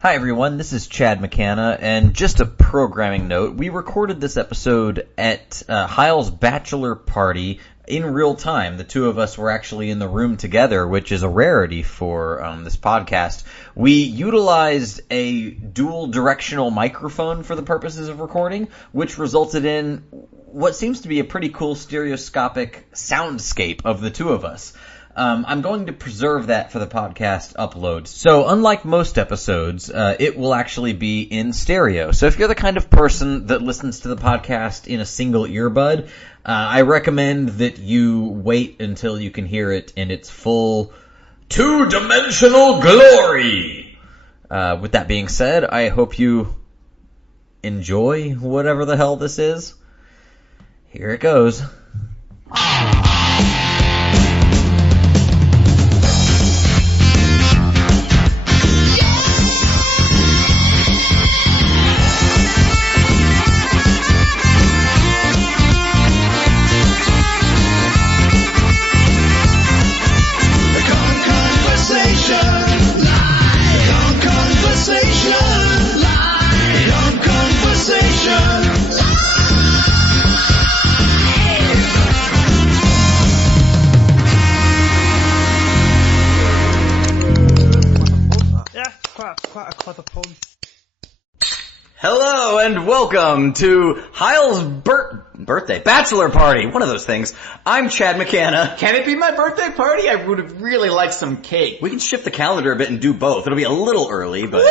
Hi everyone, this is Chad McCanna, and just a programming note, we recorded this episode at Hyle's Bachelor party in real time. The two of us were actually in the room together, which is a rarity for this podcast. We utilized a dual directional microphone for the purposes of recording, which resulted in what seems to be a pretty cool stereoscopic soundscape of the two of us. I'm going to preserve that for the podcast upload. So unlike most episodes, it will actually be in stereo. So if you're the kind of person that listens to the podcast in a single earbud, I recommend that you wait until you can hear it in its full two-dimensional glory. With that being said, I hope you enjoy whatever the hell this is. Here it goes. Hello and welcome to Hyle's birthday, bachelor party, one of those things. I'm Chad McCanna. Can it be my birthday party? I would have really liked some cake. We can shift the calendar a bit and do both. It'll be a little early, but... Woo!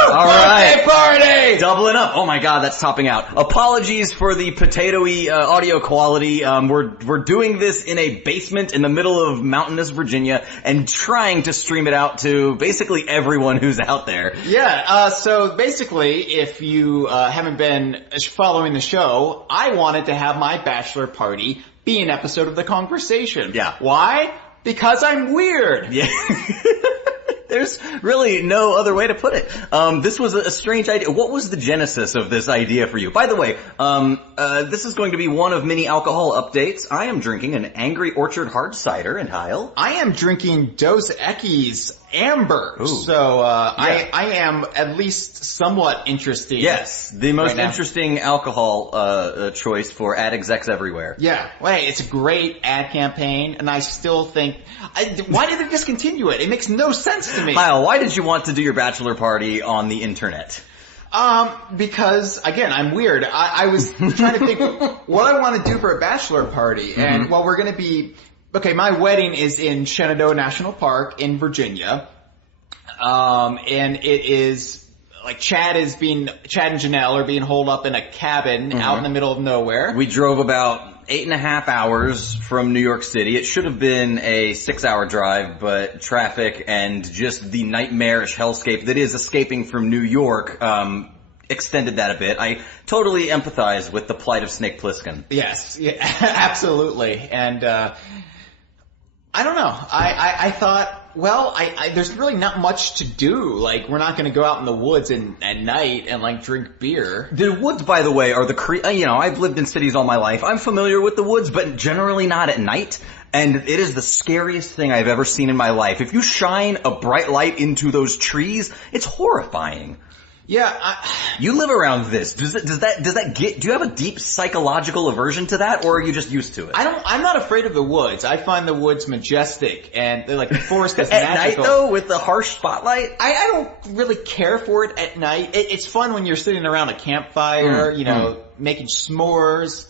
All birthday party! Doubling up. Oh my god, that's topping out. Apologies for the potatoey audio quality. We're doing this in a basement in the middle of mountainous Virginia and trying to stream it out to basically everyone who's out there. Yeah, so basically, if you haven't been following the show, I wanted to have my bachelor party be an episode of The Kongversation. Yeah. Why? Because I'm weird. Yeah. There's really no other way to put it. This was a strange idea. What was the genesis of this idea for you? By the way, this is going to be one of many alcohol updates. I am drinking an Angry Orchard hard cider in Hyle. I am drinking Dos Equis Amber. Ooh. So, Yeah. I am at least somewhat interesting. Yes, the most right interesting alcohol choice for ad execs everywhere. Yeah, well, it's a great ad campaign, and I still think, why did they discontinue it? It makes no sense to me. Kyle, why did you want to do your bachelor party on the internet? Because, again, I'm weird. I was trying to think what I want to do for a bachelor party, and well, we're gonna be, okay, my wedding is in Shenandoah National Park in Virginia, and it is, like, Chad and Janelle are being holed up in a cabin out in the middle of nowhere. We drove about 8.5 hours from New York City. It should have been a 6-hour drive, but traffic and just the nightmarish hellscape that is escaping from New York, extended that a bit. I totally empathize with the plight of Snake Plissken. Yes, yeah, absolutely. And, I don't know. I thought, well, there's really not much to do. Like, we're not gonna go out in the woods at night and, like, drink beer. The woods, by the way, are I've lived in cities all my life. I'm familiar with the woods, but generally not at night. And it is the scariest thing I've ever seen in my life. If you shine a bright light into those trees, it's horrifying. Yeah, You live around this. Do you have a deep psychological aversion to that, or are you just used to it? I'm not afraid of the woods. I find the woods majestic, and they're like, the forest is At magical. night, though, with the harsh spotlight? I don't really care for it at night. It's fun when you're sitting around a campfire, making s'mores.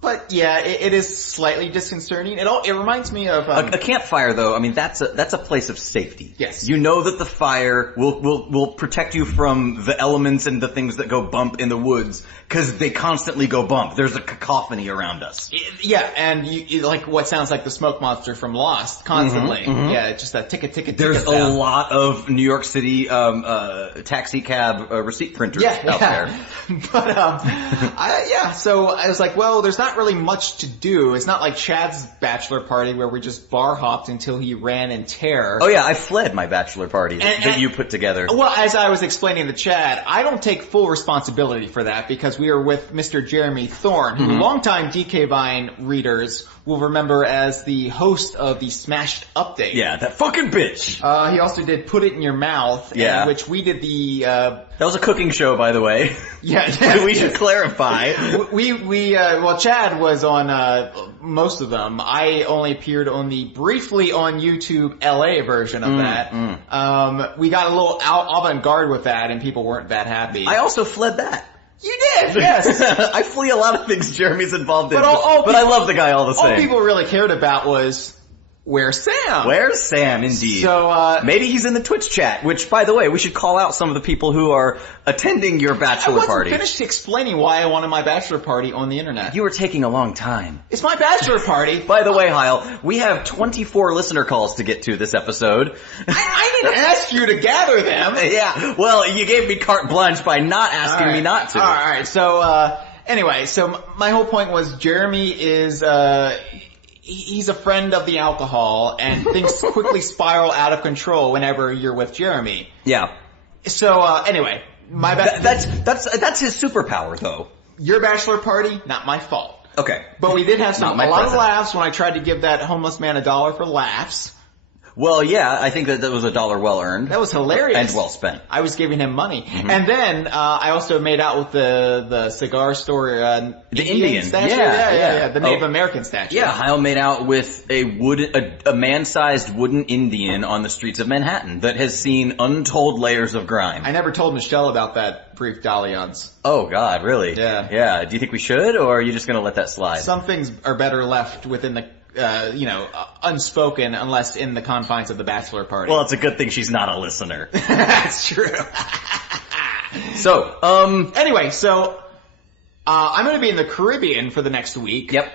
But yeah, it is slightly disconcerting. It reminds me of A campfire, though, I mean, that's a place of safety. Yes. You know that the fire will protect you from the elements and the things that go bump in the woods, because they constantly go bump. There's a cacophony around us. Yeah, and you like what sounds like the smoke monster from Lost constantly. Yeah, it's just that tick. There's a lot of New York City taxi cab receipt printers out there. But so I was like, well, there's not really much to do. It's not like Chad's bachelor party where we just bar hopped until he ran in terror. Oh yeah, I fled my bachelor party that you put together. Well, as I was explaining to Chad, I don't take full responsibility for that because we were with Mr. Jeremy Thorne, who longtime DK Vine readers will remember as the host of the Smashed Update. Yeah, that fucking bitch. He also did Put It in Your Mouth, yeah. which we did the... that was a cooking show, by the way. Yeah. We should clarify. Well, Chad was on most of them. I only appeared briefly on YouTube LA version of that. We got a little avant-garde with that, and people weren't that happy. I also fled that. You did, yes. I flee a lot of things Jeremy's involved in, but people, I love the guy all the same. All people really cared about was, where's Sam? Where's Sam, indeed. So, maybe he's in the Twitch chat, which, by the way, we should call out some of the people who are attending your bachelor party. I wasn't finished explaining why I wanted my bachelor party on the internet. You were taking a long time. It's my bachelor party. By the way, Hyle, we have 24 listener calls to get to this episode. I didn't ask you to gather them. Yeah, well, you gave me carte blanche by not asking me not to. Alright, so, anyway, so my whole point was Jeremy is, he's a friend of the alcohol, and things quickly spiral out of control whenever you're with Jeremy. Yeah. So, anyway, that's his superpower, though. Your bachelor party, not my fault. Okay. But we did have a lot present. of laughs when I tried to give that homeless man $1 for laughs. Well, yeah, I think that was $1 well earned. That was hilarious. And well spent. I was giving him money. Mm-hmm. And then, I also made out with the cigar store, the Indian statue. Yeah. The Native American statue. Yeah, Hyle made out with a man-sized wooden Indian on the streets of Manhattan that has seen untold layers of grime. I never told Michelle about that brief dalliance. Oh god, really? Yeah. Yeah. Do you think we should, or are you just gonna let that slide? Some things are better left within the unspoken unless in the confines of the bachelor party. Well, it's a good thing she's not a listener. That's true. So, anyway, I'm gonna be in the Caribbean for the next week. Yep.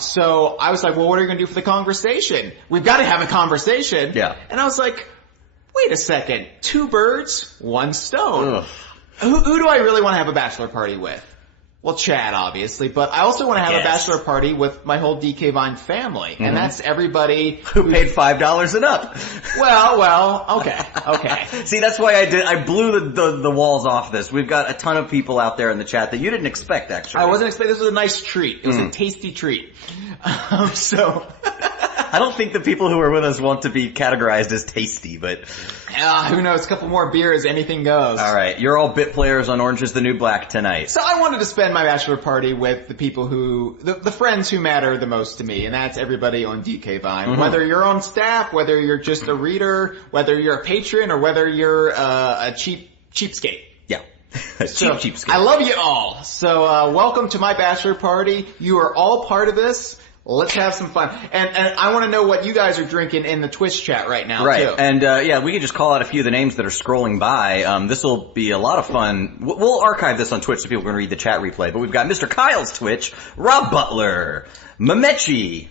So I was like, well, what are you gonna do for the Kongversation? We've gotta have a conversation. Yeah. And I was like, wait a second, 2 birds, 1 stone. Ugh. Who do I really want to have a bachelor party with? Well, Chad, obviously, but I also want to have a bachelor party with my whole DK Vine family, and that's everybody who paid $5 and up. Well, okay. See, that's why I blew the walls off this. We've got a ton of people out there in the chat that you didn't expect, actually. I wasn't expecting, this was a nice treat. It was a tasty treat. I don't think the people who are with us want to be categorized as tasty, but... who knows, a couple more beers, anything goes. Alright, you're all bit players on Orange is the New Black tonight. So I wanted to spend my bachelor party with the people the friends who matter the most to me, and that's everybody on DK Vine. Mm-hmm. Whether you're on staff, whether you're just a reader, whether you're a patron, or whether you're a cheapskate. Yeah. Cheapskate. I love you all. So, welcome to my bachelor party. You are all part of this. Let's have some fun. And I want to know what you guys are drinking in the Twitch chat right now, right. too. And, we can just call out a few of the names that are scrolling by. This will be a lot of fun. We'll archive this on Twitch so people can read the chat replay. But we've got Mr. Kyle's Twitch, Rob Butler, Mamechi.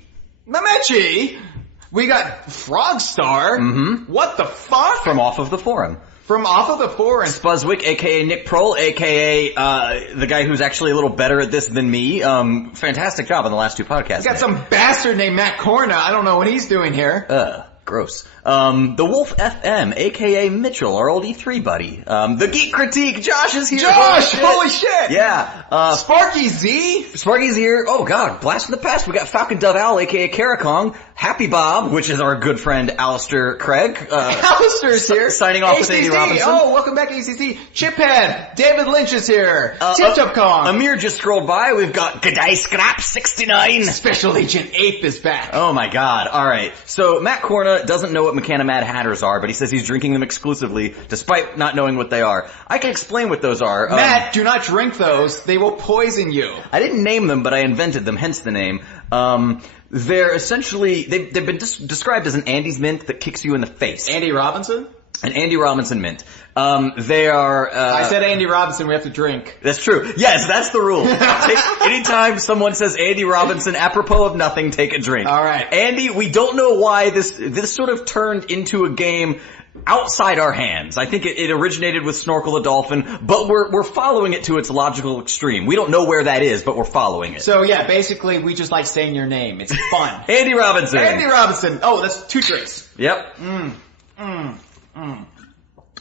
We got Frogstar. Mm-hmm. What the fuck? From Off of the Forum. From Off of the Forum. Spuzzwick, aka Nick Prohl, aka, the guy who's actually a little better at this than me. Fantastic job on the last 2 podcasts. We got some bastard named Matt Corna. I don't know what he's doing here. Gross. The Wolf FM, aka Mitchell, our old E3 buddy. The Geek Critique, Josh is here. Josh! Holy shit! Yeah. Sparky Z? Sparky's here. Oh god, blast from the past. We got Falcon Dove Owl, aka Karakong. Happy Bob, which is our good friend Alistair Craig. Alistair's here. Signing off with Andy Robinson. Oh, welcome back ACC. Chiphead, David Lynch is here. Tip Top Kong. Amir just scrolled by. We've got G'day Scrap 69. Special Agent Ape is back. Oh my god. Alright. So Matt Corna doesn't know what McCanna Mad Hatters are, but he says he's drinking them exclusively, despite not knowing what they are. I can explain what those are. Matt, do not drink those. They will poison you. I didn't name them, but I invented them, hence the name. They're essentially, they've been described as an Andy's mint that kicks you in the face. Andy Robinson? An Andy Robinson mint. They are, I said Andy Robinson, we have to drink. That's true. Yes, that's the rule. Anytime someone says Andy Robinson, apropos of nothing, take a drink. Alright. Andy, we don't know why this sort of turned into a game outside our hands. I think it originated with Snorkel the Dolphin, but we're following it to its logical extreme. We don't know where that is, but we're following it. So yeah, basically we just like saying your name. It's fun. Andy Robinson. Andy Robinson. Oh, that's 2 drinks. Yep.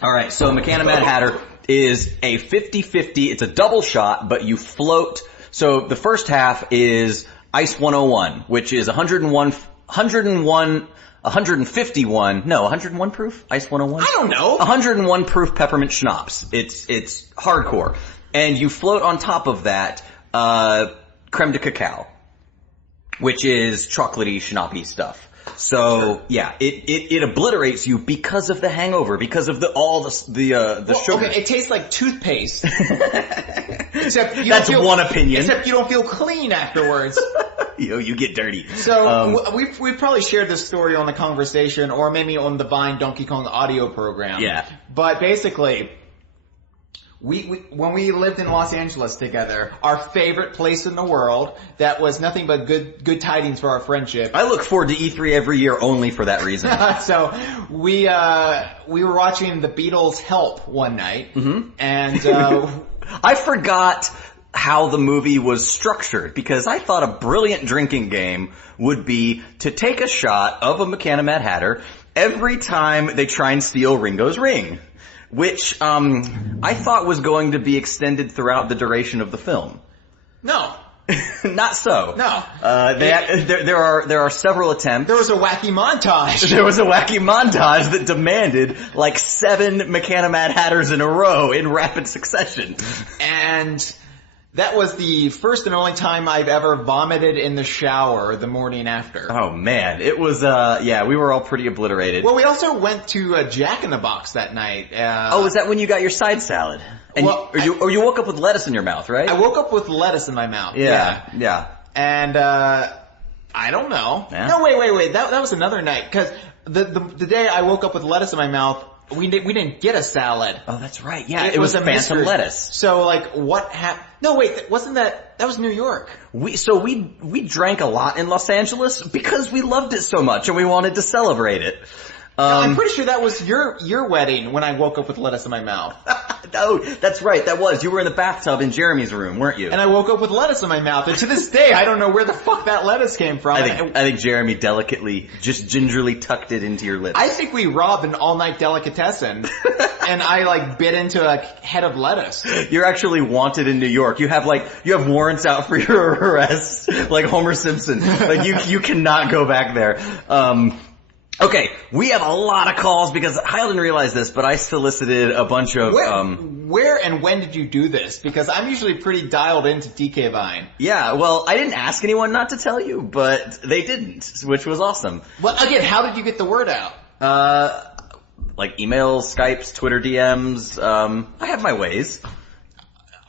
Alright, so McCanna Mad Hatter is a 50-50. It's a double shot, but you float. So the first half is Ice 101, which is 101 proof? Ice 101? I don't know. 101 proof peppermint schnapps. It's hardcore. And you float on top of that, creme de cacao, which is chocolatey, schnappy stuff. So, yeah, it obliterates you because of the hangover, because of the sugar. Okay, it tastes like toothpaste. Except you That's one opinion. Except you don't feel clean afterwards. You get dirty. So, we've probably shared this story on the Kongversation, or maybe on the Vine Donkey Kong audio program. Yeah. But basically, when we lived in Los Angeles together, our favorite place in the world, that was nothing but good tidings for our friendship. I look forward to E3 every year only for that reason. So we were watching the Beatles' Help one night, and I forgot how the movie was structured, because I thought a brilliant drinking game would be to take a shot of a McCanna Mad Hatter every time they try and steal Ringo's ring, which I thought was going to be extended throughout the duration of the film. No. Not so. No. There are several attempts. There was a wacky montage. There was a wacky montage that demanded like 7 McCanna Mad Hatters in a row in rapid succession. And that was the first and only time I've ever vomited in the shower the morning after. Oh man, it was, we were all pretty obliterated. Well, we also went to Jack in the Box that night. Is that when you got your side salad? And you woke up with lettuce in your mouth, right? I woke up with lettuce in my mouth. Yeah. And, I don't know. Yeah. No, wait. That was another night. Cause the day I woke up with lettuce in my mouth, we didn't get a salad. Oh, that's right. Yeah, it was a phantom mystery. lettuce. So like, what happened? No, wait, wasn't that was New York? We drank a lot in Los Angeles because we loved it so much and we wanted to celebrate it. I'm pretty sure that was your wedding when I woke up with lettuce in my mouth. Oh, that's right. That was. You were in the bathtub in Jeremy's room, weren't you? And I woke up with lettuce in my mouth. And to this day, I don't know where the fuck that lettuce came from. I think Jeremy delicately, just gingerly tucked it into your lips. I think we robbed an all-night delicatessen. And I bit into a head of lettuce. You're actually wanted in New York. You have warrants out for your arrest, like Homer Simpson. Like you cannot go back there. Okay, we have a lot of calls because Hyle didn't realize this, but I solicited a bunch of... Where and when did you do this? Because I'm usually pretty dialed into DK Vine. Yeah, well, I didn't ask anyone not to tell you, but they didn't, which was awesome. Well, again, how did you get the word out? Like emails, Skypes, Twitter DMs, I have my ways.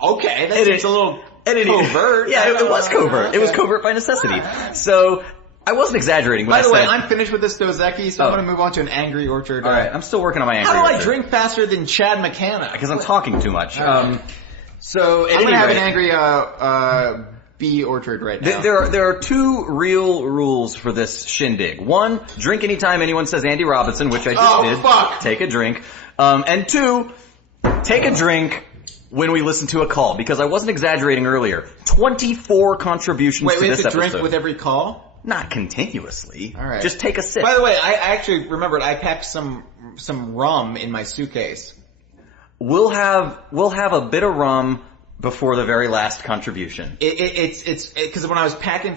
Okay, that seems a little covert. Yeah, it was covert. Okay. It was covert by necessity. So... I wasn't exaggerating when I said... By the way, I'm finished with this Dos Equis, so I'm going to move on to an Angry Orchard. Alright, I'm still working on my Angry Orchard. How do I drink faster than Chad McCanna? Because I'm talking too much. So, I'm going to have an Angry Bee Orchard right now. There are 2 real rules for this shindig. 1, drink anytime anyone says Andy Robinson, which I just did. Fuck. Take a drink. And 2, take a drink when we listen to a call, because I wasn't exaggerating earlier. 24 contributions to this episode. Wait, we have to drink with every call? Not continuously. All right. Just take a sip. By the way, I actually remembered I packed some rum in my suitcase. We'll have a bit of rum before the very last contribution. It's because when I was packing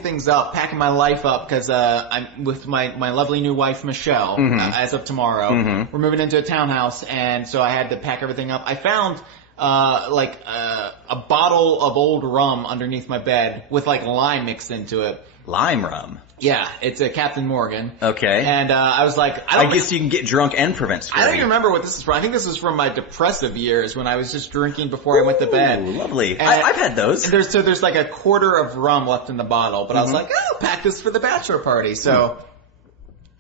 my life up, because I'm with my lovely new wife Michelle as of tomorrow. We're moving into a townhouse, and so I had to pack everything up. I found a bottle of old rum underneath my bed with lime mixed into it. Lime rum? Yeah, it's a Captain Morgan. Okay. And I was like... I guess you can get drunk and prevent screaming. I don't even remember what this is from. I think this is from my depressive years when I was just drinking before I went to bed. Lovely. I've had those. There's like a quarter of rum left in the bottle, but I was like, I'll pack this for the bachelor party, so...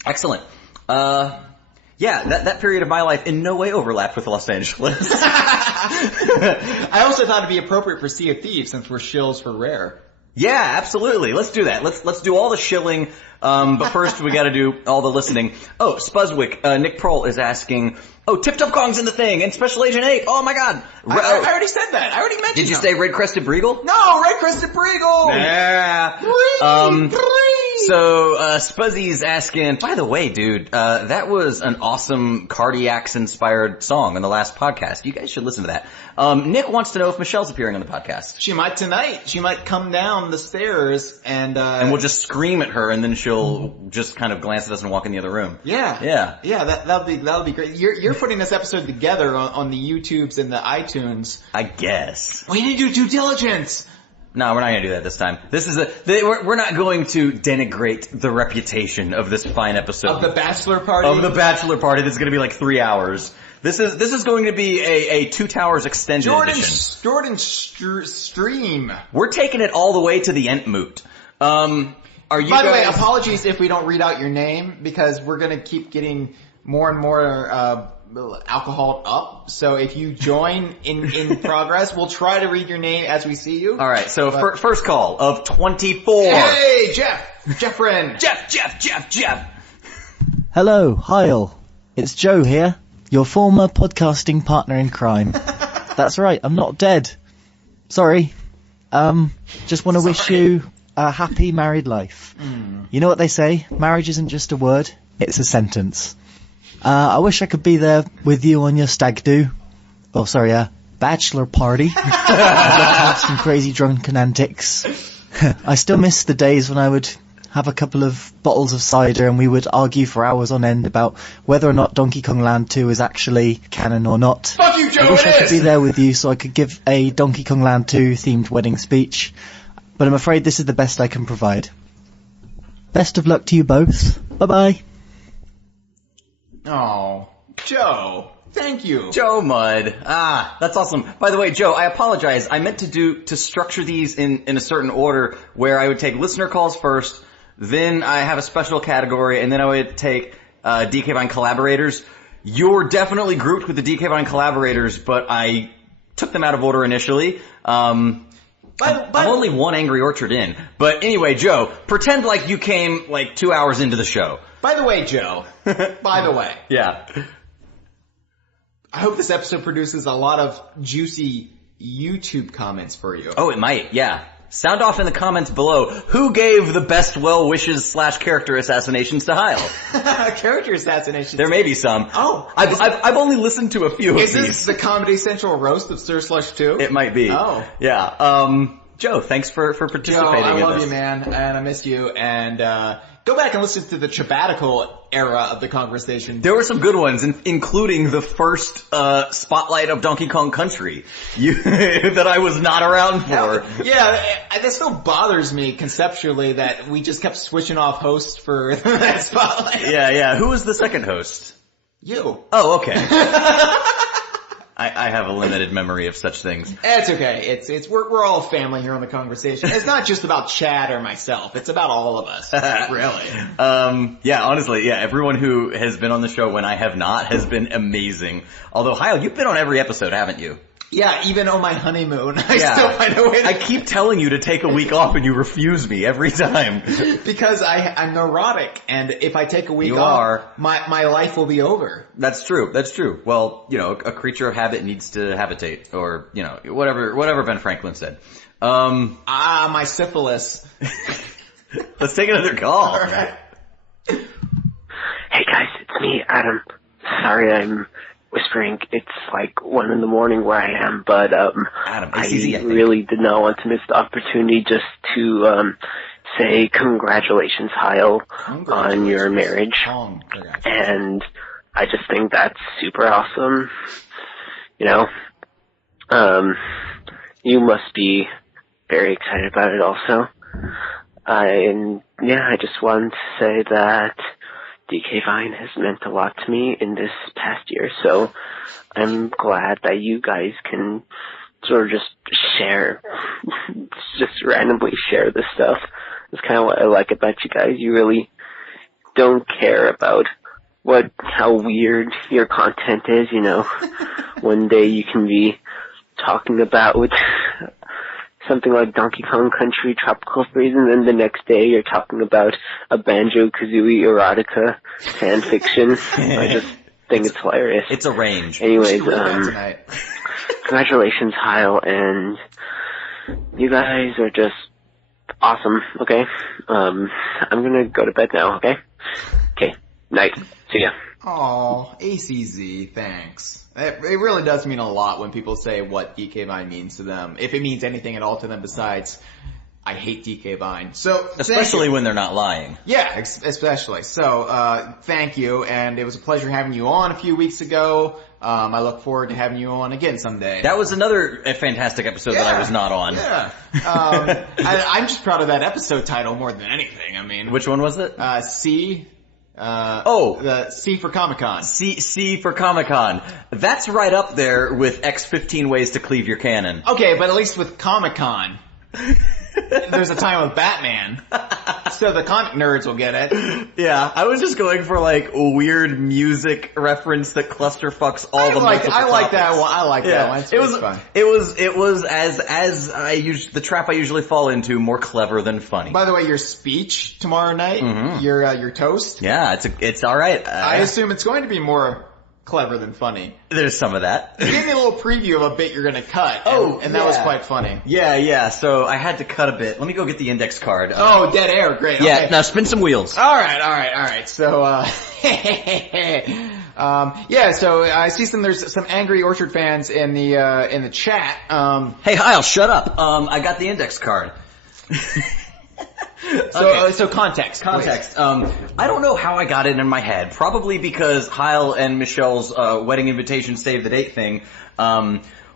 Excellent. Yeah, that period of my life in no way overlapped with Los Angeles. I also thought it'd be appropriate for Sea of Thieves since we're shills for Rare. Yeah, absolutely. Let's do that. Let's do all the shilling. But first we gotta do all the listening. Oh, Spuzwick, Nick Prohl is asking, Tip Top Kong's in the thing, and Special Agent 8. Oh my god. I already said that. I already mentioned Did you say Red Crested Breagle? No, Red Crested Breagle! Yeah. So, Spuzzy's asking, by the way, dude, that was an awesome Cardiacs-inspired song in the last podcast. You guys should listen to that. Nick wants to know if Michelle's appearing on the podcast. She might tonight. She might come down the stairs and we'll just scream at her and then she'll just kind of glance at us and walk in the other room. Yeah, that'll be great. You're putting this episode together on the YouTubes and the iTunes. I guess. We need to do due diligence. No, we're not going to do that this time. We're not going to denigrate the reputation of this fine episode. Of the Bachelor Party? Of the Bachelor Party that's going to be like 3 hours. This is going to be a Two Towers extended edition. Jordan stream. We're taking it all the way to the nth moot. By the way, apologies if we don't read out your name, because we're going to keep getting more and more alcohol up. So if you join in progress, we'll try to read your name as we see you. All right. So first call of 24. Hey, Jeffrin. Jeff. Hello, Hyle. It's Joe here, your former podcasting partner in crime. That's right, I'm not dead. Sorry. Just want to wish you a happy married life. You know what they say? Marriage isn't just a word, it's a sentence. I wish I could be there with you on your stag do. Oh, sorry, bachelor party. I'd love to have some crazy drunken antics. I still miss the days when I would have a couple of bottles of cider and we would argue for hours on end about whether or not Donkey Kong Land 2 is actually canon or not. Fuck you, Joe, I wish I could be there with you so I could give a Donkey Kong Land 2 themed wedding speech, but I'm afraid this is the best I can provide. Best of luck to you both. Bye-bye. Oh, Joe. Thank you. Joe Mudd. That's awesome. By the way, Joe, I apologize. I meant to structure these in a certain order where I would take listener calls first, then I have a special category, and then I would take DK Vine collaborators. You're definitely grouped with the DK Vine collaborators, but I took them out of order initially. I'm only one Angry Orchard in. But anyway, Joe, pretend like you came like 2 hours into the show. By the way, Joe. By the way. Yeah. I hope this episode produces a lot of juicy YouTube comments for you. Oh, it might, yeah. Sound off in the comments below. Who gave the best well wishes / character assassinations to Hyle? Character assassinations? There may be some. Oh. I've only listened to a few of these. Is this the Comedy Central roast of Sir Slush 2? It might be. Oh. Yeah. Joe, thanks for participating in this. Joe, I love you, man, and I miss you, and go back and listen to the Chabbatical era of the Kongversation. There were some good ones, including the first spotlight of Donkey Kong Country that I was not around for. Yeah, that still bothers me conceptually that we just kept switching off hosts for that spotlight. Yeah. Who was the second host? You. Oh, okay. I have a limited memory of such things. It's okay. We're all family here on the Kongversation. It's not just about Chad or myself. It's about all of us. Really. Yeah, honestly, yeah, everyone who has been on the show when I have not has been amazing. Although, Hyle, you've been on every episode, haven't you? Yeah, even on my honeymoon, I still find a way to... I keep telling you to take a week off and you refuse me every time. Because I'm neurotic, and if I take a week off, my life will be over. That's true. Well, a creature of habit needs to habitate, or, whatever Ben Franklin said. My syphilis. Let's take another call. All right. Hey guys, it's me, Adam. Sorry I'm whispering. It's like 1 a.m. where I am, but Adam, I really did not want to miss the opportunity just to say congratulations, Hyle, on your marriage. And I just think that's super awesome. You must be very excited about it also. I just wanted to say that DK Vine has meant a lot to me in this past year, so I'm glad that you guys can sort of just randomly share this stuff. That's kind of what I like about you guys. You really don't care about how weird your content is, One day you can be talking about with something like Donkey Kong Country, Tropical Freeze, and then the next day you're talking about a Banjo-Kazooie erotica fan fiction. I just think it's hilarious. It's a range. Anyways, congratulations, Hyle, and you guys are just Awesome. Okay. I'm gonna go to bed now. Okay. Okay. Night. See ya. Oh, ACZ, thanks. It really does mean a lot when people say what DK Vine means to them, if it means anything at all to them besides, I hate DK Vine. So, Especially when they're not lying. Yeah, especially. So, thank you, and it was a pleasure having you on a few weeks ago. I look forward to having you on again someday. That was another fantastic episode that I was not on. Yeah. I'm just proud of that episode title more than anything. I mean, Which one was it? C. The C for Comic-Con. C for Comic-Con. That's right up there with X 15 Ways to Cleave Your Canon. Okay, but at least with Comic-Con, there's a time with Batman. So the comic nerds will get it. Yeah, I was just going for like a weird music reference that clusterfucks all the multiple I like that topics. one. I like that one. It's fun. It was as the trap I usually fall into, more clever than funny. By the way, your speech tomorrow night, your toast. Yeah, it's all right. I assume it's going to be more clever than funny. There's some of that. You gave me a little preview of a bit you're going to cut. And that was quite funny. Yeah. So I had to cut a bit. Let me go get the index card. Dead air. Great. Yeah. Okay. Now spin some wheels. All right. So, so I see there's some angry Orchard fans in the chat. Hey, Hyle, shut up. I got the index card. So context. Please. I don't know how I got it in my head. Probably because Hyle and Michelle's wedding invitation save the date thing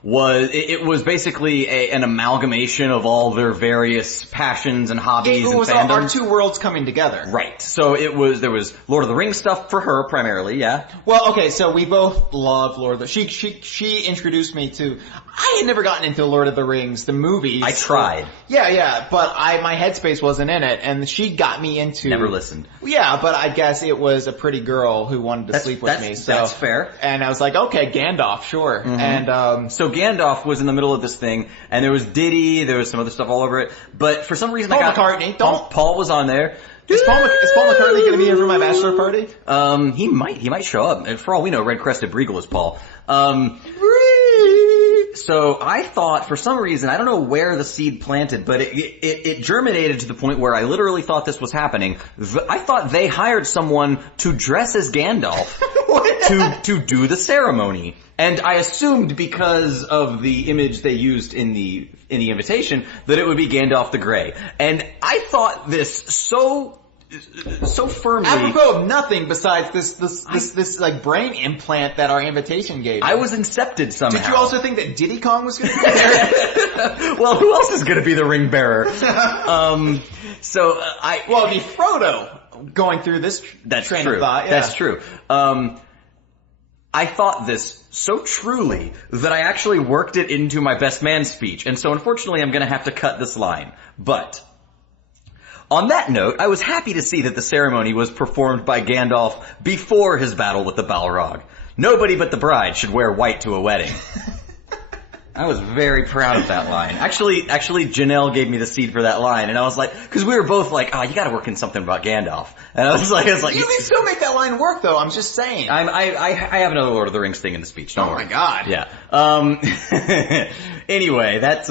was basically an amalgamation of all their various passions and hobbies and fandoms. It was our two worlds coming together. Right. So there was Lord of the Rings stuff for her primarily, yeah. Well, okay, so we both love Lord of the She introduced me to I had never gotten into Lord of the Rings, the movies. I tried. Yeah, but my headspace wasn't in it, and she got me into... Never listened. Yeah, but I guess it was a pretty girl who wanted to sleep with me, so... That's fair. And I was like, okay, Gandalf, sure. Mm-hmm. And, so Gandalf was in the middle of this thing, and there was Diddy, there was some other stuff all over it, but for some reason McCartney, Paul was on there. Is Paul McCartney going to be here for my bachelor party? He might show up. And for all we know, Red Crested Breagle is Paul. So I thought, for some reason, I don't know where the seed planted, but it germinated to the point where I literally thought this was happening. I thought they hired someone to dress as Gandalf to do the ceremony. And I assumed because of the image they used in the invitation that it would be Gandalf the Grey. And I thought this so firmly. Apropos of nothing besides this like brain implant that our invitation gave. I was incepted somehow. Did you also think that Diddy Kong was going to be there? Well, who else is going to be the ring bearer? Well, it'd be Frodo going through this train of thought. Yeah. That's true. I thought this so truly that I actually worked it into my best man speech. And so unfortunately I'm going to have to cut this line. But on that note, I was happy to see that the ceremony was performed by Gandalf before his battle with the Balrog. Nobody but the bride should wear white to a wedding. I was very proud of that line. Actually, Janelle gave me the seed for that line, and I was like, because we were both like, you gotta work in something about Gandalf. And I was like, you can still make that line work, though. I'm just saying. I have another Lord of the Rings thing in the speech. Don't worry. My God. Yeah. Anyway, that's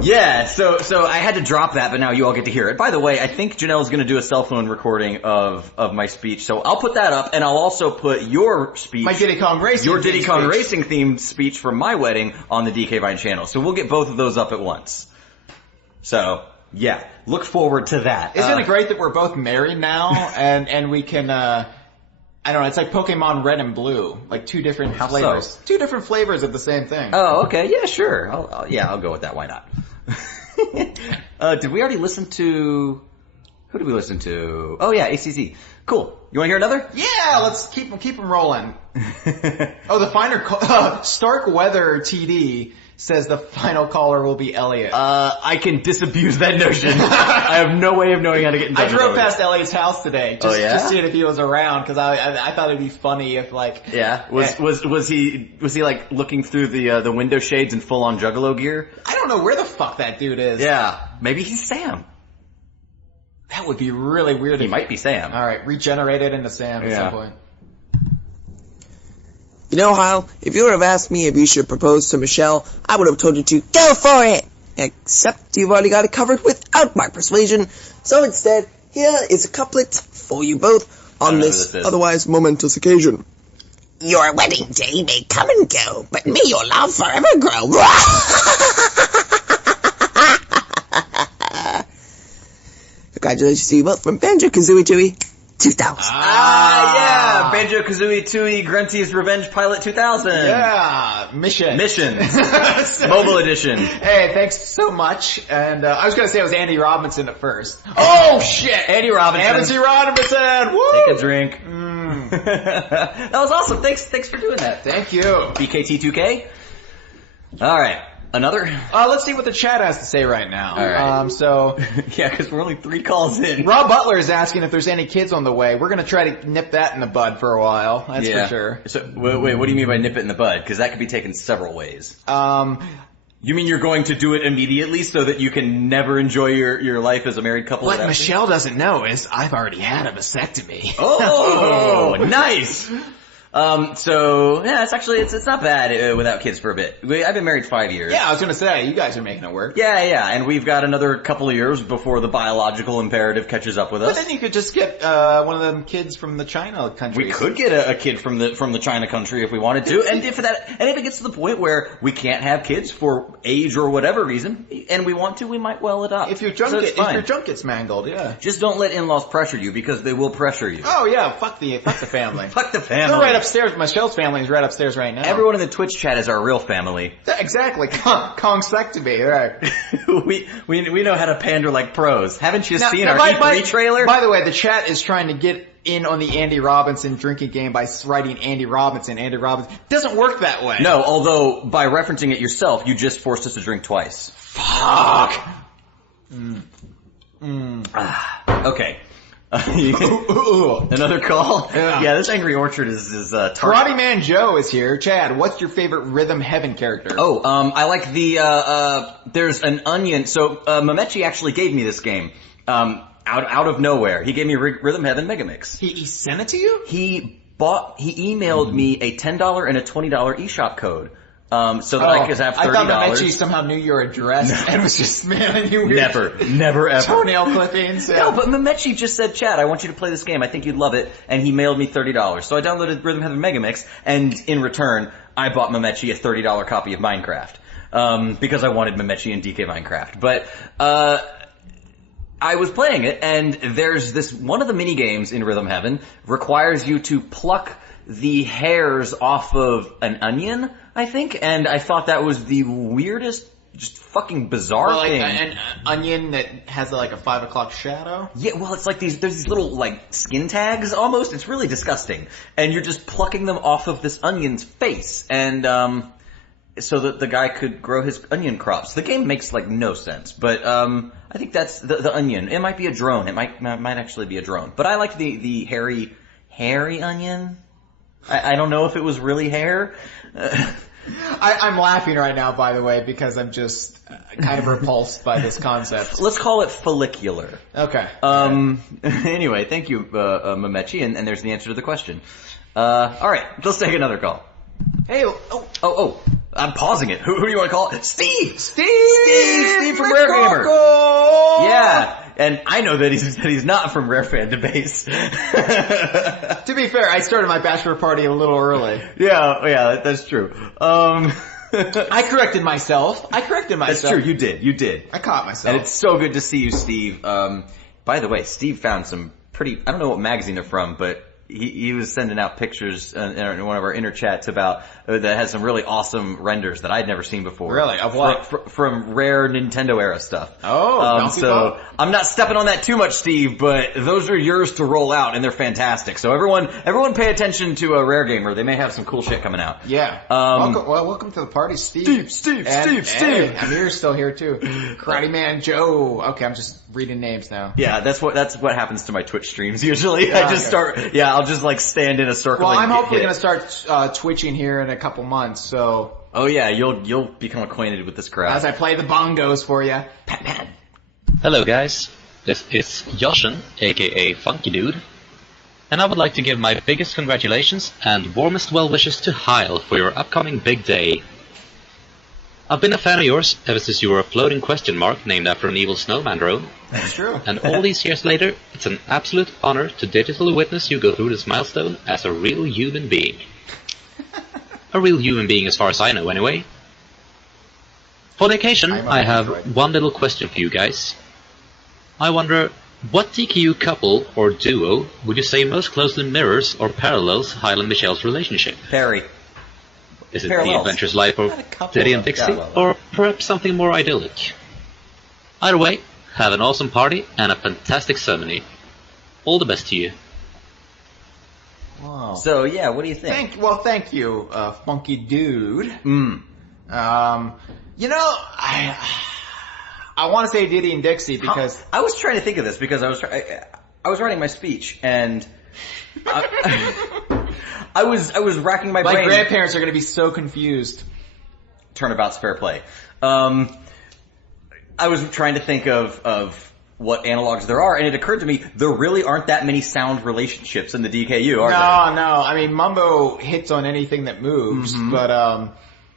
yeah. So I had to drop that, but now you all get to hear it. By the way, I think Janelle's going to do a cell phone recording of my speech, so I'll put that up, and I'll also put your speech, my Diddy Kong Racing, your Diddy Kong Racing themed speech from my wedding on the DK Vine channel. So we'll get both of those up at once. So yeah, look forward to that. Isn't it great that we're both married now, and we can I don't know, it's like Pokemon Red and Blue, like two different flavors. So? Two different flavors of the same thing. Oh, okay, yeah, sure. I'll go with that. Why not? Did we already listen to? Who did we listen to? Oh yeah, ACZ. Cool. You want to hear another? Yeah, let's keep them rolling. The final Stark Weather TD says the final caller will be Elliot. I can disabuse that notion. I have no way of knowing how to get in touch. I drove past Elliot's house today, just seeing if he was around, because I thought it'd be funny if was he like looking through the window shades in full on Juggalo gear? I don't know where the fuck that dude is. Yeah, maybe he's Sam. That would be really weird. He might be Sam. All right, regenerated into Sam at some point. You know, Hyle, if you would have asked me if you should propose to Michelle, I would have told you to go for it. Except you've already got it covered without my persuasion, so instead, here is a couplet for you both on this otherwise momentous occasion. Your wedding day may come and go, but may your love forever grow. Congratulations to you both from Banjo-Kazooie Tooie 2000. Yeah, Banjo-Kazooie Tooie Grunty's Revenge Pilot 2000. Yeah, Missions. Mobile edition. Hey, thanks so much. And I was going to say it was Andy Robinson at first. Oh, shit! Andy Robinson. Woo! Take a drink. That was awesome. Thanks for doing that. Thank you. BKT2K. All right. Another? Let's see what the chat has to say right now. All right. Yeah, because we're only 3 calls in. Rob Butler is asking if there's any kids on the way. We're going to try to nip that in the bud for a while. That's for sure. So, wait, what do you mean by nip it in the bud? Because that could be taken several ways. You mean you're going to do it immediately so that you can never enjoy your life as a married couple? What Michelle doesn't know is I've already had a vasectomy. Oh, nice! So yeah, it's not bad without kids for a bit. I've been married 5 years. Yeah, I was gonna say, you guys are making it work. Yeah, and we've got another couple of years before the biological imperative catches up with us. But then you could just get one of them kids from the China country. We could get a kid from the China country if we wanted to, and if it gets to the point where we can't have kids for age or whatever reason, and we want to, we might well adopt. If your junk gets mangled, yeah. Just don't let in-laws pressure you, because they will pressure you. Oh yeah, fuck the family. Fuck the family. They're right upstairs. Michelle's family is right upstairs right now. Everyone in the Twitch chat is our real family. Exactly. Kongversation, right. we know how to pander like pros. Haven't you seen our E3 trailer? By the way, the chat is trying to get in on the Andy Robinson drinking game by writing Andy Robinson. Andy Robinson. Doesn't work that way. No, although by referencing it yourself, you just forced us to drink twice. Fuck. Okay. Another call? Yeah, this Angry Orchard is Karate Man Joe is here. Chad, what's your favorite Rhythm Heaven character? I like there's an onion. So, Mamechi actually gave me this game. Out of nowhere. He gave me Rhythm Heaven Megamix. He sent it to you? He emailed me a $10 and a $20 eShop code. So that I could have $30. I thought Mamechi somehow knew your address and was just mailing you weird Never ever. toenail clippings. No, but Mamechi just said, Chad, I want you to play this game. I think you'd love it. And he mailed me $30. So I downloaded Rhythm Heaven Megamix, and in return, I bought Mamechi a $30 copy of Minecraft. Because I wanted Mamechi and DK Minecraft. But, I was playing it, and there's this, one of the mini games in Rhythm Heaven requires you to pluck the hairs off of an onion, I think, and I thought that was the weirdest, just fucking bizarre thing. An onion that has like a 5 o'clock shadow? Yeah, well, it's like there's these little like skin tags almost. It's really disgusting. And you're just plucking them off of this onion's face. And, so that the guy could grow his onion crops. The game makes like no sense, but, I think that's the onion. It might be a drone. It might actually be a drone. But I like the hairy onion. I don't know if it was really hair. I'm laughing right now, by the way, because I'm just kind of repulsed by this concept. Let's call it follicular. Okay. Anyway, thank you, Mamechi, and there's the answer to the question. Alright, let's take another call. Hey, I'm pausing it. Who do you want to call? Steve from Rare Gamer. Yeah. And I know that he's not from Rare Fan Debase. To be fair, I started my bachelor party a little early. Yeah, that's true. I corrected myself. That's true, you did. I caught myself. And it's so good to see you, Steve. By the way, Steve found some pretty, I don't know what magazine they're from, but he was sending out pictures in one of our inner chats about that has some really awesome renders that I'd never seen before. Really? Of what? From rare Nintendo era stuff. So I'm not stepping on that too much, Steve, but those are yours to roll out, and they're fantastic. So everyone pay attention to a Rare Gamer. They may have some cool shit coming out. Yeah. Welcome to the party, Steve. Steve. Amir's still here too. Karate Man Joe. Okay, I'm just reading names now. Yeah, that's what happens to my Twitch streams usually. Yeah, I'll just like stand in a circle. Well, I'm hopefully going to start twitching here in a couple months, so. Oh yeah, you'll become acquainted with this crowd. As I play the bongos for you. Pat. Hello guys, this is Yoshin, aka Funky Dude, and I would like to give my biggest congratulations and warmest well wishes to Hyle for your upcoming big day. I've been a fan of yours ever since you were a floating question mark named after an evil snowman drone. That's true. And all these years later, it's an absolute honor to digitally witness you go through this milestone as a real human being. A real human being as far as I know, anyway. For the occasion, I have one little question for you guys. I wonder, what DKU couple or duo would you say most closely mirrors or parallels Hyle and Michelle's relationship? Perry. Is it Parallels. the adventurous life of Diddy and Dixie, Yeah, or perhaps something more idyllic? Either way, have an awesome party and a fantastic ceremony. All the best to you. Wow. So, yeah, what do you think? Thank you, funky dude. You know, I want to say Diddy and Dixie because I was trying to think of this because I was writing my speech and I was racking my brain. my grandparents are going to be so confused. Turnabout's fair play. I was trying to think of what analogs there are, and it occurred to me there really aren't that many sound relationships in the DKU, are there? No. I mean, Mumbo hits on anything that moves, but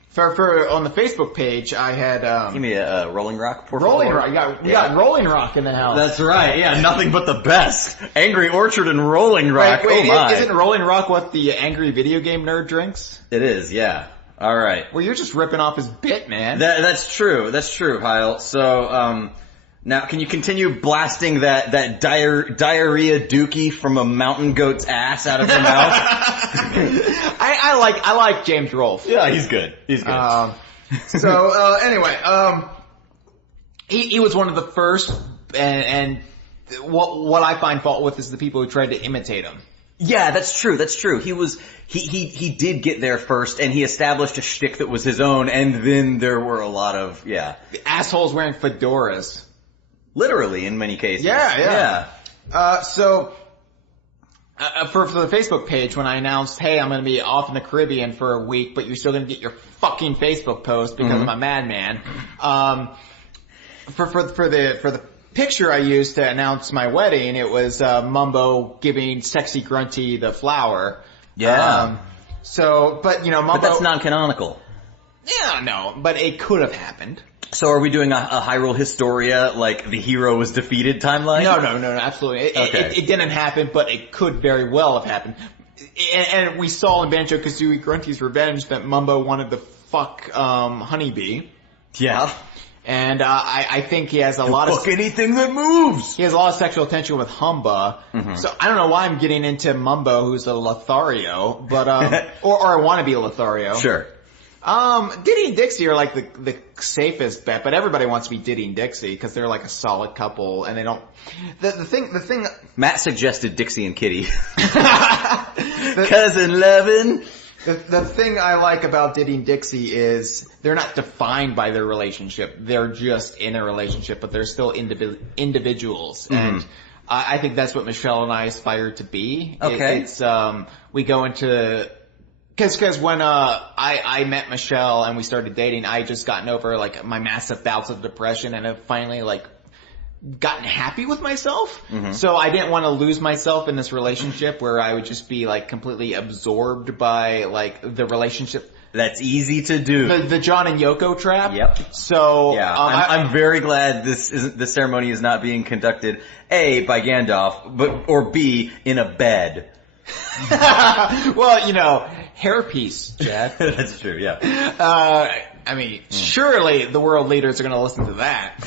for on the Facebook page, I had Give me a Rolling Rock. Rolling Rock. We got Rolling Rock in the house. That's right. Yeah, nothing but the best. Angry Orchard and Rolling Rock. Wait, oh my! Isn't Rolling Rock what the angry video game nerd drinks? It is. Yeah. All right. Well, you're just ripping off his bit, man. That's true. That's true, Hyle. So, now can you continue blasting that diarrhea dookie from a mountain goat's ass out of your mouth? I like James Rolfe. Yeah, he's good. He's good. Anyway, he was one of the first, and what I find fault with is the people who tried to imitate him. Yeah, that's true. That's true. He did get there first, and he established a shtick that was his own, and then there were a lot of, The assholes wearing fedoras. Literally, in many cases. Yeah. For the Facebook page, when I announced, hey, I'm going to be off in the Caribbean for a week, but you're still going to get your fucking Facebook post because I'm a madman. For the picture I used to announce my wedding, it was Mumbo giving Sexy Grunty the flower. Yeah. But Mumbo. But that's non-canonical. Yeah, no, but it could have happened. So are we doing a Hyrule Historia, like the hero was defeated timeline? No, absolutely. It didn't happen, but it could very well have happened. And we saw in Banjo-Kazooie Grunty's Revenge that Mumbo wanted to fuck Honeybee. Yeah. And I think he has a lot of... Fuck anything that moves! He has a lot of sexual tension with Humba. Mm-hmm. So I don't know why I'm getting into Mumbo, who's a Lothario, but or I want to be a Lothario. Sure. Diddy and Dixie are like the safest bet, but everybody wants to be Diddy and Dixie because they're like a solid couple, and they don't. The thing. Matt suggested Dixie and Kitty. Cousin Levin. The thing I like about Diddy and Dixie is they're not defined by their relationship. They're just in a relationship, but they're still individuals, and I think that's what Michelle and I aspire to be. Okay. We go into. Cause when, I met Michelle and we started dating, I had just gotten over like my massive bouts of depression and have finally like gotten happy with myself. Mm-hmm. So I didn't want to lose myself in this relationship where I would just be like completely absorbed by like the relationship. That's easy to do. The John and Yoko trap. Yep. So yeah, I'm very glad the ceremony is not being conducted A, by Gandalf, or B, in a bed. Well, hairpiece, Chad. That's true, yeah. Surely the world leaders are going to listen to that.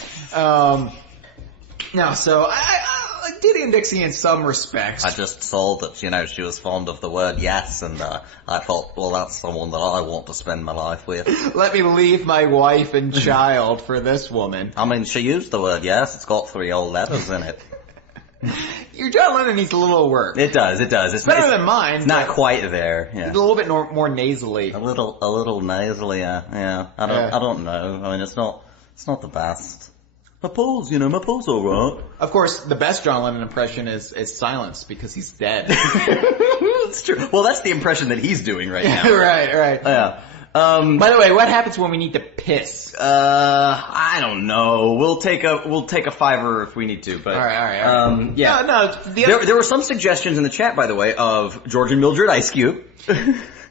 So I like Diddy and Dixie in some respects. I just saw that, she was fond of the word yes, and I thought, well, that's someone that I want to spend my life with. Let me leave my wife and child for this woman. I mean, she used the word yes. It's got 3 old letters in it. Your John Lennon needs a little work. It does. It's better than mine. It's not quite there. Yeah. A little bit more nasally. A little nasally. Yeah. I don't know. I mean, it's not the best. My pulse alright. Of course, the best John Lennon impression is silence because he's dead. That's true. Well, that's the impression that he's doing right now. Right. Yeah. By the way, what happens when we need to piss? I don't know. We'll take a $5 if we need to, but. All right. Yeah. No. There were some suggestions in the chat, by the way, of George and Mildred Ice Cube.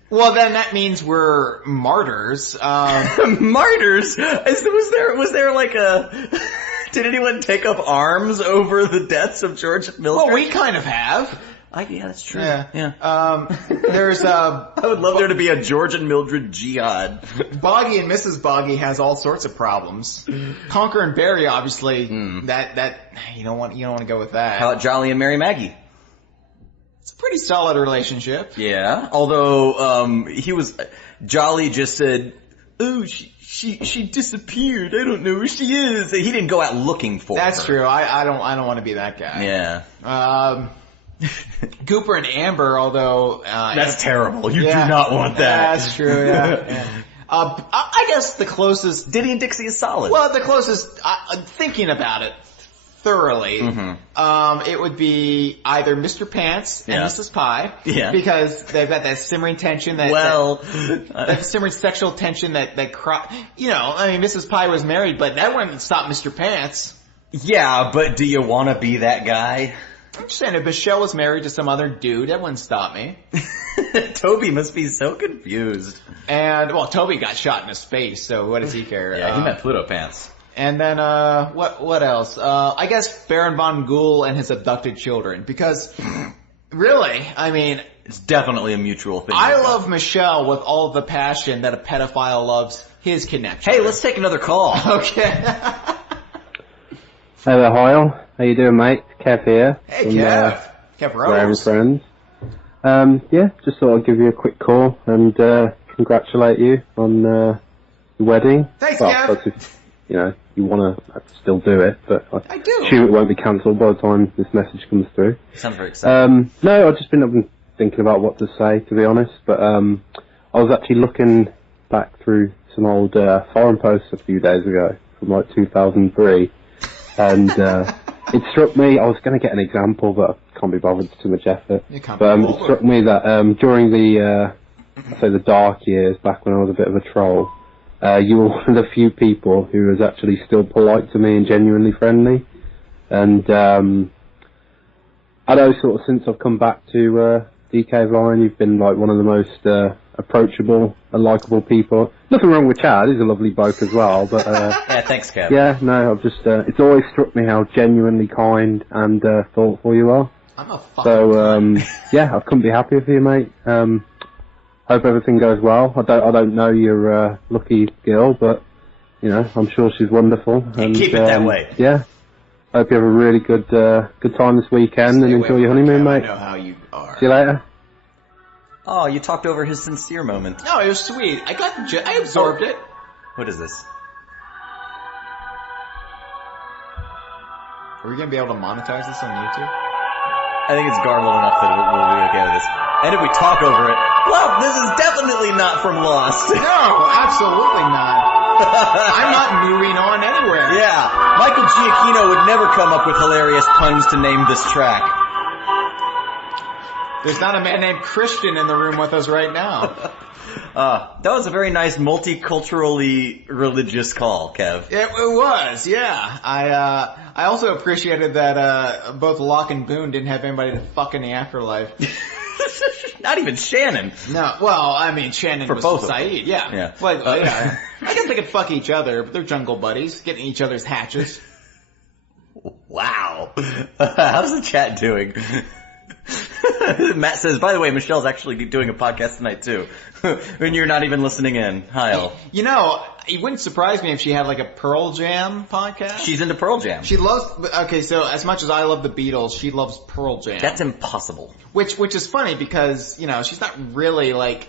Well, then that means we're martyrs. Martyrs? Was there like a... Did anyone take up arms over the deaths of George and Mildred? Well, we kind of have. Yeah, that's true. Yeah. There's I would love there to be a George and Mildred jihad. Boggy and Mrs. Boggy has all sorts of problems. Conker and Barry, obviously, that you don't want to go with that. How about Jolly and Mary Maggie? It's a pretty solid relationship. Yeah, although Jolly just said, "Oh, she disappeared. I don't know where she is." He didn't go out looking for her. That's true. I don't want to be that guy. Yeah. Gooper and Amber, although that's terrible. You do not want that. That's true. Yeah. I guess the closest Diddy and Dixie is solid. Well, the closest thinking about it thoroughly, it would be either Mr. Pants and Mrs. Pie, because they've got that simmering tension, that simmering sexual tension that Mrs. Pie was married, but that wouldn't stop Mr. Pants. Yeah, but do you want to be that guy? I'm just saying, if Michelle was married to some other dude, that wouldn't stop me. Toby must be so confused. And, well, Toby got shot in his face, so what does he care? Yeah, he meant Pluto Pants. And then, what else? I guess Baron von Ghoul and his abducted children, because, really, I mean... It's definitely a mutual thing. I love Michelle with all the passion that a pedophile loves his connection. Hey, let's take another call. Okay. Hey there, Hyle. How you doing, mate? Kev here. Hey, Kev. Kev Rose. Friends. Just thought I'd give you a quick call and congratulate you on the wedding. Thanks, Kev. If, you want to still do it, but I do. assume it won't be cancelled by the time this message comes through. Sounds very exciting. No, I've just been thinking about what to say, to be honest, but I was actually looking back through some old forum posts a few days ago from like 2003. And it struck me, I was going to get an example, but I can't be bothered, it's too much effort. It struck me that during the dark years, back when I was a bit of a troll, you were one of the few people who was actually still polite to me and genuinely friendly. And I know sort of since I've come back to DK Vine, you've been like one of the most approachable and likeable people. Nothing wrong with Chad, he's a lovely bloke as well, but yeah, thanks, Kev. Yeah, no, I've just it's always struck me how genuinely kind and thoughtful you are. I'm a fucking I couldn't be happier for you, mate. Hope everything goes well. I don't know your lucky girl, but I'm sure she's wonderful. And keep it that way. Yeah. Hope you have a really good time this weekend and enjoy your honeymoon, mate. I know how you are. See you later. Oh, you talked over his sincere moment. No, it was sweet. I absorbed it. What is this? Are we going to be able to monetize this on YouTube? I think it's garbled enough that we'll be okay with this. And if we talk over it, well, this is definitely not from Lost. No, absolutely not. I'm not moving on anywhere. Yeah, Michael Giacchino would never come up with hilarious puns to name this track. There's not a man named Christian in the room with us right now. That was a very nice multiculturally religious call, Kev. It was, yeah. I also appreciated that both Locke and Boone didn't have anybody to fuck in the afterlife. Not even Shannon. No, well, I mean, Shannon was both Saeed, yeah. I guess they could fuck each other, but they're jungle buddies, getting each other's hatches. Wow. How's the chat doing? Matt says, by the way, Michelle's actually doing a podcast tonight too. When you're not even listening in. Hyle. It wouldn't surprise me if she had like a Pearl Jam podcast. She's into Pearl Jam. She loves, okay, so as much as I love the Beatles, she loves Pearl Jam. That's impossible. Which is funny because, she's not really like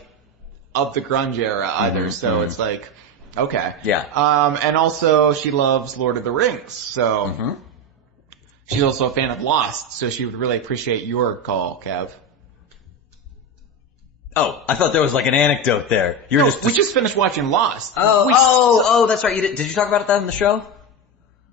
of the grunge era either, so it's like, okay. Yeah. And also she loves Lord of the Rings, so she's also a fan of Lost, so she would really appreciate your call, Kev. Oh, I thought there was like an anecdote there. We just finished watching Lost. Oh, that's right. Did you talk about that in the show?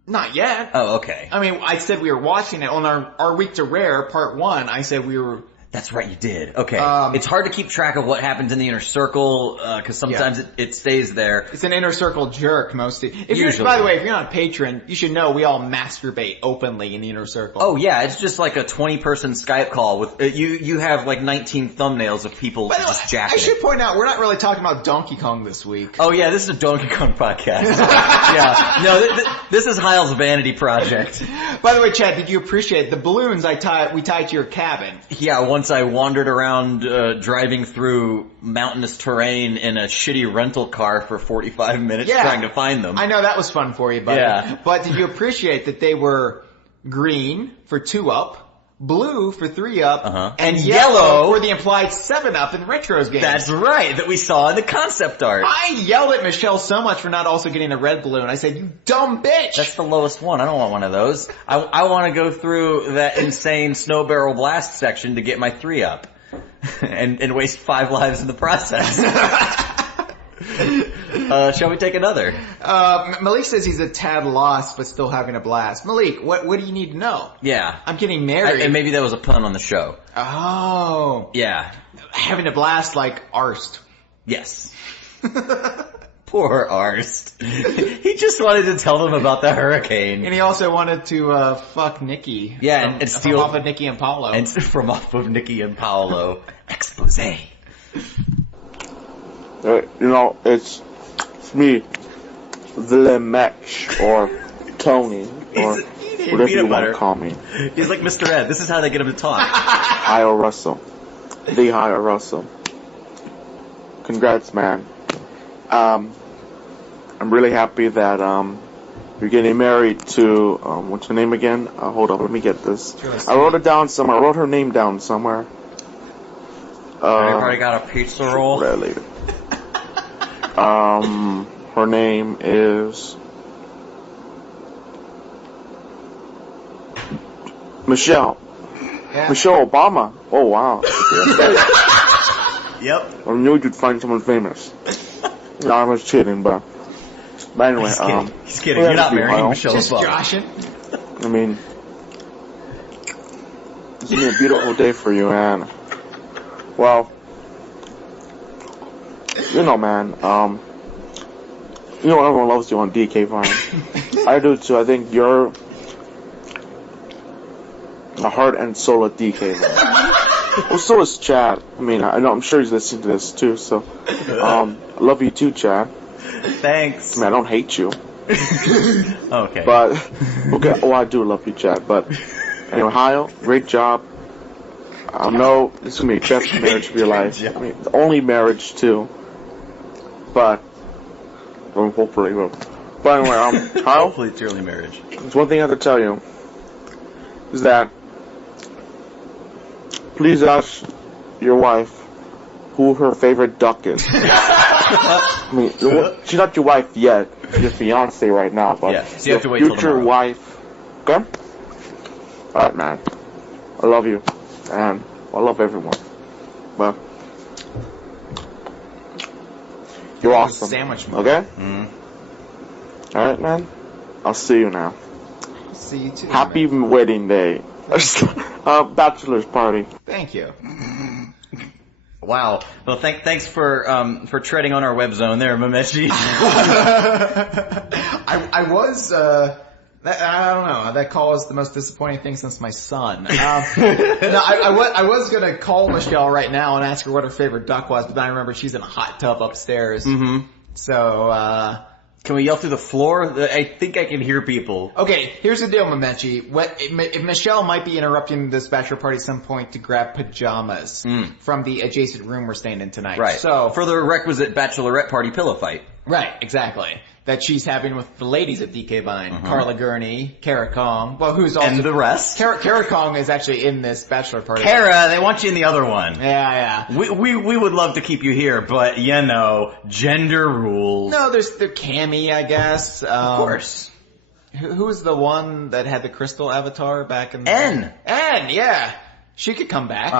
Not yet. Oh, okay. I mean, I said we were watching it on our Week to Rare, part 1. I said we were That's right, you did. Okay. It's hard to keep track of what happens in the inner circle, cause sometimes it stays there. It's an inner circle jerk, mostly. Usually. By the way, if you're not a patron, you should know we all masturbate openly in the inner circle. Oh yeah, it's just like a 20-person Skype call with, you have like 19 thumbnails of people just jacking I should point out, we're not really talking about Donkey Kong this week. Oh yeah, this is a Donkey Kong podcast. Yeah. No, this is Hyle's vanity project. By the way, Chad, did you appreciate the balloons we tied to your cabin? Yeah, once I wandered around driving through mountainous terrain in a shitty rental car for 45 minutes trying to find them. I know that was fun for you, buddy. Yeah. But did you appreciate that they were green for 2-up, blue for 3-up, and yellow for the implied 7-up in Retros games? That's right, that we saw in the concept art. I yelled at Michelle so much for not also getting a red balloon. I said, you dumb bitch! That's the lowest one. I don't want one of those. I want to go through that insane snow barrel blast section to get my 3-up. and waste 5 lives in the process. Shall we take another? Malik says he's a tad lost, but still having a blast. Malik, what do you need to know? Yeah. I'm getting married. And maybe that was a pun on the show. Oh. Yeah. Having a blast like Arst. Yes. Poor Arst. He just wanted to tell them about the hurricane. And he also wanted to fuck Nikki. Yeah, and steal off of Nikki and Paolo. And from off of Nikki and Paolo. Exposé. It's me, Vlemech, or Tony, or whatever you want to call me. He's like Mr. Ed. This is how they get him to talk. Hyle Russell. The Hyle Russell. Congrats, man. I'm really happy that, you're getting married to, what's her name again? Hold up, let me get this. I wrote it down somewhere. I wrote her name down somewhere. Everybody got a pizza roll? Later. Her name is Michelle. Yeah. Michelle Obama. Oh wow. Yep. I knew you'd find someone famous. No, I was kidding, but anyway, He's kidding. You're not marrying Michelle Just Obama. joshing. I mean, it's gonna be a beautiful day for you, and well, you know, man, you know everyone loves you on DK Vine. I do too. I think you're the heart and soul of DK Vine. Well, so is Chad. I mean, I know, I'm sure he's listening to this too, so, I love you too, Chad. Thanks. I mean, I don't hate you. Okay. But, okay, oh, I do love you, Chad, but, anyway, Hyle, great job. I know this is gonna be the best marriage of your life. I mean, the only marriage too. But, well, hopefully, but anyway, Hyle, hopefully it's early marriage. there's one thing I have to tell you, is that, please ask your wife who her favorite duck is. I mean, she's not your wife yet, your fiance right now, but yeah, so you have to wait till future tomorrow. wife. Okay? Alright, man. I love you. And I love everyone. But you're awesome. Sandwich mode. Okay? Alright, man. I'll see you now. See you too. Happy wedding day. Bachelor's party. Thank you. Wow. Well, thanks for treading on our web zone there, Mameshi. I was, I don't know, that call was the most disappointing thing since my son. No, I was gonna call Michelle right now and ask her what her favorite duck was, but then I remember she's in a hot tub upstairs. Mm-hmm. So, can we yell through the floor? I think I can hear people. Okay, here's the deal, Mamechi. If Michelle might be interrupting this bachelor party at some point to grab pajamas from the adjacent room we're staying in tonight. Right. So, for the requisite bachelorette party pillow fight. Right, exactly. That she's having with the ladies at DK Vine. Carla Gurney, Kara Kong, well, who's also... And the rest. Kara Kong is actually in this bachelor party. Kara, they want you in the other one. Yeah. We would love to keep you here, but, you know, gender rules. No, there's the Cammy, I guess. Of course. Who's the one that had the crystal avatar back in the... N, yeah. She could come back.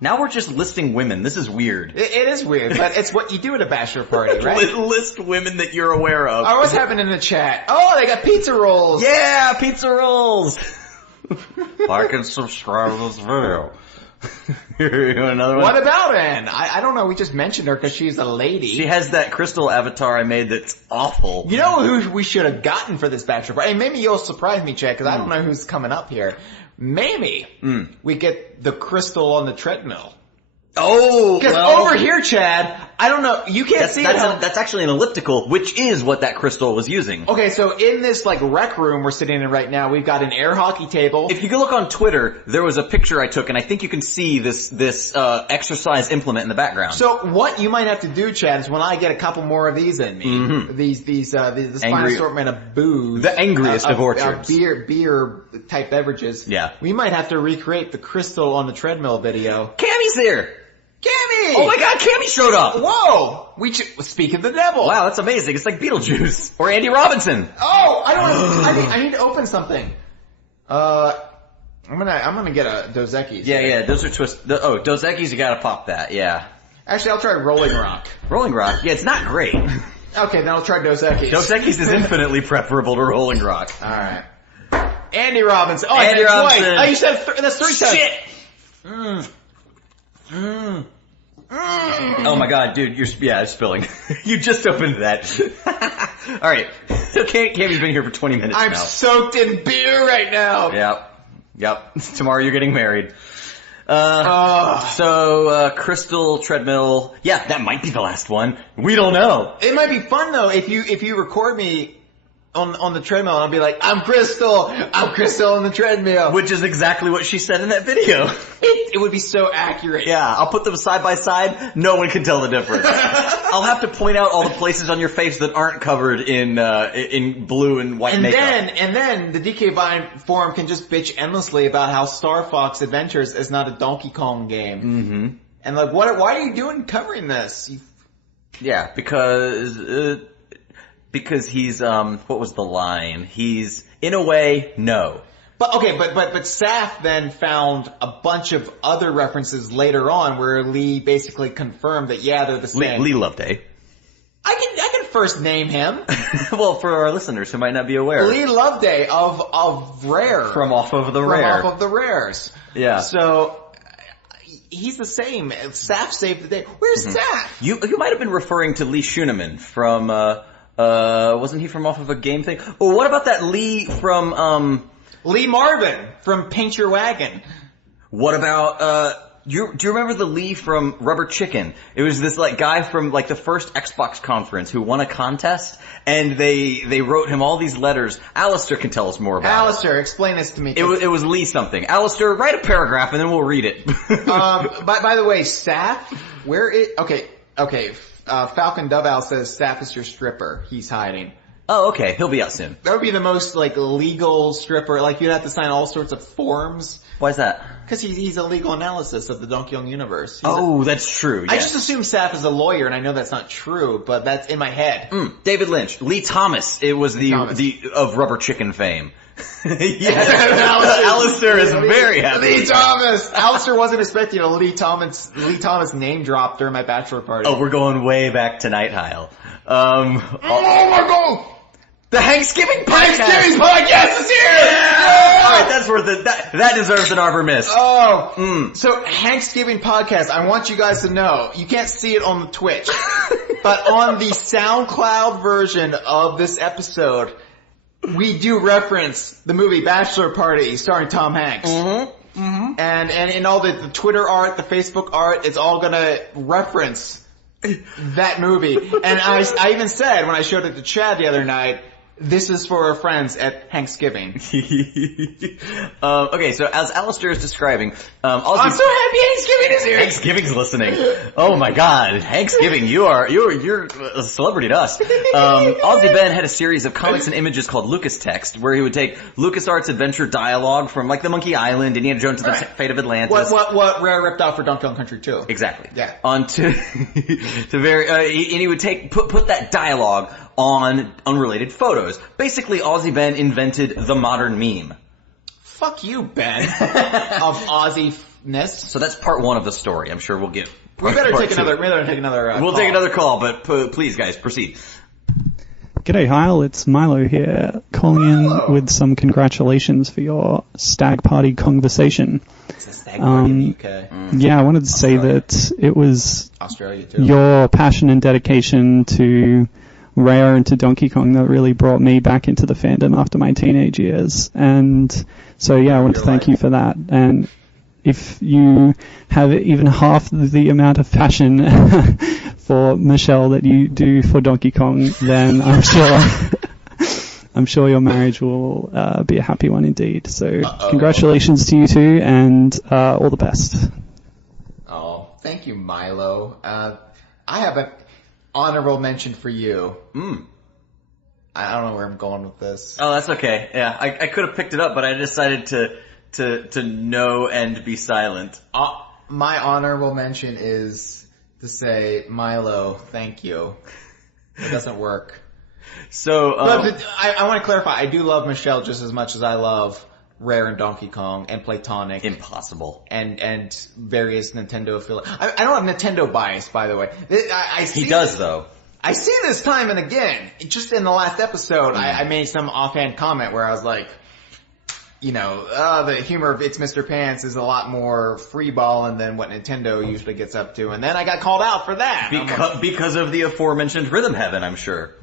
Now we're just listing women. This is weird. It is weird, but it's what you do at a bachelor party, right? List women that you're aware of. Oh, what's happening in the chat? Oh, they got pizza rolls. Yeah, pizza rolls. Like and subscribe to this video. You want another one? What about Anne? I don't know. We just mentioned her because she's a lady. She has that crystal avatar I made that's awful. You know who we should have gotten for this bachelor party? Hey, maybe you'll surprise me, Chad, because I don't know who's coming up here. Maybe we get the crystal on the treadmill. Oh, because over here, Chad, I don't know. You can't see it. That's actually an elliptical, which is what that crystal was using. Okay, so in this like rec room we're sitting in right now, we've got an air hockey table. If you go look on Twitter, there was a picture I took, and I think you can see this exercise implement in the background. So what you might have to do, Chad, is when I get a couple more of these in me, this fine assortment of booze, the angriest of orchards, beer type beverages. Yeah, we might have to recreate the crystal on the treadmill video. Cammy's here. Cammy! Oh my god, Cammy showed up! Whoa! We speak of the devil. Wow, that's amazing. It's like Beetlejuice. Or Andy Robinson. Oh, I need to open something. I'm gonna get a Dos Equis. Yeah, those are Dos Equis, you gotta pop that, yeah. Actually, I'll try Rolling Rock. Rolling Rock? Yeah, it's not great. Okay, then I'll try Dos Equis. Dos Equis is infinitely preferable to Rolling Rock. Alright. Andy Robinson. Oh, Andy Robinson. Twice. Oh, you said that's 3 times. Shit! Oh my god, dude, it's spilling. You just opened that. Alright. Cammy's been here for 20 minutes now. I'm soaked in beer right now. Yep. Tomorrow you're getting married. Crystal treadmill. Yeah, that might be the last one. We don't know. It might be fun though if you record me on the treadmill and I'll be like, I'm Crystal on the treadmill. Which is exactly what she said in that video. It would be so accurate. Yeah, I'll put them side by side. No one can tell the difference. I'll have to point out all the places on your face that aren't covered in blue and white makeup. And then the DK Vine forum can just bitch endlessly about how Star Fox Adventures is not a Donkey Kong game. Mm-hmm. And like, why are you covering this? Yeah, because he's, what was the line? He's, in a way, no. But Saf then found a bunch of other references later on where Lee basically confirmed that they're the same. Lee Loveday. I can first name him. Well, for our listeners who might not be aware. Lee Loveday of Rare. From Off of the Rares. Yeah. So, he's the same. Saf saved the day. Where's Saf? You might have been referring to Lee Schuneman from, wasn't he from Off of a Game thing? Well, what about that Lee from, Lee Marvin from Paint Your Wagon. What about, do you remember the Lee from Rubber Chicken? It was this guy from the first Xbox conference who won a contest, and they wrote him all these letters. Alistair can tell us more about it. Alistair, explain this to me. It was Lee something. Alistair, write a paragraph and then we'll read it. By the way, Saf, Falcon Dove Owl says Saf is your stripper. He's hiding. Oh, okay. He'll be out soon. That would be the most legal stripper. You'd have to sign all sorts of forms. Why is that? Because he's a legal analysis of the Donkey Kong universe. That's true. I just assume Saf is a lawyer, and I know that's not true, but that's in my head. David Lynch, Lee Thomas. It was the of Rubber Chicken fame. Alistair is very happy. Lee Thomas. Alistair wasn't expecting a Lee Thomas name drop during my bachelor party. Oh, we're going way back tonight, Hyle. Oh my god! The Thanksgiving podcast! Thanksgiving podcast is here! Yeah! Alright, that's worth it. That deserves an Arbor Miss. So, Thanksgiving podcast, I want you guys to know, you can't see it on the Twitch, but on the SoundCloud version of this episode, we do reference the movie Bachelor Party starring Tom Hanks. And in all the Twitter art, the Facebook art, it's all gonna reference that movie. And I even said when I showed it to Chad the other night, this is for our friends at Thanksgiving. Okay, so as Alistair is describing, I'm so happy Thanksgiving is here! Thanksgiving's listening. Oh my god, Thanksgiving, you're a celebrity to us. Ozzy Ben had a series of comics and images called Lucas Text, where he would take LucasArts adventure dialogue from the Monkey Island, Indiana Jones and the Fate of Atlantis. What Rare ripped off for Donkey Kong Country 2. Exactly. Yeah. And he would put that dialogue on unrelated photos. Basically, Ozzy Ben invented the modern meme. Fuck you, Ben. Of Ozzy-ness. So that's part one of the story. I'm sure we'll get We better take another We'll take another call, but please, guys, proceed. G'day, Hyle. It's Milo here, calling in with some congratulations for your stag party Kongversation. Everybody in the UK. Yeah, I wanted to say that it was Australia too. your passion and dedication to Rare and to Donkey Kong that really brought me back into the fandom after my teenage years. And so, yeah, I want to thank you for that. And if you have even half the amount of passion for Michelle that you do for Donkey Kong, then I'm sure your marriage will be a happy one indeed. So congratulations to you two, and all the best. Oh, thank you, Milo. I have an honorable mention for you. I don't know where I'm going with this. Oh, that's okay. Yeah, I could have picked it up, but I decided to know and be silent. My honorable mention is to say, Milo, thank you. It doesn't work. So, but I want to clarify, I do love Michelle just as much as I love Rare and Donkey Kong and Playtonic. Impossible. And various Nintendo affiliates. I don't have Nintendo bias, by the way. He does, though. I see this time and again. Just in the last episode, I made some offhand comment where I was like, the humor of It's Mr. Pants is a lot more freeballing than what Nintendo usually gets up to. And then I got called out for that. Because of the aforementioned Rhythm Heaven, I'm sure.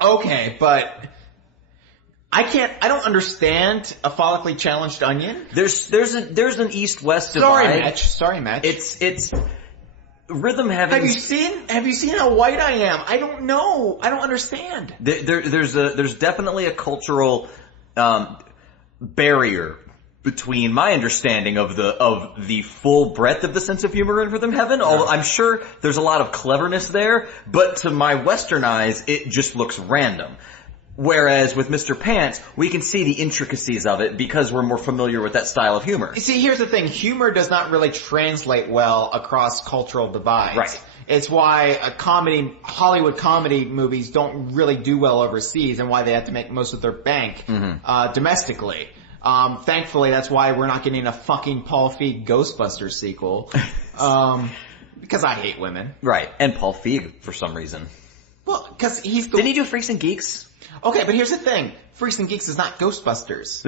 Okay, but I don't understand a follically challenged onion. There's an east-west divide. Sorry, Mitch. It's Rhythm Heaven. Have you seen how white I am? I don't know. I don't understand. There's definitely a cultural barrier between my understanding of the full breadth of the sense of humor in Rhythm Heaven. Although I'm sure there's a lot of cleverness there, but to my Western eyes, it just looks random. Whereas with Mr. Pants, we can see the intricacies of it because we're more familiar with that style of humor. See, here's the thing. Humor does not really translate well across cultural divides. Right. It's why Hollywood comedy movies don't really do well overseas and why they have to make most of their bank domestically. Thankfully, that's why we're not getting a fucking Paul Feig Ghostbusters sequel. Because I hate women. Right. And Paul Feig, for some reason. Well, because he's Didn't he do Freaks and Geeks? Okay, but here's the thing. Freaks and Geeks is not Ghostbusters.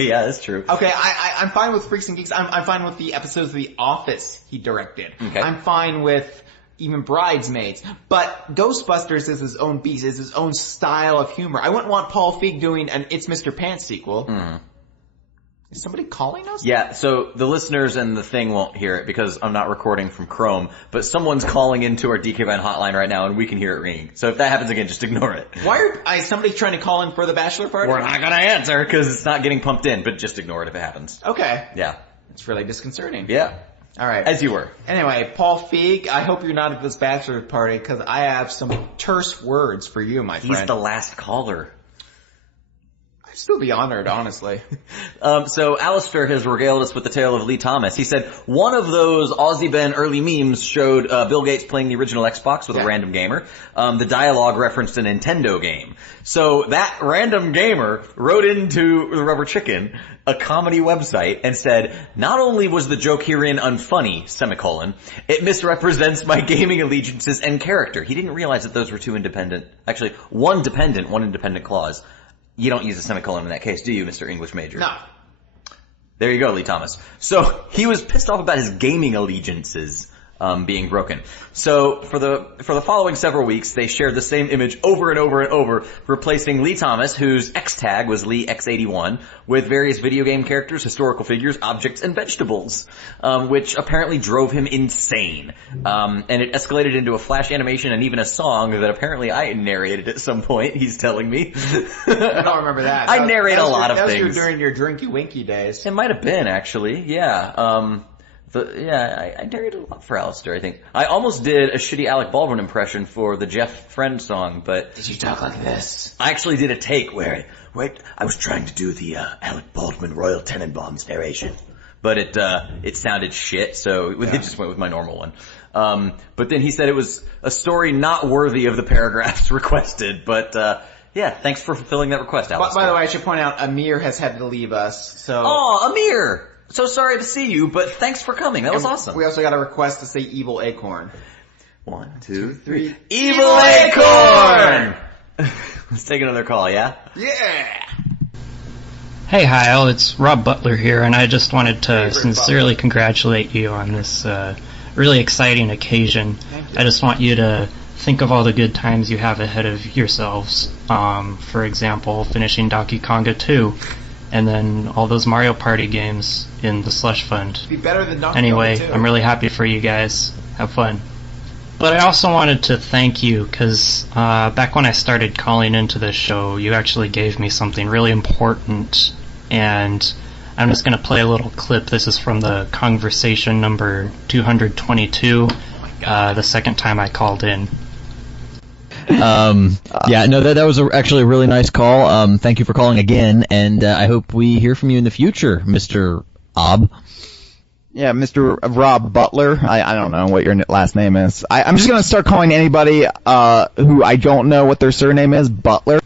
Yeah, that's true. Okay, I'm fine with Freaks and Geeks. I'm fine with the episodes of The Office he directed. Okay. I'm fine with even Bridesmaids. But Ghostbusters is his own beast, is his own style of humor. I wouldn't want Paul Feig doing an It's Mr. Pants sequel. Is somebody calling us? Yeah, so the listeners and the thing won't hear it because I'm not recording from Chrome, but someone's calling into our DK Band hotline right now and we can hear it ringing. So if that happens again, just ignore it. Why is somebody trying to call in for the Bachelor party? We're not gonna answer because it's not getting pumped in, but just ignore it if it happens. Okay. Yeah. It's really disconcerting. Yeah. Alright. As you were. Anyway, Paul Feig, I hope you're not at this Bachelor party because I have some terse words for you, my friend. He's the last caller. I'd still be honored, honestly. So Alistair has regaled us with the tale of Lee Thomas. He said, one of those Aussie Ben early memes showed Bill Gates playing the original Xbox with a random gamer. The dialogue referenced a Nintendo game. So that random gamer wrote into the Rubber Chicken, a comedy website, and said, not only was the joke herein unfunny, semicolon, it misrepresents my gaming allegiances and character. He didn't realize that those were two independent, actually, one independent clause. You don't use a semicolon in that case, do you, Mr. English Major? No. There you go, Lee Thomas. So, he was pissed off about his gaming allegiances being broken. So, for the following several weeks, they shared the same image over and over and over, replacing Lee Thomas, whose X tag was Lee X81, with various video game characters, historical figures, objects, and vegetables, which apparently drove him insane. And it escalated into a flash animation and even a song that apparently I narrated at some point, he's telling me. I don't remember that. I narrate a lot of things. That was during your Drinky Winky days. It might have been, actually, yeah. I narrated a lot for Alistair, I think. I almost did a shitty Alec Baldwin impression for the Jeff Friend song, but... Did you talk like this? I actually did a take where I was trying to do the Alec Baldwin Royal Tenenbaums narration. But it sounded shit, so it just went with my normal one. But then he said it was a story not worthy of the paragraphs requested, but... yeah, thanks for fulfilling that request, Alistair. By the way, I should point out, Amir has had to leave us, so... Oh, Amir! So sorry to see you, but thanks for coming. That was awesome. We also got a request to say Evil Acorn. 1, 2, 3. Evil Acorn! Let's take another call, yeah? Yeah! Hey Hyle, it's Rob Butler here, and I just wanted to sincerely congratulate you on this really exciting occasion. I just want you to think of all the good times you have ahead of yourselves. For example, finishing Donkey Konga 2, and then all those Mario Party games in the slush fund. Be better than Donkey Anyway, Konga 2. I'm really happy for you guys. Have fun. But I also wanted to thank you, because back when I started calling into this show, you actually gave me something really important, and I'm just going to play a little clip. This is from the Kongversation number 222, the second time I called in. Yeah, no, that was actually a really nice call. Thank you for calling again, and I hope we hear from you in the future, Mr. Ob. Yeah, Mr. Rob Butler. I don't know what your last name is. I'm just going to start calling anybody who I don't know what their surname is, Butler.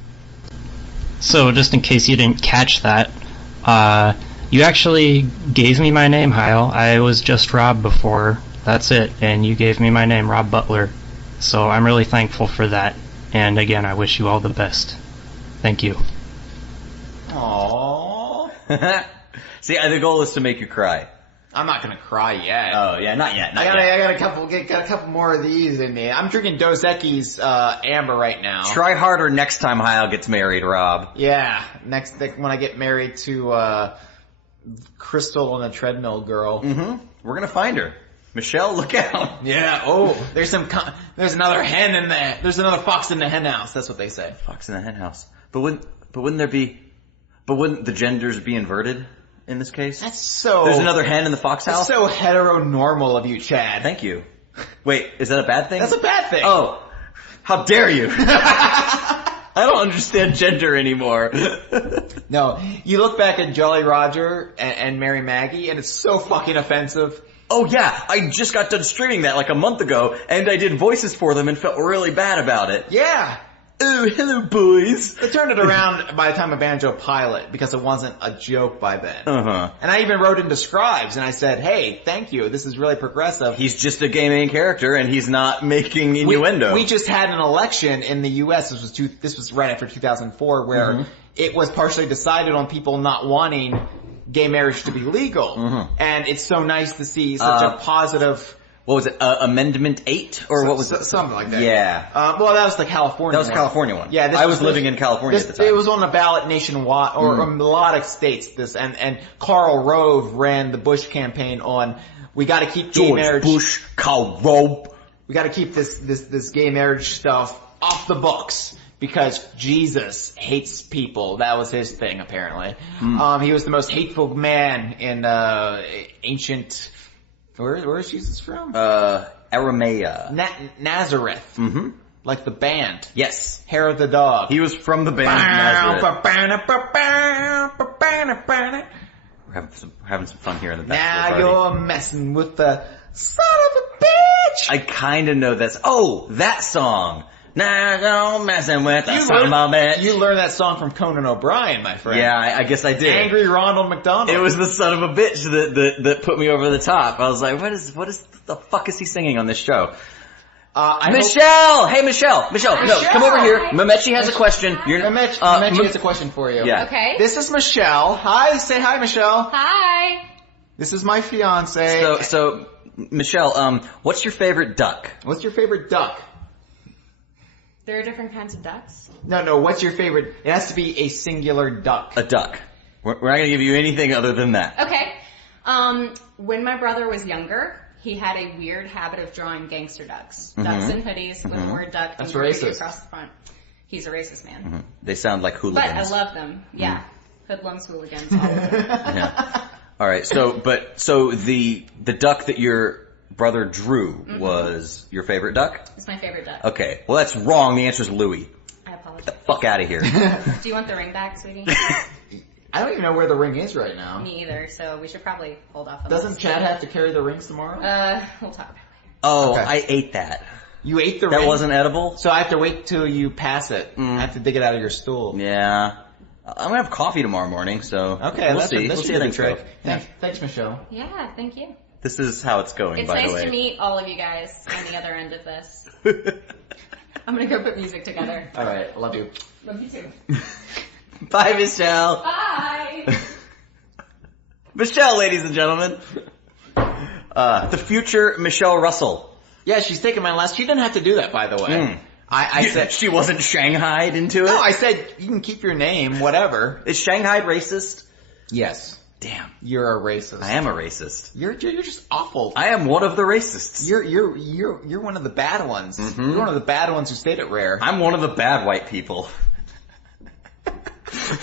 So, just in case you didn't catch that, you actually gave me my name, Hyle. I was just Rob before. That's it. And you gave me my name, Rob Butler. So I'm really thankful for that. And again, I wish you all the best. Thank you. Aww. See, the goal is to make you cry. I'm not gonna cry yet. Oh yeah, not yet. I got a couple more of these in me. I'm drinking Dos Equis Amber right now. Try harder next time Hyle gets married, Rob. Yeah, when I get married to Crystal and the treadmill girl. Mm-hmm. We're gonna find her. Michelle, look out. Yeah. Oh, there's another hen in there. There's another fox in the hen house. That's what they say. Fox in the hen house. But wouldn't the genders be inverted? In this case? There's another hen in the fox house? That's so heteronormal of you, Chad. Thank you. Wait, is that a bad thing? That's a bad thing. Oh, how dare you? I don't understand gender anymore. No, you look back at Jolly Roger and Mary Maggie, and it's so fucking offensive. Oh yeah, I just got done streaming that like a month ago, and I did voices for them and felt really bad about it. Yeah. Oh, hello boys. They turned it around by the time of Banjo Pilot, because it wasn't a joke by then. Uh-huh. And I even wrote into Scribes, and I said, hey, thank you, this is really progressive. He's just a gay main character, and he's not making innuendo. We just had an election in the U.S., this was right after 2004, where it was partially decided on people not wanting gay marriage to be legal. Mm-hmm. And it's so nice to see such a positive... What was it? Amendment 8? Or what was it? Something like that. Yeah. Well, that was the California one. That was the California one. Yeah, I was living in California at the time. It was on the ballot nationwide, or a lot of states, and Karl Rove ran the Bush campaign on, we gotta keep gay marriage... Bush, Karl Rove. We gotta keep this gay marriage stuff off the books. Because Jesus hates people. That was his thing, apparently. He was the most hateful man in ancient... Where is Jesus from? Aramea. Nazareth. Mm-hmm. Like the band. Yes. Hair of the Dog. He was from the band Nazareth. We're having some fun here in the Bachelor Now party. you're messing with the son of a bitch! I kinda know that song. Now you're messing with the son of a bitch. You learned that song from Conan O'Brien, my friend. Yeah, I guess I did. Angry Ronald McDonald. It was the son of a bitch that put me over the top. I was like, what the fuck is he singing on this show? Michelle! Hey, Michelle! Michelle, no, come over here. Mamechi has a question. Mamechi has a question for you. Yeah. Okay. This is Michelle. Hi, say hi, Michelle. Hi. This is my fiance. So, Michelle, what's your favorite duck? What's your favorite duck? There are different kinds of ducks. No, what's your favorite? It has to be a singular duck. A duck. We're not gonna give you anything other than that. Okay. When my brother was younger, he had a weird habit of drawing gangster ducks. Ducks in hoodies with the word duck That's embroidered racist. across the front. He's a racist man. They sound like But hooligans. I love them. Yeah. Hoodlums, hooligans, all of them. Yeah. Alright, so the duck that your brother drew was your favorite duck? It's my favorite duck. Okay. Well, that's wrong. The answer's Louie. I apologize. Get the fuck out of here. Do you want the ring back, sweetie? I don't even know where the ring is right now. Me either, so we should probably hold off on Doesn't this. Chad have to carry the rings tomorrow? We'll talk about it later. Oh, Okay. I ate that. You ate the ring? That wasn't edible? So I have to wait till you pass it. I have to dig it out of your stool. Yeah. I'm gonna have coffee tomorrow morning, so Okay, we'll that's see. That's We'll see how a things trick. go. Thanks, Michelle. Yeah, thank you. This is how it's going, It's by nice the way. to meet all of you guys on the other end of this. I'm gonna go put music together. Alright, love you. Love you too. Bye, Michelle. Bye! Michelle, ladies and gentlemen. The future Michelle Russell. Yeah, she's taking my last. She didn't have to do that, by the way. I said she wasn't shanghaied into it? No, I said you can keep your name, whatever. Is Shanghai racist? Yes. Damn. You're a racist. I am a racist. You're just awful. I am one of the racists. You're one of the bad ones. Mm-hmm. You're one of the bad ones who stayed at Rare. I'm one of the bad white people.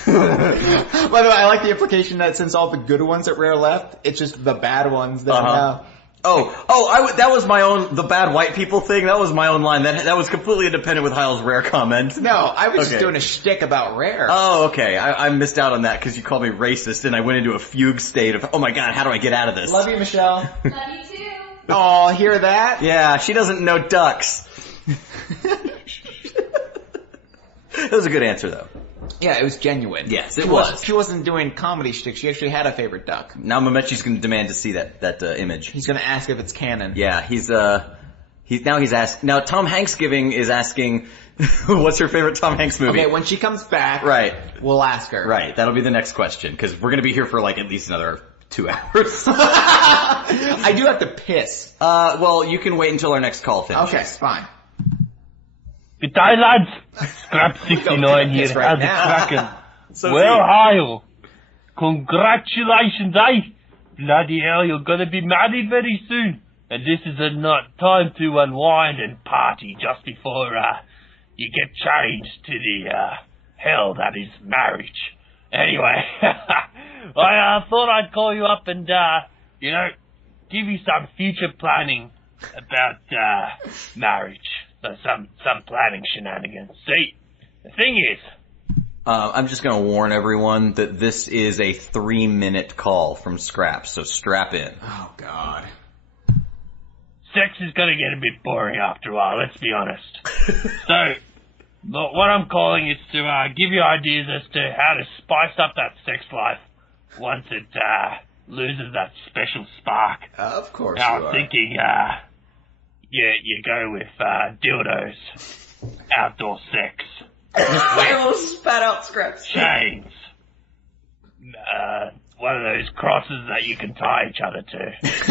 By the way, I like the implication that since all the good ones at Rare left, it's just the bad ones that are now. That was my own, the bad white people thing, that was my own line. That was completely independent with Hyle's Rare comment. No, I was just doing a shtick about Rare. Oh, okay. I missed out on that because you called me racist and I went into a fugue state of, oh my god, how do I get out of this? Love you, Michelle. Love you too. Oh, hear that? Yeah, she doesn't know ducks. That was a good answer though. Yeah, it was genuine. Yes, it was. She wasn't doing comedy shtick. She actually had a favorite duck. Now Mamechi's going to demand to see that image. He's going to ask if it's canon. Yeah, he's asked. Now Tom Hanks is asking, what's her favorite Tom Hanks movie? Okay, when she comes back, right, we'll ask her. Right, that'll be the next question because we're going to be here for like at least another 2 hours. I do have to piss. Well, you can wait until our next call finishes. Okay, fine. Good day, lads. Scrap69 here. How's it cracking? Well, Hyle, congratulations, eh? Bloody hell, you're gonna be married very soon. And this is not time to unwind and party just before, you get changed to the, hell that is marriage. Anyway, I thought I'd call you up and, give you some future planning about, marriage. So some planning shenanigans. See, the thing is... I'm just gonna warn everyone that this is a 3-minute call from Scraps, so strap in. Oh, God. Sex is gonna get a bit boring after a while, let's be honest. So, what I'm calling is to give you ideas as to how to spice up that sex life once it loses that special spark. Of course now, you are. I'm thinking... you go with dildos, outdoor sex. I almost spat out Scraps. Chains. One of those crosses that you can tie each other to. If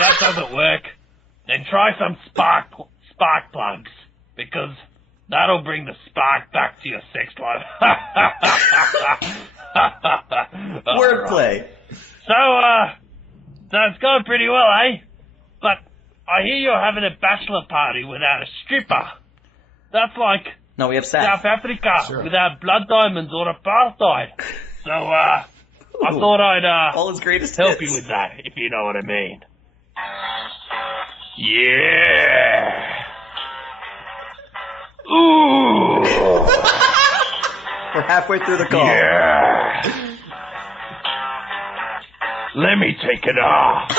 that doesn't work, then try some spark plugs, because that'll bring the spark back to your sex life. Wordplay. So it's going pretty well, eh? But I hear you're having a bachelor party without a stripper. That's like no, we have South Africa without blood diamonds or apartheid. So I thought I'd all his greatest help hits. you with that, if you know what I mean. Yeah. Ooh. We're halfway through the call. Yeah. Let me take it off.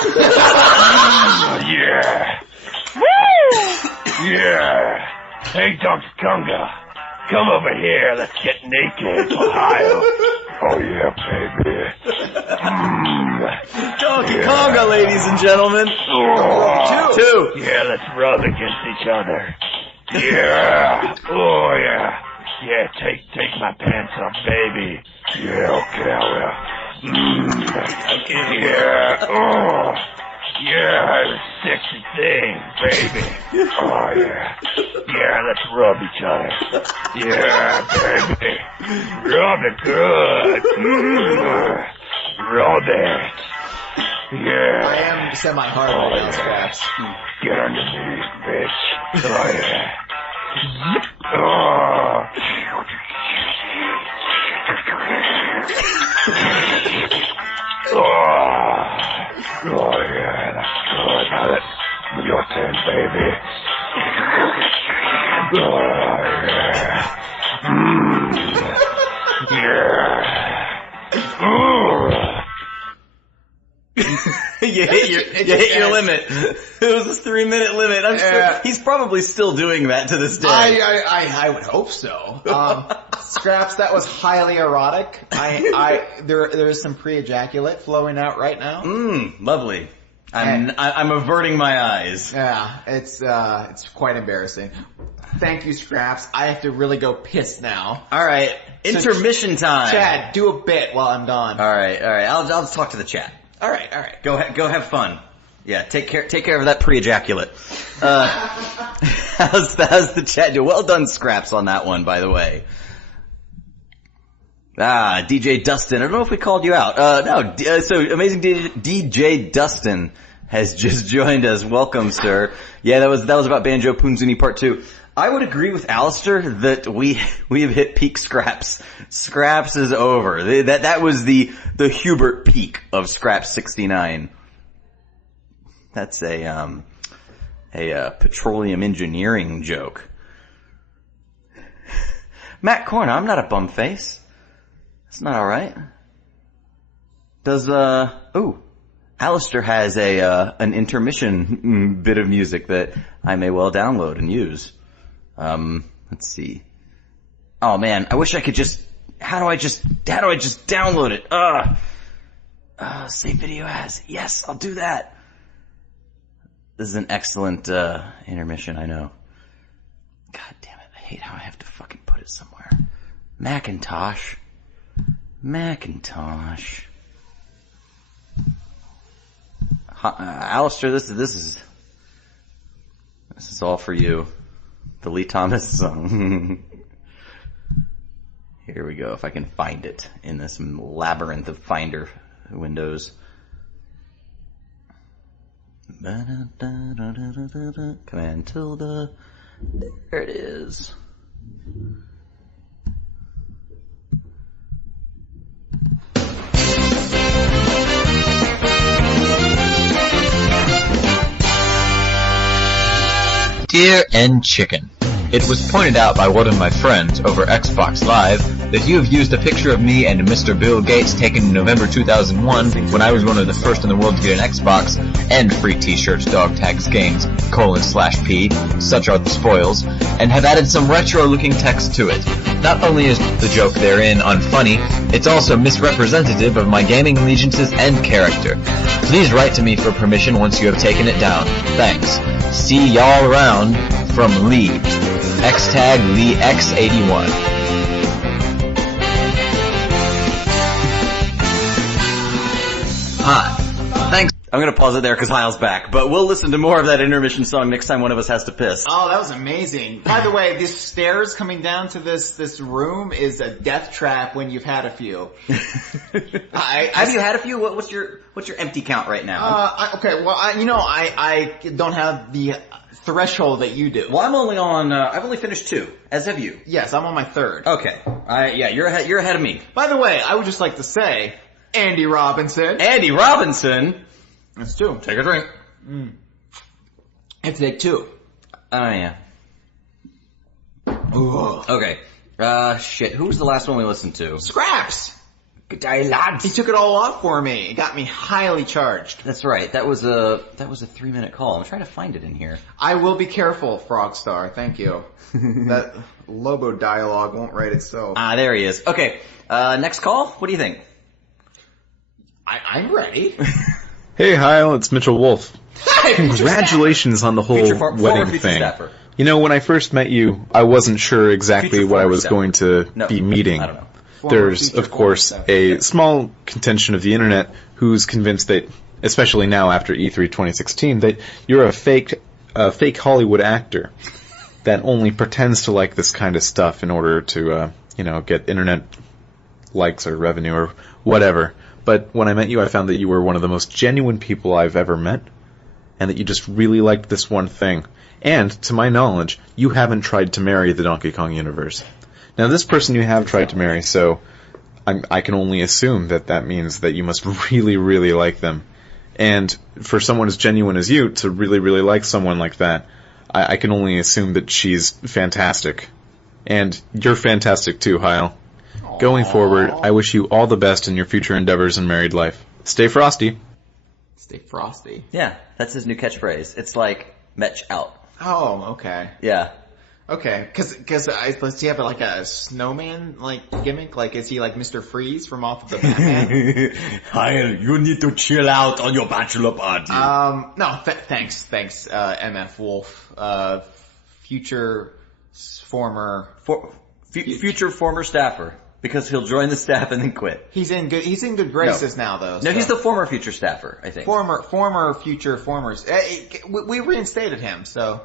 Yeah. Woo! Yeah. Hey, Dr. Conga, come over here. Let's get naked. Ohio. Oh, yeah, baby. Donkey Konga, ladies and gentlemen. Two. Yeah, let's rub against each other. Yeah. Oh, yeah. Yeah, take my pants off, baby. Yeah, okay, I will. Okay. Yeah. Oh. Yeah, the sexy thing, baby. Oh, yeah. Yeah, let's rub each other. Yeah, baby. Rub it good. Rub it. Yeah. I am semi-hard right now, Scraps. Get underneath, bitch. Oh, yeah. Oh. Oh, yeah, that's good. Now that's your turn, baby. Oh, yeah. Yeah. Ooh. You hit your limit. It was a 3-minute limit. I'm sure he's probably still doing that to this day. I would hope so. Scraps, that was highly erotic. There is some pre-ejaculate flowing out right now. Lovely. I'm averting my eyes. Yeah, it's quite embarrassing. Thank you, Scraps. I have to really go piss now. All right, intermission time. Chad, do a bit while I'm gone. All right. I'll just talk to the chat. All right. Go have fun. Yeah, take care of that pre-ejaculate. How's the chat do? Well done, Scraps, on that one, by the way. DJ Dustin. I don't know if we called you out. No. So amazing DJ Dustin has just joined us. Welcome, sir. Yeah, that was about Banjo Punzini Part 2. I would agree with Alistair that we have hit peak Scraps. Scraps is over. That was the Hubert peak of Scraps 69. That's a petroleum engineering joke. Matt Corner, I'm not a bum face. It's not alright. Alistair has an intermission bit of music that I may well download and use. Let's see. Oh man, I wish I could how do I just download it? Save video as. Yes, I'll do that. This is an excellent, intermission, I know. God damn it, I hate how I have to fucking put it somewhere. Macintosh. Alistair, this is all for you. The Lee Thomas song. Here we go, if I can find it in this labyrinth of Finder windows. Command tilde. There it is. Dear N Chicken, it was pointed out by one of my friends over Xbox Live that you have used a picture of me and Mr. Bill Gates taken in November 2001 when I was one of the first in the world to get an Xbox and free t-shirts, dog tags, games, :P, such are the spoils, and have added some retro-looking text to it. Not only is the joke therein unfunny, it's also misrepresentative of my gaming allegiances and character. Please write to me for permission once you have taken it down. Thanks. See y'all around. From Lee. Xtag Lee X81. Hi. Thanks. I'm gonna pause it there because Hyle's back, but we'll listen to more of that intermission song next time one of us has to piss. Oh, that was amazing. By the way, these stairs coming down to this room is a death trap when you've had a few. Have you had a few? What's your empty count right now? I don't have the threshold that you do. Well, I'm only on, I've only finished 2, as have you. Yes, I'm on my 3rd. Okay. You're ahead of me. By the way, I would just like to say, Andy Robinson. Andy Robinson? That's 2. Take a drink. I have to take 2. Oh, yeah. Ooh. Okay. Shit. Who was the last one we listened to? Scraps! Good day, lads. He took it all off for me. It got me highly charged. That's right. That was a 3-minute call. I'm trying to find it in here. I will be careful, Frogstar. Thank you. That Lobo dialogue won't write itself. There he is. Okay. Next call? What do you think? I'm ready. Hey, Hyle, it's Mitchell Wolf. Hi, Congratulations on the whole wedding thing. You know, when I first met you, I wasn't sure exactly what I was going to be meeting. I don't know. There's, of course, a small contingent of the internet who's convinced that, especially now after E3 2016, that you're a fake Hollywood actor that only pretends to like this kind of stuff in order to, get internet likes or revenue or whatever. But when I met you, I found that you were one of the most genuine people I've ever met, and that you just really liked this one thing. And, to my knowledge, you haven't tried to marry the Donkey Kong universe. Now, this person you have tried to marry, so I can only assume that means that you must really, really like them. And for someone as genuine as you to really, really like someone like that, I can only assume that she's fantastic. And you're fantastic too, Hyle. Aww. Going forward, I wish you all the best in your future endeavors in married life. Stay frosty. Stay frosty? Yeah, that's his new catchphrase. It's like, Metch out. Oh, okay. Yeah. Okay, because let's see, have like a snowman like gimmick. Like, is he like Mr. Freeze from off of the Batman? Hyle, you need to chill out on your bachelor party. No, thanks, MF Wolf, future former staffer, because he'll join the staff and then quit. He's in good graces now, though. No, he's the former future staffer, I think. Former future formers. We reinstated him, so.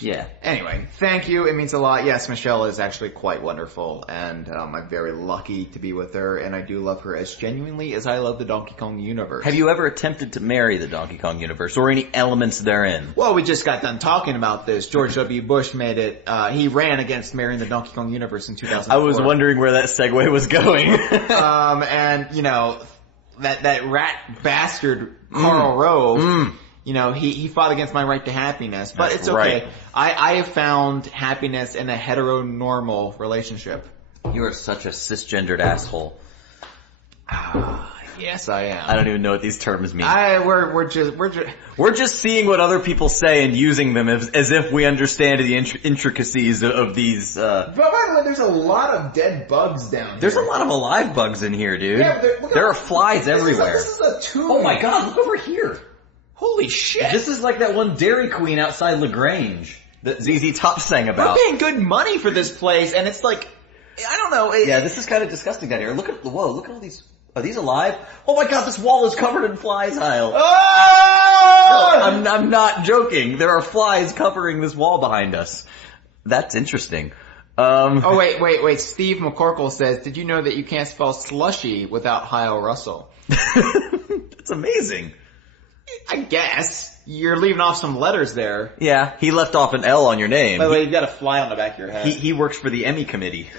Yeah. Anyway, thank you. It means a lot. Yes, Michelle is actually quite wonderful, and I'm very lucky to be with her, and I do love her as genuinely as I love the Donkey Kong universe. Have you ever attempted to marry the Donkey Kong universe, or any elements therein? Well, we just got done talking about this. George W. Bush made it, he ran against marrying the Donkey Kong universe in 2004. I was wondering where that segue was going. And, you know, that rat bastard, Karl Rove, you know, he fought against my right to happiness, but it's okay. Right. I have found happiness in a heteronormal relationship. You are such a cisgendered asshole. Yes, I am. I don't even know what these terms mean. We're just seeing what other people say and using them as if we understand the intricacies of these. But by the way, there's a lot of dead bugs down here. There's a lot of alive bugs in here, dude. Yeah, there are flies everywhere. This is a tomb. Oh my god, look over here. Holy shit. This is like that one Dairy Queen outside LaGrange that ZZ Top sang about. We're paying good money for this place, and it's like, I don't know. Yeah, this is kind of disgusting down here. Look at all these. Are these alive? Oh my god, this wall is covered in flies, Hyle. Oh! No, I'm not joking. There are flies covering this wall behind us. That's interesting. Oh wait. Steve McCorkle says, did you know that you can't spell slushy without Hyle Russell? That's amazing. I guess. You're leaving off some letters there. Yeah, he left off an L on your name. By the way, you've got a fly on the back of your head. He works for the Emmy committee.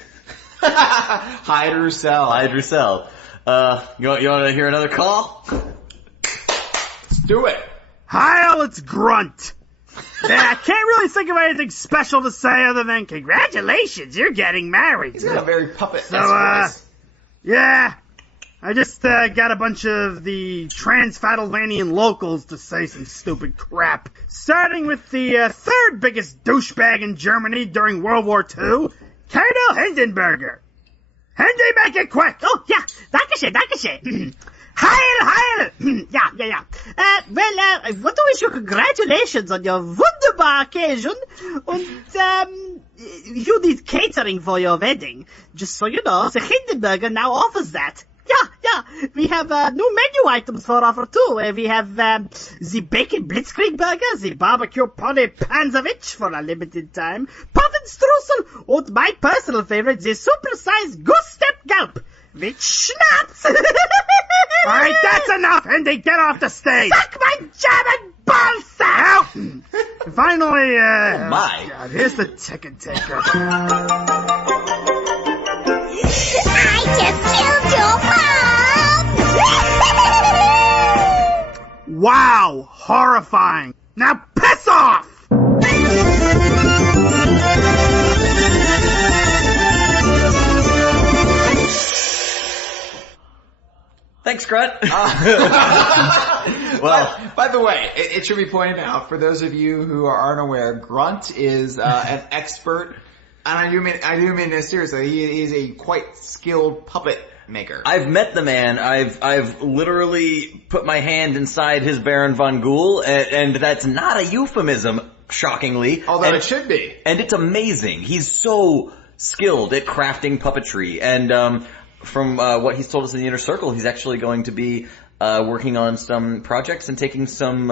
Hide or sell. Hide or sell. You want to hear another call? Let's do it. Hyle, it's Grunt. Yeah, I can't really think of anything special to say other than congratulations, you're getting married. He's got a very puppet-esque voice. Yeah. I just got a bunch of the Transfattlevanian locals to say some stupid crap. Starting with the third biggest douchebag in Germany during World War II, Colonel Hindenburger. Handy, make it quick! Oh, yeah, Dankeschön. Hyle! Yeah. I want to wish you congratulations on your wunderbar occasion, and, you need catering for your wedding. Just so you know, the Hindenburger now offers that. Yeah, we have new menu items for offer too. We have the bacon blitzkrieg burger, the barbecue pony panzerwich for a limited time, Puffinstrusel, and my personal favorite, the supersized goose step gulp with schnapps. Alright, that's enough, Andy, get off the stage. Suck my German ballsack. And finally, oh my. God, here's the ticket taker. I just killed your mom! Wow, horrifying. Now piss off! Thanks, Grunt. Well, by the way, it should be pointed out, for those of you who aren't aware, Grunt is an expert, and I do mean this seriously, he is a quite skilled puppet maker. I've met the man. I've literally put my hand inside his Baron von Ghoul, and that's not a euphemism, shockingly. Although it should be. And it's amazing. He's so skilled at crafting puppetry, and from what he's told us in the Inner Circle, he's actually going to be working on some projects and taking some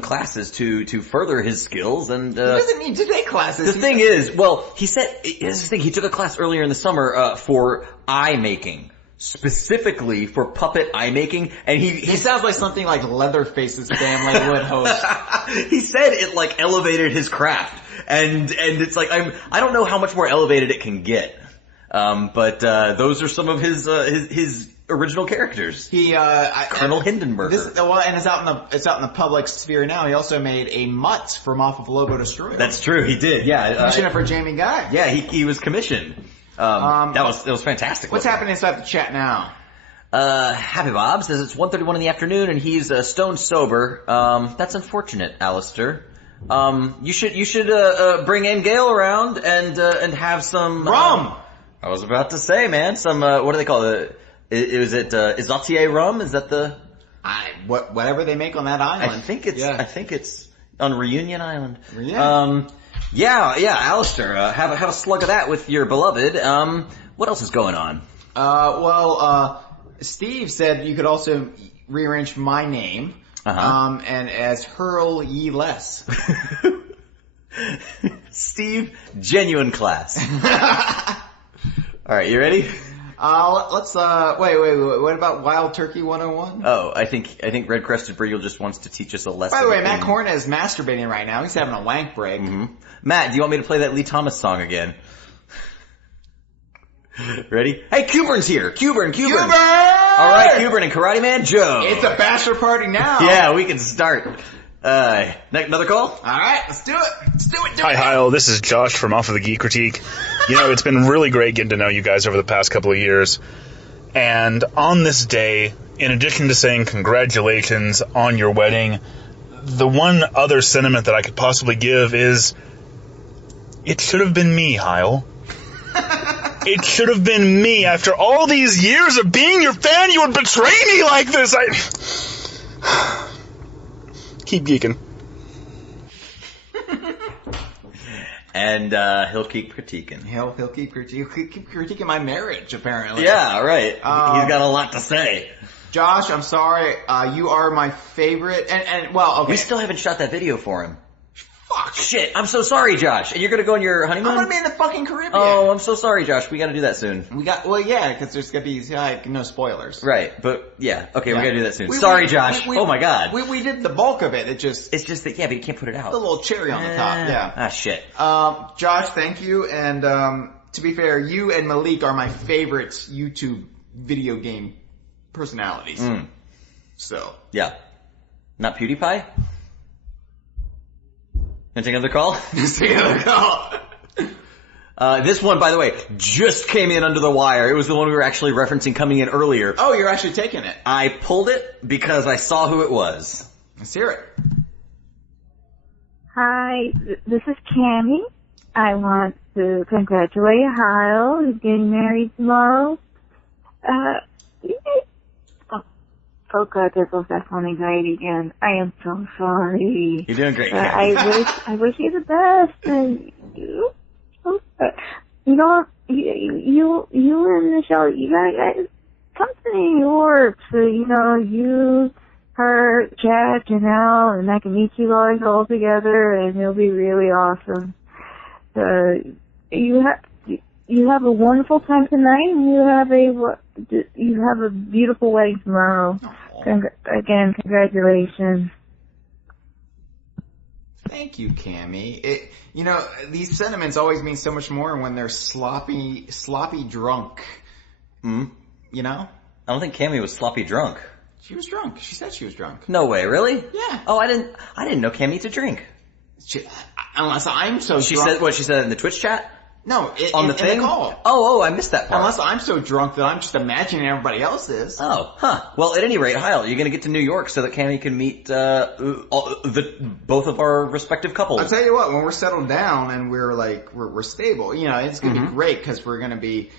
classes to further his skills. And he doesn't need to take classes. The thing is, well, he said, here's the thing, he took a class earlier in the summer for eye making. Specifically for puppet eye making, and he sounds like something like Leatherface's family would host. He said it like elevated his craft, and it's like I don't know how much more elevated it can get. But those are some of his original characters. Colonel Hindenburger. And it's out in the public sphere now. He also made a mutt from off of Lobo Destroyer. That's true. He did. Yeah. Commissioner for Jamie Guy. Yeah. He was commissioned. That was fantastic. What's happening inside the chat now? Happy Bob says it's 1:31 in the afternoon and he's stone sober. That's unfortunate, Alistair. You should bring in Gale around and have some rum. I was about to say, man, some what do they call it? Is it Isatier rum? Is that the whatever they make on that island? I think it's on Reunion Island. Yeah. Alistair, have a slug of that with your beloved. What else is going on? Steve said you could also rearrange my name, and as Hurl Ye Less. Steve, genuine class. All right, you ready? Let's wait. What about Wild Turkey 101? Oh, I think Red Crested Beagle just wants to teach us a lesson. By the way, Matt Corna is masturbating right now. He's having a wank break. Mm-hmm. Matt, do you want me to play that Lee Thomas song again? Ready? Hey, Cuburn's here. Cubern. All right, Cubern and Karate Man Joe. It's a bachelor party now. Yeah, we can start. Another call? All right, let's do it. Hi, Hyle. This is Josh from Off of the Geek Critique. You know, it's been really great getting to know you guys over the past couple of years. And on this day, in addition to saying congratulations on your wedding, the one other sentiment that I could possibly give is, it should have been me, Hyle. It should have been me. After all these years of being your fan, you would betray me like this. Keep geeking. And he'll keep critiquing. He'll keep critiquing my marriage, apparently. Yeah, right. He's got a lot to say. Josh, I'm sorry. You are my favorite. And well, okay. We still haven't shot that video for him. Fuck. Shit. I'm so sorry, Josh. And you're gonna go on your honeymoon? I'm gonna be in the fucking Caribbean. Oh, I'm so sorry, Josh. We gotta do that soon. Because there's gonna be no spoilers. Right, but yeah. Okay, we gotta do that soon. Sorry, Josh. Oh my god. We did the bulk of it. It's just that, yeah, but you can't put it out. The little cherry on the top, yeah. Ah, shit. Josh, thank you. And, to be fair, you and Malik are my favorite YouTube video game personalities. So. Yeah. Not PewDiePie? Gonna take another call? Just take another call. This one, by the way, just came in under the wire. It was the one we were actually referencing coming in earlier. Oh, you're actually taking it. I pulled it because I saw who it was. Let's hear it. Hi, this is Cammie. I want to congratulate Hyle, who's getting married tomorrow. Oh god, there's that anxiety again. I am so sorry. You're doing great, I wish you the best. And you know, you and Michelle, you guys, something in New York. So, you know, you, her, Chad, Janelle, and I can meet you guys all together, and it'll be really awesome. You have a wonderful time tonight, and you have a beautiful wedding tomorrow. Again, congratulations. Thank you, Cammie. These sentiments always mean so much more when they're sloppy drunk. You know? I don't think Cammie was sloppy drunk. She was drunk. She said she was drunk. No way, really? Yeah. Oh, I didn't know Cammie to drink. Unless I'm so drunk. She said what she said in the Twitch chat? No, on the thing? In the call. Oh, I missed that part. Unless I'm so drunk that I'm just imagining everybody else is. Oh, huh. Well, at any rate, Hyle, you're gonna get to New York so that Cammie can meet both of our respective couples. I'll tell you what, when we're settled down and we're stable, it's gonna be great because we're gonna be,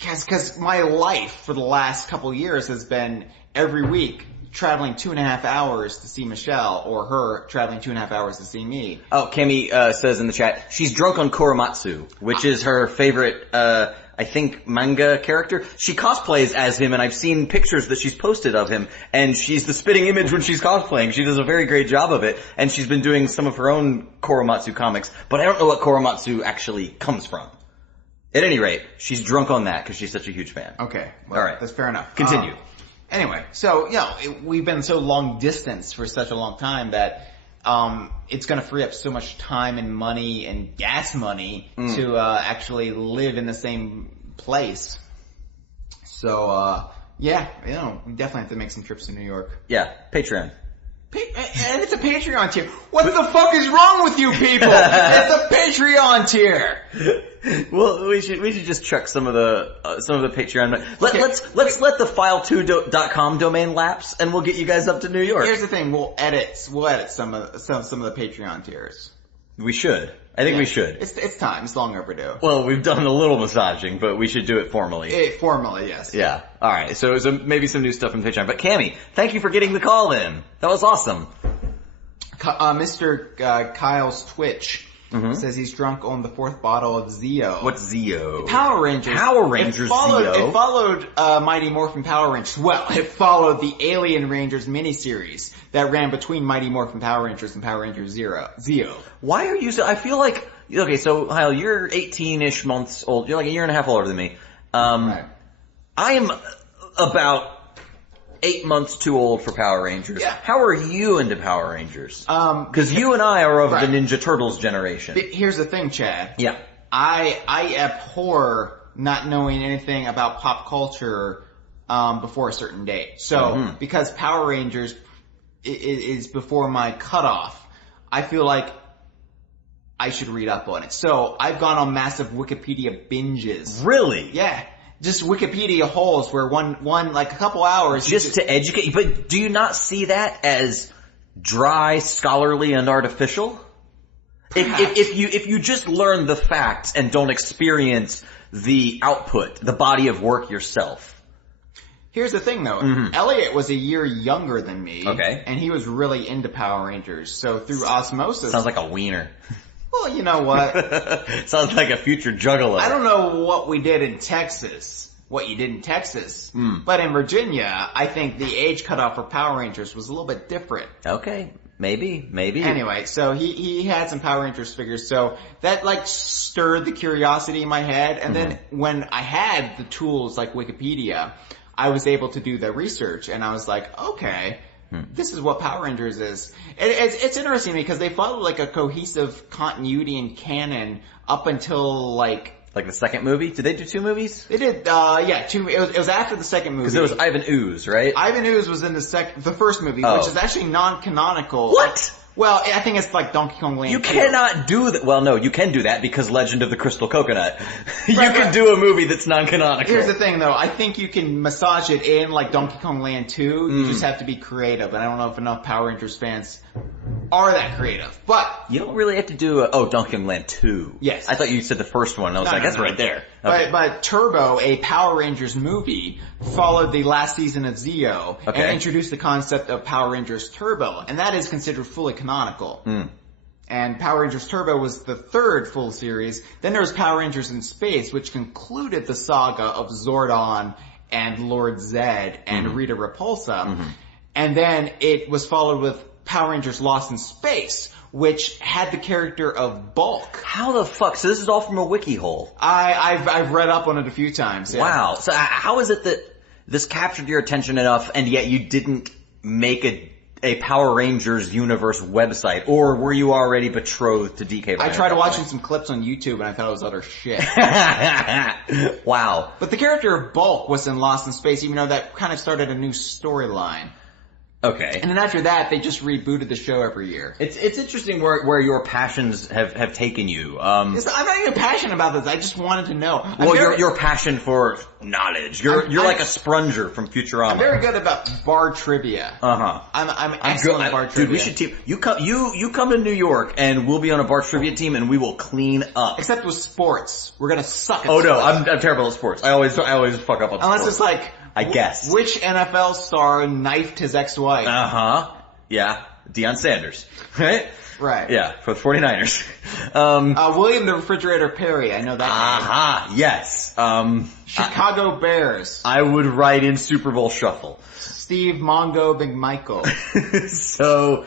because my life for the last couple of years has been every week traveling 2.5 hours to see Michelle, or her traveling 2.5 hours to see me. Oh, Cammie says in the chat, she's drunk on Korematsu, which is her favorite, I think, manga character. She cosplays as him, and I've seen pictures that she's posted of him, and she's the spitting image when she's cosplaying. She does a very great job of it, and she's been doing some of her own Korematsu comics, but I don't know what Korematsu actually comes from. At any rate, she's drunk on that because she's such a huge fan. Okay. Well, all right. That's fair enough. Continue. Anyway, so, we've been so long distance for such a long time that it's going to free up so much time and money and gas money to actually live in the same place. So, we definitely have to make some trips to New York. Yeah, Patreon. And it's a Patreon tier. What the fuck is wrong with you people? It's a Patreon tier. Well, we should just chuck some of the Patreon. Let's let the file2.com domain lapse, and we'll get you guys up to New York. Here's the thing: we'll edit some of the Patreon tiers. We should. I think we should. It's time. It's long overdue. Well, we've done a little massaging, but we should do it formally. Formally, yes. Yeah. All right. So maybe some new stuff in Patreon. But Cammy, thank you for getting the call in. That was awesome. Mr. Kyle's Twitch says he's drunk on the 4th bottle of Zeo. What's Zeo? Power Rangers. Power Rangers Zeo. It followed Mighty Morphin Power Rangers. Well, it followed the Alien Rangers miniseries that ran between Mighty Morphin Power Rangers and Power Rangers Zeo. Why are you so... I feel like... Okay, so, Hyle, you're 18-ish months old. You're like a year and a half older than me. Right. I am about 8 months too old for Power Rangers. Yeah. How are you into Power Rangers? Because you and I are of the Ninja Turtles generation. Here's the thing, Chad. Yeah. I abhor not knowing anything about pop culture before a certain date. So, because Power Rangers is before my cutoff, I feel like I should read up on it. So, I've gone on massive Wikipedia binges. Really? Yeah. Just Wikipedia holes where one like a couple hours. Just to educate. But do you not see that as dry, scholarly, and artificial? If you just learn the facts and don't experience the output, the body of work yourself. Here's the thing, though. Elliot was a year younger than me. Okay. And he was really into Power Rangers. So through osmosis... Sounds like a wiener. Well, you know what? Sounds like a future juggalo. I don't know what we did in Texas. What you did in Texas. But in Virginia, I think the age cutoff for Power Rangers was a little bit different. Okay. Maybe. Anyway, so he had some Power Rangers figures, so that like stirred the curiosity in my head, and then when I had the tools like Wikipedia, I was able to do the research, and I was like, okay, this is what Power Rangers is. It's interesting because they followed like a cohesive continuity and canon up until like the second movie? Did they do 2 movies? They did, 2. It was after the second movie. Because there was Ivan Ooze, right? Ivan Ooze was in the first movie, which is actually non-canonical. What? Well, I think it's like Donkey Kong Land 2. You cannot do that. Well, no, you can do that because Legend of the Crystal Coconut. You can do a movie that's non-canonical. Here's the thing, though. I think you can massage it in like Donkey Kong Land 2. You just have to be creative, and I don't know if enough Power Rangers fans are that creative. But you don't really have to do Donkey Kong Land 2. Yes. I thought you said the first one. I was that's right there. Okay. But Turbo, a Power Rangers movie, followed the last season of Zeo and introduced the concept of Power Rangers Turbo, and that is considered fully canonical. And Power Rangers Turbo was the 3rd full series. Then there was Power Rangers in Space, which concluded the saga of Zordon and Lord Zed and Rita Repulsa. And then it was followed with Power Rangers Lost in Space, which had the character of Bulk. How the fuck? So this is all from a wiki hole. I've read up on it a few times. Yeah. Wow. So how is it that this captured your attention enough and yet you didn't make a Power Rangers universe website, or were you already betrothed to DK? I tried watching some clips on YouTube and I thought it was utter shit. Wow. But the character of Bulk was in Lost in Space, even though that kind of started a new storyline. Okay. And then after that, they just rebooted the show every year. It's interesting where your passions have taken you. I'm not even passionate about this. I just wanted to know. Your passion for knowledge. You're like a Sprunger from Futurama. I'm very good about bar trivia. I'm excellent at bar trivia. Dude, we should team. You come to New York and we'll be on a bar trivia team and we will clean up. Except with sports, we're gonna suck at sports. No, I'm terrible at sports. I always fuck up on sports. Unless it's like, I guess. Which NFL star knifed his ex-wife? Yeah. Deion Sanders. Right? Right. Yeah, for the 49ers. William the Refrigerator Perry, I know that name. Yes. Chicago Bears. I would write in Super Bowl Shuffle. Steve Mongo McMichael. So,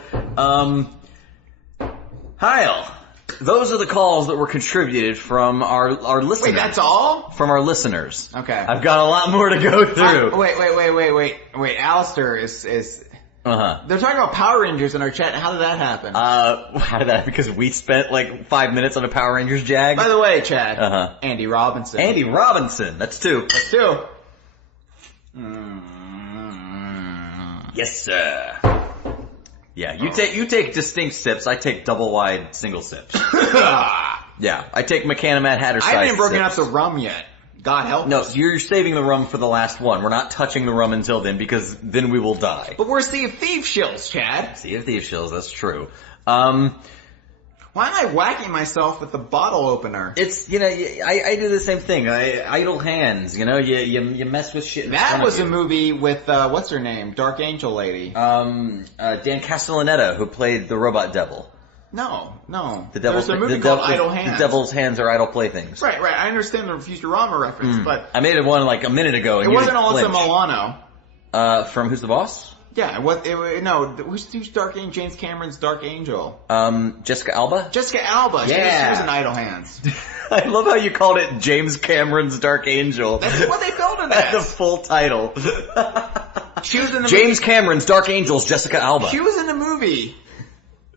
Hyle. Those are the calls that were contributed from our listeners. Wait, that's all? From our listeners. Okay. I've got a lot more to go through. Wait. Alistair is they're talking about Power Rangers in our chat. How did that happen? How did that? Because we spent like 5 minutes on a Power Rangers jag. By the way, Chad. Andy Robinson. Andy Robinson. That's 2. That's 2. Yes, sir. Yeah, you take distinct sips. I take double wide single sips. Yeah, I take McCanna Mad Hatter size. I haven't even broken up the rum yet. God help us. No, you're saving the rum for the last one. We're not touching the rum until then because then we will die. But we're Sea of Thieves shills, Chad. Sea of Thieves shills, that's true. Well, Why am I whacking myself with the bottle opener? It's, I do the same thing. Idle hands, you mess with shit. That was a movie with, what's her name? Dark Angel lady. Dan Castellaneta, who played the robot devil. No. There's a movie called Idle Hands. The devil's hands are idle playthings. Right. I understand the Futurama reference, but... I made one like a minute ago. It wasn't Alyssa Milano. From Who's the Boss? Yeah, who's Dark Angel? James Cameron's Dark Angel. Jessica Alba? Jessica Alba. Yeah. She was in Idle Hands. I love how you called it James Cameron's Dark Angel. That's what they filmed it as. The full title. She was in the James Cameron's Dark Angels, Jessica Alba. She was in the movie,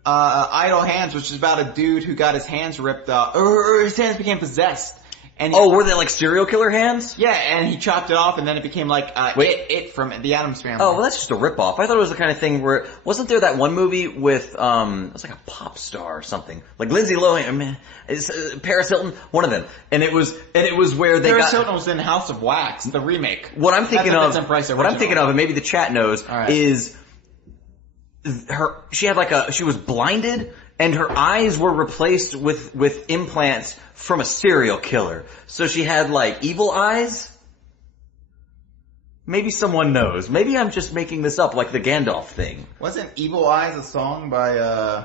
Idle Hands, which is about a dude who got his hands ripped off, or his hands became possessed. And were they like serial killer hands? Yeah, and he chopped it off, and then it became like it from the Addams Family. Oh, well, that's just a ripoff. I thought it was the kind of thing where wasn't there that one movie with it was like a pop star or something, like Lindsay Lohan, Paris Hilton, one of them, and it was where they Paris Hilton was in House of Wax, the remake. What I'm thinking of, and maybe the chat knows, is she was blinded. And her eyes were replaced with implants from a serial killer. So she had like evil eyes? Maybe someone knows. Maybe I'm just making this up like the Gandalf thing. Wasn't Evil Eyes a song by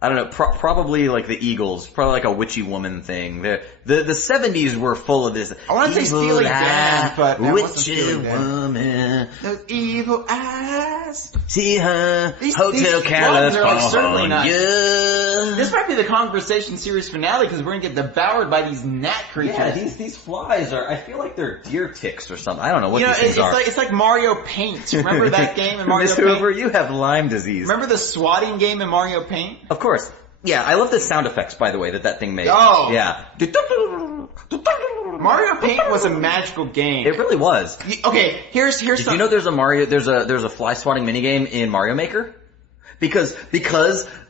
I don't know, probably like the Eagles, probably like a witchy woman thing. The 70s were full of this. I want to say Steely Dan, but that wasn't witchy Steely Dan. woman. Those evil eyes. See her, Hotel These ones are like certainly not. California. This might be the Kongversation series finale because we're gonna get devoured by these gnat creatures. Yeah, these flies are. I feel like they're deer ticks or something. I don't know what these things are. It's like Mario Paint. Remember that game in Mario Miss Paint? Hoover, you have Lyme disease. Remember the swatting game in Mario Paint? Of course. Yeah, I love the sound effects, by the way, that thing made. Oh! Yeah. Mario Paint was a magical game. It really was. Okay, here's Did you know there's a fly swatting minigame in Mario Maker? Because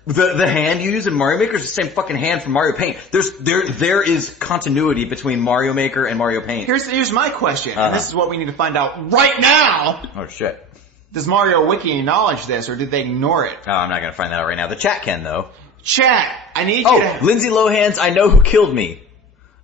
the hand you use in Mario Maker is the same fucking hand from Mario Paint. There is continuity between Mario Maker and Mario Paint. Here's my question, and this is what we need to find out right now. Oh shit. Does Mario Wiki acknowledge this, or did they ignore it? Oh, I'm not gonna find that out right now. The chat can, though. Chat, I need you to... Lindsay Lohan's I Know Who Killed Me.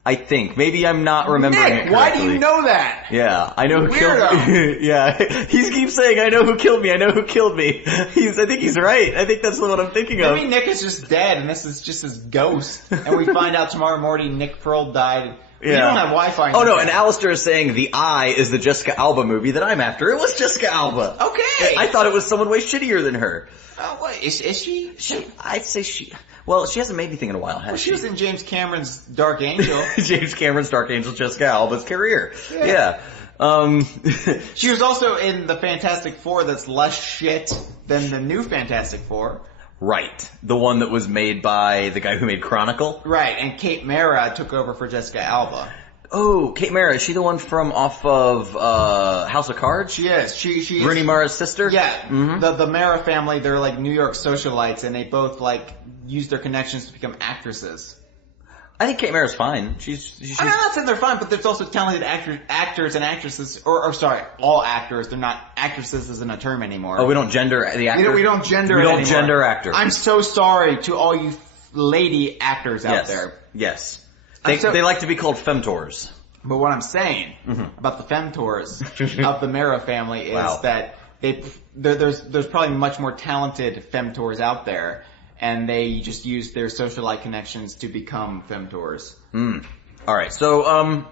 I think. Maybe I'm not remembering it correctly. Why do you know that? Yeah, I know who killed me. Yeah, he keeps saying, I know who killed me, I know who killed me. I think he's right. I think that's what I'm thinking of. Maybe Nick is just dead and this is just his ghost. And we find out tomorrow morning Nick Pearl died. Yeah. You don't have Wi-Fi. Oh no, and Alistair is saying The Eye is the Jessica Alba movie that I'm after. It was Jessica Alba. Okay. I thought it was someone way shittier than her. What, is she? I'd say she... Well, she hasn't made anything in a while, has she? She was in James Cameron's Dark Angel. James Cameron's Dark Angel, Jessica Alba's career. Yeah. She was also in the Fantastic Four that's less shit than the new Fantastic Four. Right. The one that was made by the guy who made Chronicle. Right, and Kate Mara took over for Jessica Alba. Oh, Kate Mara, is she the one from off of House of Cards? She is. She's Rooney Mara's sister? Yeah. Mm-hmm. The Mara family, they're like New York socialites, and they both like use their connections to become actresses. I think Kate Mara's fine. I'm not saying they're fine, but there's also talented actors and actresses, or sorry, all actors. They're not actresses isn't a term anymore. Oh, we don't gender the actors? We don't gender We don't anymore. gender actors. I'm so sorry to all you lady actors out there. Yes. They like to be called femtors. But what I'm saying about the femtors of the Mara family is that there's probably much more talented femtors out there, and they just use their socialite connections to become femtors. All right, so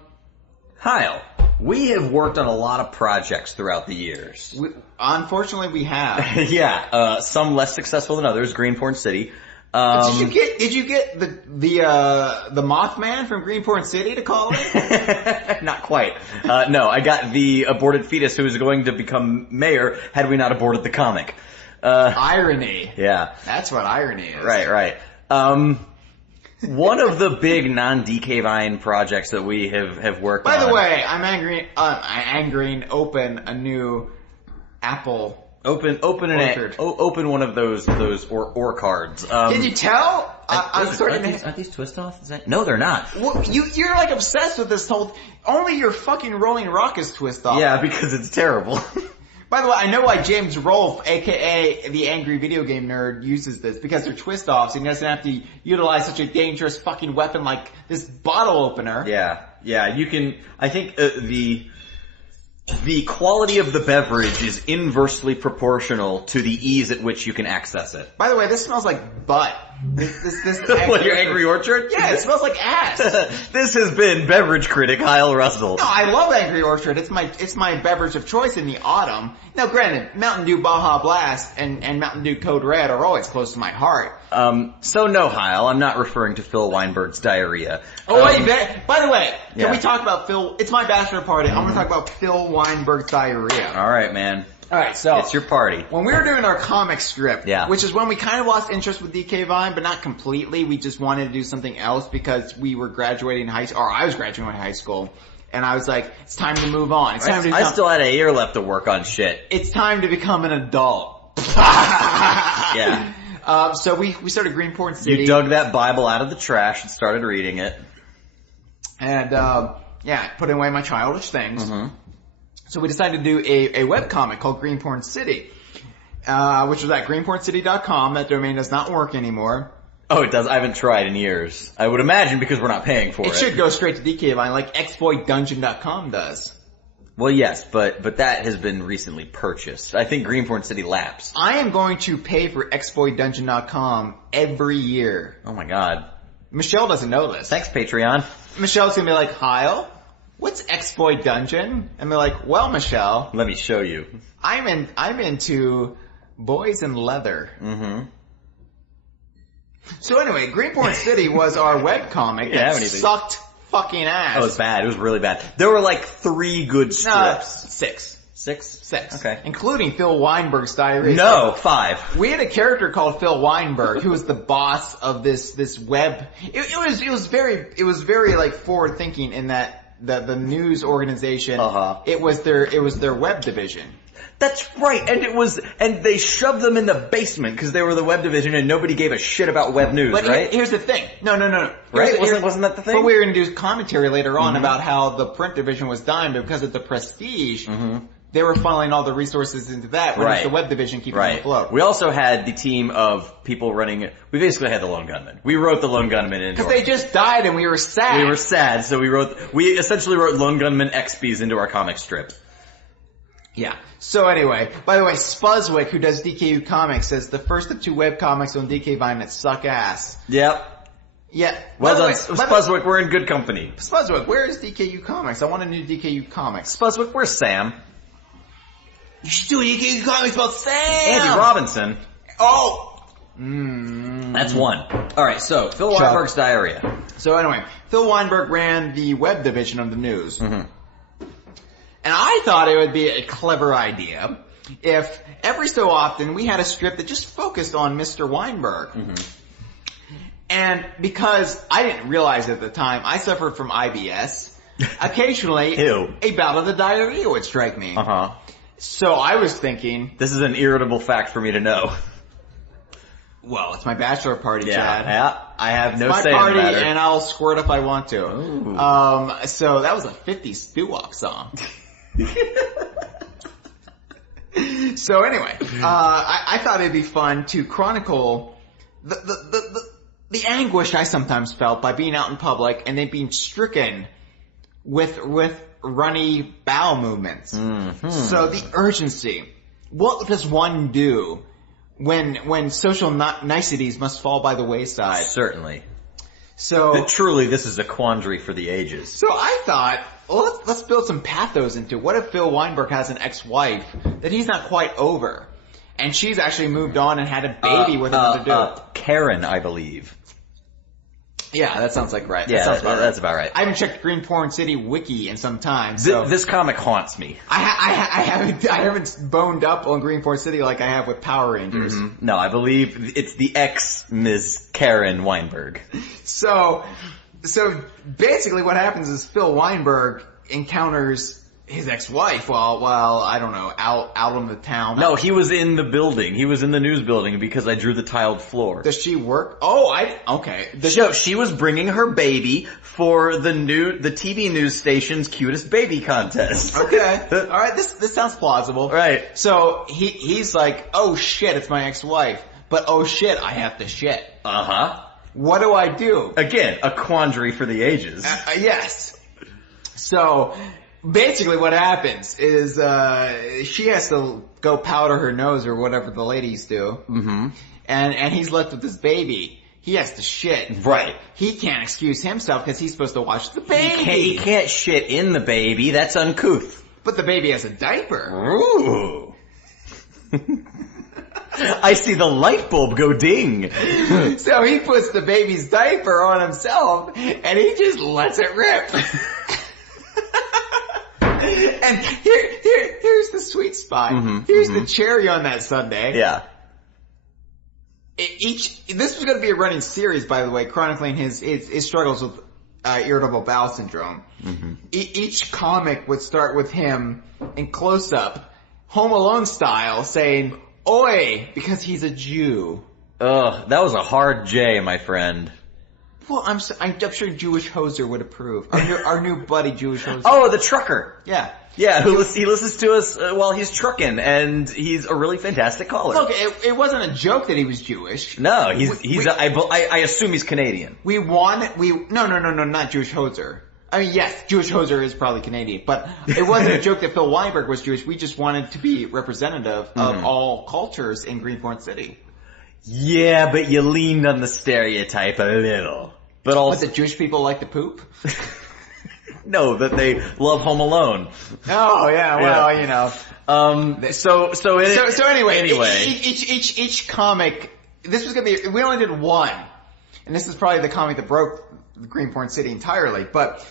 Hyle, we have worked on a lot of projects throughout the years. Unfortunately, we have. Yeah, some less successful than others. Greenport City. Did you get the Mothman from Greenport City to call it? Not quite. No, I got the aborted fetus who was going to become mayor had we not aborted the comic. Irony. Yeah. That's what irony is. Right. One of the big non-DK Vine projects that we have worked on. By the way, I'm angering open a new Apple. Open one of those or cards. Can you tell? Aren't these twist offs? No, they're not. Well, you're like obsessed with this whole. Only your fucking Rolling Rock is twist off. Yeah, because it's terrible. By the way, I know why James Rolfe, aka the Angry Video Game Nerd, uses this, because they're twist-offs and he doesn't have to utilize such a dangerous fucking weapon like this bottle opener. Yeah, you can, I think the quality of the beverage is inversely proportional to the ease at which you can access it. By the way, this smells like butt. This What, your Angry Orchard? Yeah, it smells like ass. This has been beverage critic Hyle Russell. No, I love Angry Orchard. It's my beverage of choice in the autumn. Now, granted, Mountain Dew Baja Blast and Mountain Dew Code Red are always close to my heart. So no, Hyle, I'm not referring to Phil Weinberg's diarrhea. Oh wait, by the way, can Yeah. we talk about Phil? It's my bachelor party. I'm going to talk about Phil Weinberg's diarrhea. All right, man. All right, so It's your party. when we were doing our comic strip, Yeah. which is when we kind of lost interest with DK Vine, but not completely. We just wanted to do something else because we were graduating high school, or I was graduating high school, and I was like, it's time to move on. It's time to I still had a year left to work on shit. It's time to become an adult. Yeah. So we started Greenport City. You dug that Bible out of the trash and started reading it. And, put away my childish things. Mm-hmm. So we decided to do a webcomic called Greenporn City, which was at greenporncity.com. That domain does not work anymore. Oh, it does? I haven't tried in years. I would imagine because we're not paying for it. It should go straight to DK Vine like exploitdungeon.com does. Well, yes, but that has been recently purchased. I think Greenporn City lapsed. I am going to pay for exploitdungeon.com every year. Oh my god. Michelle doesn't know this. Thanks, Patreon. Michelle's gonna be like, Hyle, what's Exploit Dungeon? And they're like, well, Michelle, let me show you. I'm into boys in leather. Mm-hmm. So anyway, Greenporn City was our webcomic that sucked fucking ass. Oh, it was bad. It was really bad. There were like 3 good strips. 6. 6? Okay. Including Phil Weinberg's diarrhea. No, 5. We had a character called Phil Weinberg who was the boss of this web. It was very like forward thinking in that the news organization. It was their web division. That's right, and they shoved them in the basement because they were the web division and nobody gave a shit about web news, But right? here's the thing. No. Right? Wasn't that the thing? But we were going to do commentary later on about how the print division was dying because of the prestige. They were funneling all the resources into that, whereas the web division keeping them afloat. We also had the team of people running. We basically had the Lone Gunman. We wrote the Lone Gunman into because they just died and we were sad. We were sad, so we essentially wrote Lone Gunman XPs into our comic strip. Yeah. So anyway, by the way, Spuzzwick, who does DKU Comics, says the first of 2 webcomics on DK Vine that suck ass. Yep. Yeah. Well done, Spuzzwick. We're in good company. Spuzzwick, where is DKU Comics? I want to do DKU Comics. Spuzzwick, where's Sam? You should do a DKU Comics about Sam! Andy Robinson. Oh! That's 1. Alright, so, Phil Weinberg's diarrhea. So anyway, Phil Weinberg ran the web division of the news. And I thought it would be a clever idea if every so often we had a strip that just focused on Mr. Weinberg. And because I didn't realize at the time, I suffered from IBS. Occasionally, a bout of the diarrhea would strike me. So I was thinking... This is an irritable fact for me to know. Well, it's my bachelor party, Chad. Yeah, I have no say in the matter. It's my party, and I'll squirt if I want to. So that was a 50s doo-wop song. So anyway, I thought it'd be fun to chronicle the anguish I sometimes felt by being out in public and then being stricken with runny bowel movements. So the urgency. What does one do when social niceties must fall by the wayside? Certainly. So truly, this is a quandary for the ages. So I thought, well, let's build some pathos into it. What if Phil Weinberg has an ex-wife that he's not quite over, and she's actually moved on and had a baby with another dude? Karen, I believe. Yeah, that sounds like right. Yeah, that's about right. I haven't checked Greenporn City Wiki in some time. So this comic haunts me. I haven't boned up on Greenporn City like I have with Power Rangers. No, I believe it's the ex-Ms. Karen Weinberg. So basically what happens is Phil Weinberg encounters his ex-wife while I don't know, out in the town. No, he was in the building. He was in the news building because I drew the tiled floor. Does she work? Oh, okay. She was bringing her baby for the TV news station's cutest baby contest. Okay. All right, this sounds plausible. Right. So he's like, "Oh shit, it's my ex-wife." But oh shit, I have to shit. Uh-huh. What do I do? Again, a quandary for the ages. Yes. So basically what happens is she has to go powder her nose or whatever the ladies do. Mm-hmm. And he's left with this baby. He has to shit. Right. He can't excuse himself because he's supposed to watch the baby. He can't shit in the baby. That's uncouth. But the baby has a diaper. Ooh. I see the light bulb go ding. So he puts the baby's diaper on himself and he just lets it rip. And here's the sweet spot. Mm-hmm, here's the cherry on that sundae. Yeah. This was going to be a running series, by the way, chronicling his struggles with irritable bowel syndrome. Mm-hmm. Each comic would start with him in close-up, Home Alone style, saying, "Oi," because he's a Jew. Ugh, that was a hard J, my friend. Well, I'm sure Jewish Hoser would approve. Our new buddy, Jewish Hoser. Oh, the trucker. Yeah. Yeah, he listens to us while he's trucking, and he's a really fantastic caller. Look, it wasn't a joke that he was Jewish. No, I assume he's Canadian. No, not Jewish Hoser. I mean, yes, Jewish Hoser is probably Canadian, but it wasn't a joke that Phil Weinberg was Jewish. We just wanted to be representative of all cultures in Greenpoint City. Yeah, but you leaned on the stereotype a little. But also, that Jewish people like to poop? No, that they love Home Alone. Oh yeah, well, you know. So anyway, each comic. This was gonna be. We only did one, and this is probably the comic that broke Greenpoint City entirely. But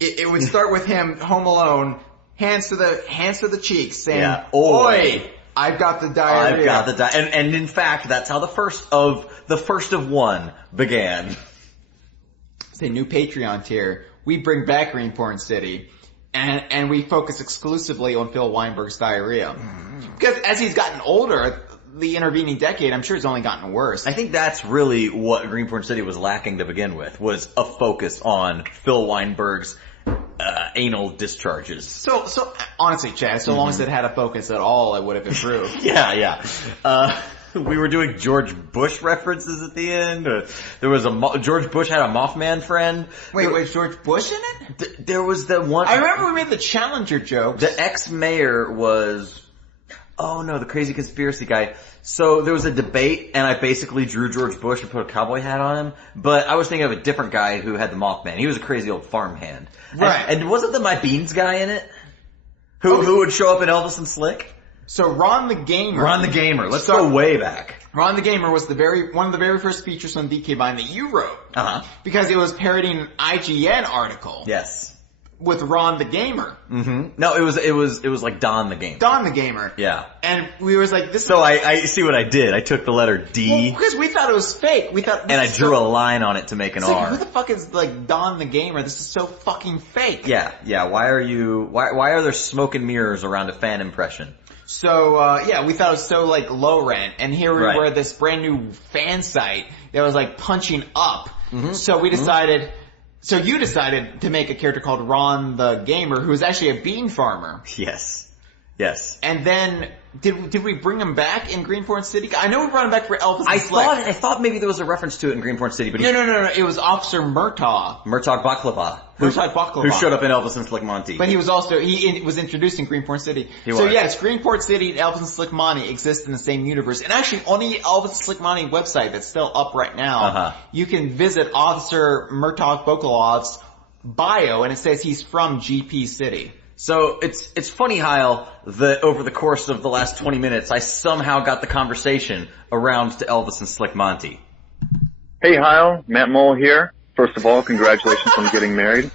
it would start with him Home Alone, hands to the cheeks, saying, "Oi, I've got the diarrhea." I've got the diarrhea, and in fact, that's how the first of one began. It's a new Patreon tier. We bring back Greenpoint City, and we focus exclusively on Phil Weinberg's diarrhea. Because as he's gotten older, the intervening decade, I'm sure it's only gotten worse. I think that's really what Greenpoint City was lacking to begin with, was a focus on Phil Weinberg's anal discharges. So honestly, Chad, so long as it had a focus at all, it would have improved. Yeah. We were doing George Bush references at the end. There was George Bush had a Mothman friend. Wait, was George Bush in it? There was the one. I remember we made the Challenger jokes. The ex-mayor was, the crazy conspiracy guy. So there was a debate, and I basically drew George Bush and put a cowboy hat on him. But I was thinking of a different guy who had the Mothman. He was a crazy old farmhand. Right. And wasn't the My Beans guy in it? Who would show up in Elvis and Slick? So Ron the Gamer. Let's go way back. Ron the Gamer was one of the very first features on DK Vine that you wrote. Uh-huh. Because it was parodying an IGN article. Yes. With Ron the Gamer. Mm-hmm. No, it was like Don the Gamer. Don the Gamer. Yeah. And we was like, this. So I see what I did. I took the letter D. Well, because we thought it was fake. And I drew a line on it to make an R. Like, who the fuck is like Don the Gamer? This is so fucking fake. Yeah. Why are there smoke and mirrors around a fan impression? So, we thought it was so, like, low rent. And here we were, this brand new fan site that was, like, punching up. Mm-hmm. So we decided, so you decided to make a character called Ron the Gamer, who is actually a bean farmer. Yes. And then, did we bring him back in Greenpoint City? I know we brought him back for Elvis and Slick. I thought maybe there was a reference to it in Greenpoint City, but No. It was Officer Murtaugh. Murtaugh Baklava. Who showed up in Elvis and Slick Monty. But he was also, was introduced in Greenpoint City. Yes, Greenpoint City and Elvis and Slick Monty exist in the same universe. And actually, on the Elvis and Slick Monty website that's still up right now, you can visit Officer Murtaugh Bakalov's bio, and it says he's from GP City. So it's funny, Hyle, that over the course of the last 20 minutes, I somehow got the conversation around to Elvis and Slick Monty. Hey, Hyle, Matt Mole here. First of all, congratulations on getting married.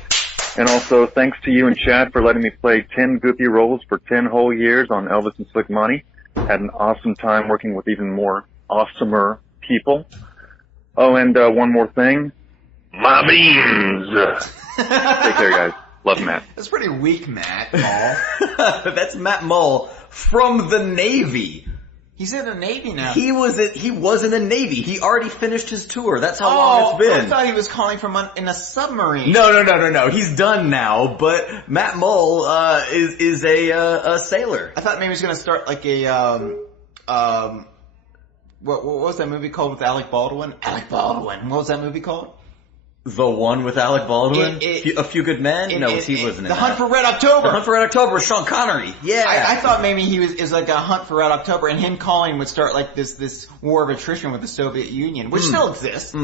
And also, thanks to you and Chad for letting me play 10 goofy roles for 10 whole years on Elvis and Slick Monty. Had an awesome time working with even more awesomer people. Oh, and one more thing. My beans! Take care, guys. Love, Matt. That's pretty weak, Matt Mole. That's Matt Mole from the Navy. He's in the Navy now. He was in the Navy. He already finished his tour. That's how long it's been. I thought he was calling from in a submarine. No. He's done now. But Matt Mole is a sailor. I thought maybe he was going to start like a what was that movie called with Alec Baldwin? Alec Baldwin. What was that movie called? The one with Alec Baldwin? A Few Good Men? No, he wasn't in The Hunt for Red October. The Hunt for Red October with Sean Connery. Yeah. I thought maybe he was like a Hunt for Red October, and him calling would start like this war of attrition with the Soviet Union, which still exists.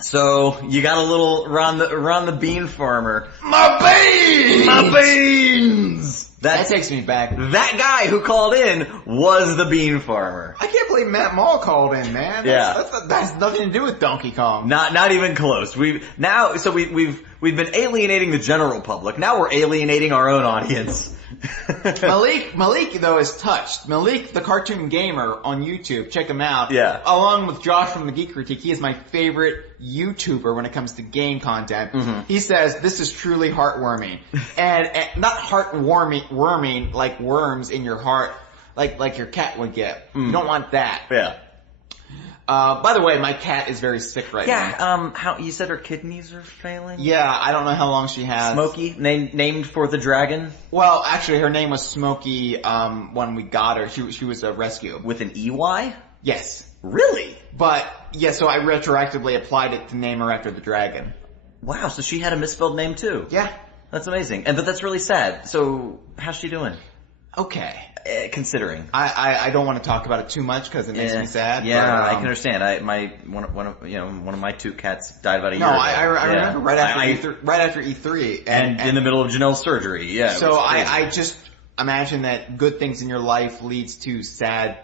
So, you got a little Ron the Bean Farmer. My beans! That takes me back. That guy who called in was the Bean Farmer. I can't believe Matt Mole called in, man. That's nothing to do with Donkey Kong. Not even close. We've been alienating the general public. Now we're alienating our own audience. Malik though is touched. Malik, the cartoon gamer on YouTube, check him out. Yeah. Along with Josh from the Geek Critique, he is my favorite YouTuber when it comes to game content. He says this is truly heartwarming, and not heartwarming like worms in your heart, like your cat would get. You don't want that. Yeah. By the way, my cat is very sick right now. How you said her kidneys are failing? Yeah, I don't know how long she has. Smokey, named for the dragon? Well, actually, her name was Smokey, when we got her. She was a rescue. With an EY? Yes. Really? But, yeah, so I retroactively applied it to name her after the dragon. Wow, so she had a misspelled name too? Yeah. That's amazing. But that's really sad. So, how's she doing? Okay. Considering. I don't want to talk about it too much because it makes me sad. Yeah, but, I can understand. One of my two cats died about a year ago. No, I remember right after E3. And in the middle of Janelle's surgery, yeah. So I just imagine that good things in your life leads to sad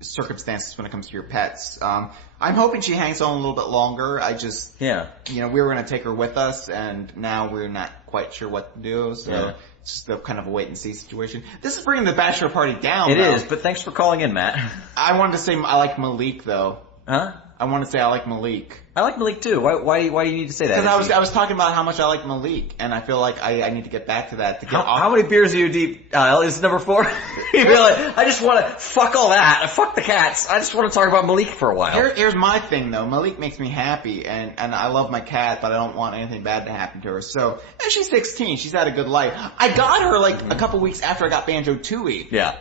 circumstances when it comes to your pets. I'm hoping she hangs on a little bit longer. We were going to take her with us, and now we're not quite sure what to do, so it's just a kind of a wait and see situation. This is bringing the Bachelor party down. It is, but thanks for calling in, Matt. I wanted to say I like Malik, though. Huh? I want to say I like Malik. I like Malik too. Why do you need to say that? Because I was talking about how much I like Malik, and I feel like I need to get back to that. How many beers are you deep? Is number 4? You feel like, I just want to fuck all that. Fuck the cats. I just want to talk about Malik for a while. Here's my thing though. Malik makes me happy, and I love my cat, but I don't want anything bad to happen to her. So, and she's 16. She's had a good life. I got her like a couple weeks after I got Banjo-Tooie. Yeah.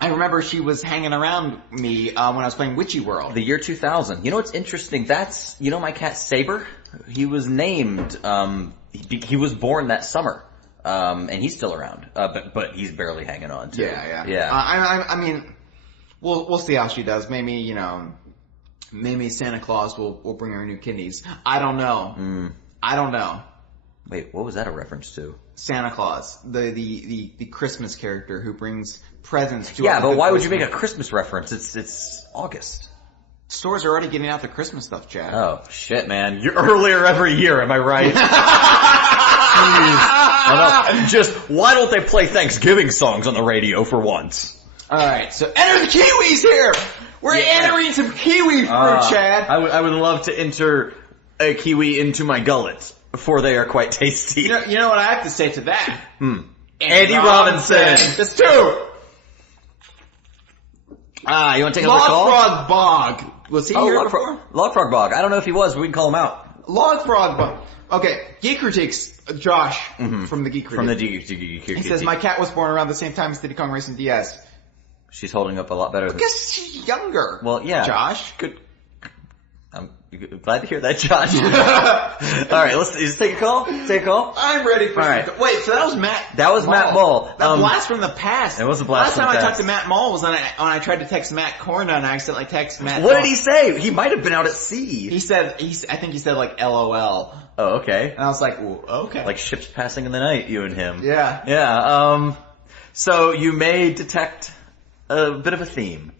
I remember she was hanging around me when I was playing Witchy World. The year 2000. You know what's interesting? My cat Saber? He was named, he was born that summer. And he's still around. But he's barely hanging on too. Yeah. I mean, we'll see how she does. Maybe, maybe Santa Claus will bring her new kidneys. I don't know. I don't know. Wait, what was that a reference to? Santa Claus, the Christmas character who brings presents to. Yeah, but why would you make a Christmas reference? It's August. Stores are already getting out the Christmas stuff, Chad. Oh shit, man! You're earlier every year, am I right? Why don't they play Thanksgiving songs on the radio for once? All right, so enter the Kiwis here. We're entering some kiwi fruit, Chad. I would love to enter a kiwi into my gullet. For they are quite tasty. You know what I have to say to that? Andy Robinson. That's 2. You want to take another call? Logfrog Bog. Was he here before? Logfrog Bog. I don't know if he was, but we can call him out. Logfrog Bog. Okay, Geek Critiques, Josh from the Geek Critique. From the Geek Critique. He says, my cat was born around the same time as Diddy Kong Racing DS. She's holding up a lot better. I guess she's younger. Well, yeah. Josh. Good. I'm glad to hear that, Josh. Alright, let's just take a call. I'm ready for some. Wait, so that was Matt. That was Matt Mole. That blast from the past. It was a blast from the past. Last time I talked to Matt Mole was when I tried to text Matt Corna and I accidentally texted Matt. What did he say? He might have been out at sea. I think he said like LOL. Oh, okay. And I was like, well, okay. Like ships passing in the night, you and him. Yeah. Yeah, so you may detect a bit of a theme.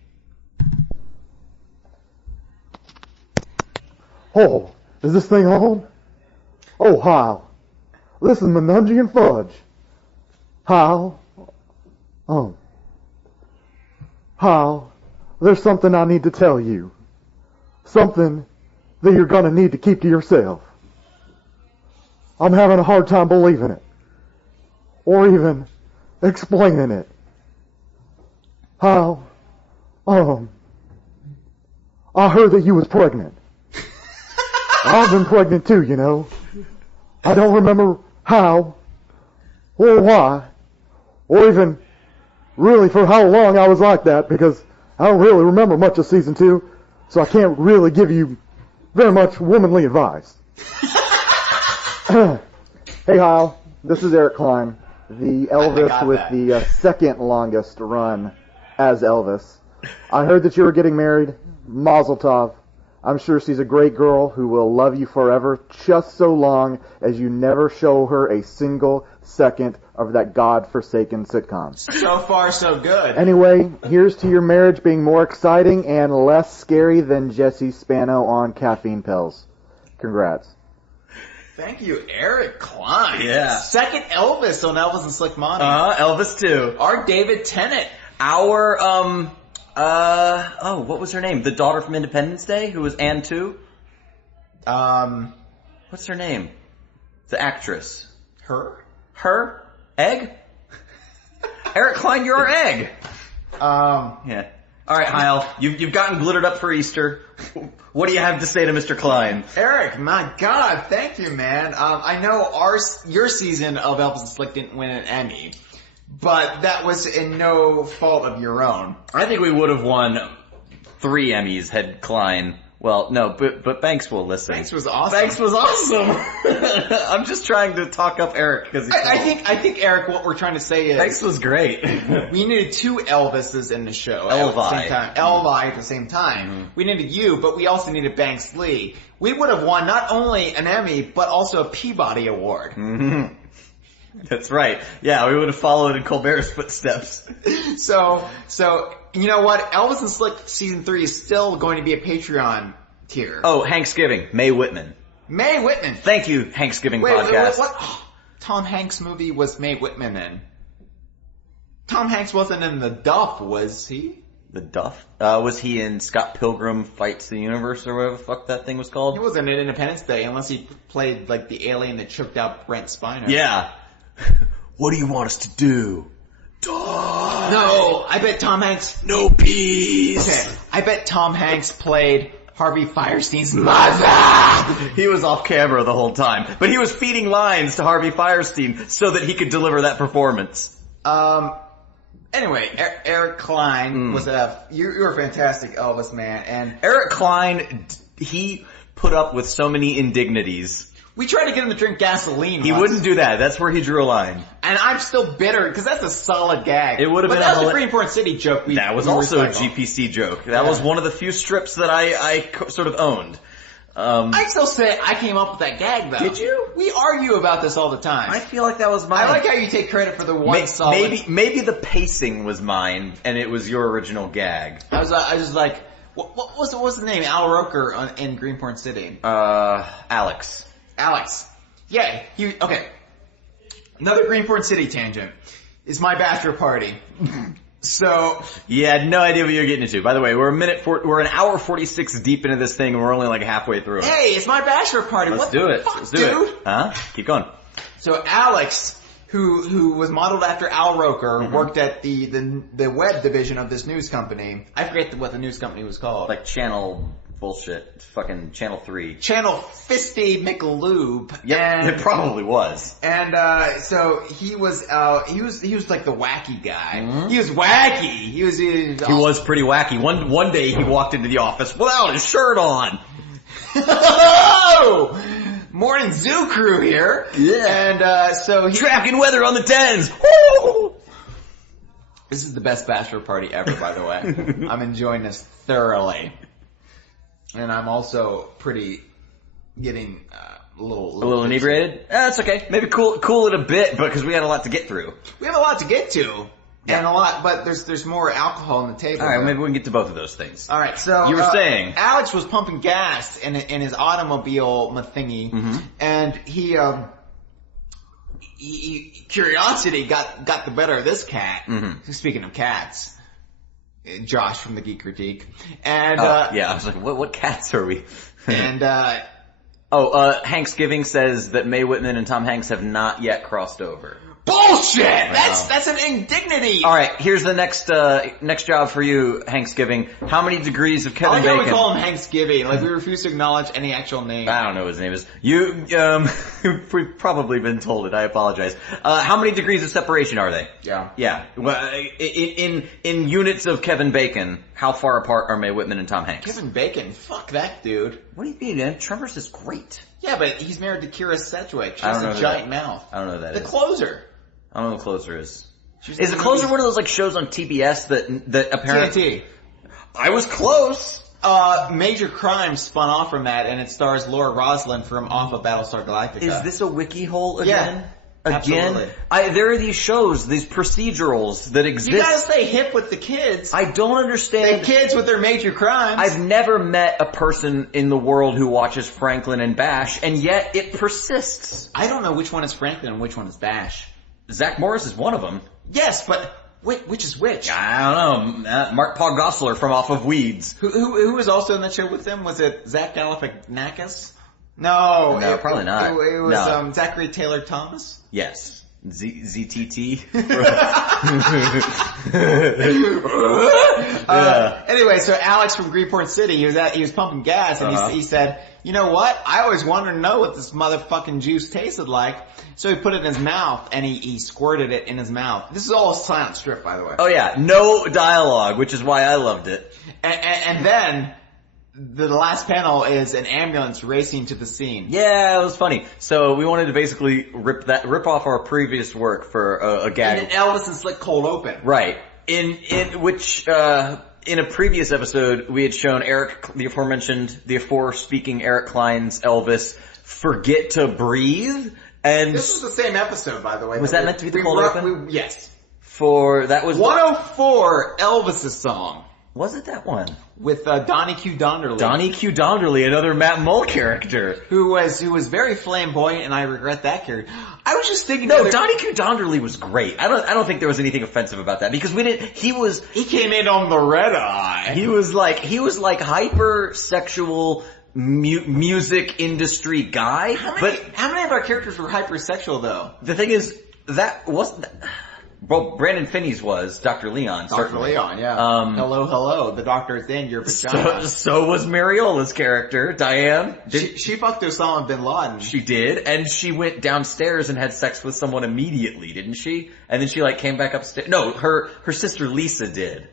Oh, is this thing on? Oh, Hyle. This is Menungy and Fudge. Hyle. Hyle, there's something I need to tell you. Something that you're gonna need to keep to yourself. I'm having a hard time believing it. Or even explaining it. How? I heard that you was pregnant. I've been pregnant too, you know. I don't remember how, or why, or even really for how long I was like that, because I don't really remember much of season 2, so I can't really give you very much womanly advice. Hey Hyle, this is Eric Klein, the Elvis with the second longest run as Elvis. I heard that you were getting married. Mazel tov. I'm sure she's a great girl who will love you forever, just so long as you never show her a single second of that godforsaken sitcom. So far, so good. Anyway, here's to your marriage being more exciting and less scary than Jesse Spano on caffeine pills. Congrats. Thank you, Eric Klein. Yeah. Second Elvis on Elvis and Slick Monty. Elvis too. Our David Tennant. Our, what was her name? The daughter from Independence Day, who was Anne too? What's her name? The actress. Her? Egg? Eric Klein, you're our egg. Yeah. Alright, Hyle, you've gotten glittered up for Easter. What do you have to say to Mr. Klein? Eric, my God, thank you, man. I know your season of Elvis and Slick didn't win an Emmy, but that was in no fault of your own. I think we would have won 3 Emmys had Klein. Well, no, but Banks will listen. Banks was awesome. Banks was awesome. I'm just trying to talk up Eric because I think Eric, what we're trying to say is Banks was great. We needed 2 Elvises in the show Elvi. at the same time. Elvi at the same time. Mm-hmm. We needed you, but we also needed Banks Lee. We would have won not only an Emmy but also a Peabody Award. Mm-hmm. That's right. Yeah, we would have followed in Colbert's footsteps. So you know what? Elvis and Slick season 3 is still going to be a Patreon tier. Oh, Hanksgiving. May Whitman. May Whitman. Thank you, Hanksgiving podcast. What? Tom Hanks movie was May Whitman in? Tom Hanks wasn't in The Duff, was he? The Duff? Was he in Scott Pilgrim Fights the Universe or whatever the fuck that thing was called? He wasn't in Independence Day unless he played like the alien that choked out Brent Spiner. Yeah. What do you want us to do? Die! No, I bet Tom Hanks... No peace! Okay, I bet Tom Hanks played Harvey Firestein's mother! He was off camera the whole time, but he was feeding lines to Harvey Firestein so that he could deliver that performance. Anyway, Eric Klein was you were a fantastic Elvis, man, and... Eric Klein, he put up with so many indignities. We tried to get him to drink gasoline He once. wouldn't do that. That's where he drew a line. And I'm still bitter, because that's a solid gag. It would have been that was a Greenport City joke. That was also a GPC joke. That was one of the few strips that I sort of owned. I still say I came up with that gag, though. Did you? We argue about this all the time. I feel like that was mine. I like how you take credit for the one solid... Maybe the pacing was mine, and it was your original gag. I was just like, what was the name? Al Roker in Greenport City. Alex. Yeah, okay. Another Greenport City tangent is my bachelor party. So. Yeah, I had no idea what you were getting into. By the way, we're an hour 46 deep into this thing and we're only like halfway through it. Hey, it's my bachelor party. Let's do it. Let's do it. Huh? Keep going. So Alex, who was modeled after Al Roker, worked at the web division of this news company. I forget what the news company was called. Like Channel bullshit. It's fucking Channel 3. Channel Fisty McLube. Yeah, it probably was. And so he was like the wacky guy. He was wacky. He was pretty wacky. One day he walked into the office without his shirt on. Morning Zoo Crew here. Yeah. And so tracking weather on the 10s. This is the best bachelor party ever, by the way. I'm enjoying this thoroughly. And I'm also getting a little inebriated? That's okay. Maybe cool it a bit, because we had a lot to get through. We have a lot to get to. Yeah. And a lot, but there's more alcohol on the table. Alright, well, maybe we can get to both of those things. Alright, so. You were saying. Alex was pumping gas in his automobile thingy, and curiosity got the better of this cat. Speaking of cats. Josh from the Geek Critique. And, I was like, what cats are we? and, Hanksgiving says that Mae Whitman and Tom Hanks have not yet crossed over. Bullshit! That's an indignity! Alright, here's the next job for you, Hanksgiving. How many degrees of Kevin Bacon? I like how we call him Hanksgiving. Like, we refuse to acknowledge any actual name. I don't know what his name is. We've probably been told it. I apologize. How many degrees of separation are they? Yeah. Yeah. Well, in units of Kevin Bacon, how far apart are Mae Whitman and Tom Hanks? Kevin Bacon? Fuck that dude. What do you mean, man? Tremors is great. Yeah, but he's married to Kira Sedgwick. She has a giant mouth. I don't know that. The Closer. I don't know what Closer is. Is The Closer one of those like shows on TBS that apparently... TNT. I was close. Major Crime spun off from that, and it stars Laura Roslin from off of Battlestar Galactica. Is this a wiki hole again? Yeah. Again? Absolutely. There are these shows, these procedurals that exist. You gotta stay hip with the kids. I don't understand. The kids with their major crimes. I've never met a person in the world who watches Franklin and Bash, and yet it persists. I don't know which one is Franklin and which one is Bash. Zach Morris is one of them. Yes, but which is which? I don't know. Mark Paul Gosselaar from Off of Weeds. Who was also in that show with them? Was it Zach Galifianakis? No, probably not. It was Zachary Taylor Thomas. Yes. ZTT. Anyway, so Alex from Greenport City, he was pumping gas, and he said, "You know what? I always wanted to know what this motherfucking juice tasted like." So he put it in his mouth, and he squirted it in his mouth. This is all a silent strip, by the way. Oh yeah, no dialogue, which is why I loved it. And then the last panel is an ambulance racing to the scene. Yeah, it was funny. So we wanted to basically rip off our previous work for a gag. In an Elvis and Slick Cold Open. Right. In a previous episode, we had shown the aforespeaking Eric Klein's Elvis Forget to Breathe. And this was the same episode, by the way. Was that meant to be the cold open? Yes. That was 104, Elvis's song. Was it that one? With Donnie Q. Donderly. Donnie Q. Donderly, another Matt Mull character. Who was very flamboyant, and I regret that character. I was just thinking... No, Donnie Q. Donderly was great. I don't think there was anything offensive about that, because he came in on the red eye. He was like hypersexual music industry guy. How many of our characters were hypersexual, though? The thing is, that wasn't... Well, Brandon Finney's was Dr. Leon. Dr. Certainly. Leon, yeah. Hello, the doctor is in your vagina. So was Mariola's character, Diane. She fucked Osama bin Laden. She did, and she went downstairs and had sex with someone immediately, didn't she? And then she came back upstairs. No, her sister Lisa did.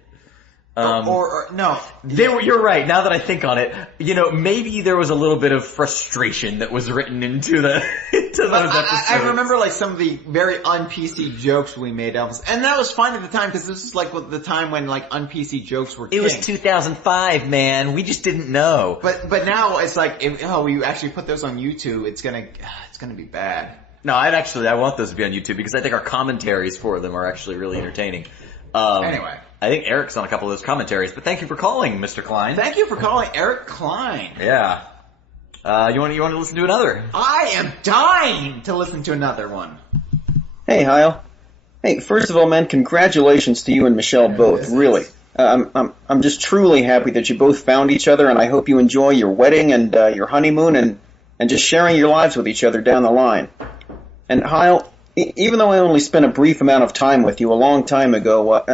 No. You're right, now that I think on it. Maybe there was a little bit of frustration that was written into those episodes. I remember some of the very un-PC jokes we made, Elvis. And that was fine at the time, because this is the time when un-PC jokes were king. It was 2005, man. We just didn't know. But now it's we actually put those on YouTube, it's gonna be bad. No, I want those to be on YouTube, because I think our commentaries for them are actually really entertaining. Anyway. I think Eric's on a couple of those commentaries, but thank you for calling, Mr. Klein. Thank you for calling Eric Klein. Yeah. You want to listen to another? I am dying to listen to another one. Hey, Hyle. Hey, first of all, man, congratulations to you and Michelle both, really. I'm just truly happy that you both found each other, and I hope you enjoy your wedding and your honeymoon and just sharing your lives with each other down the line. And Hyle, even though I only spent a brief amount of time with you a long time ago,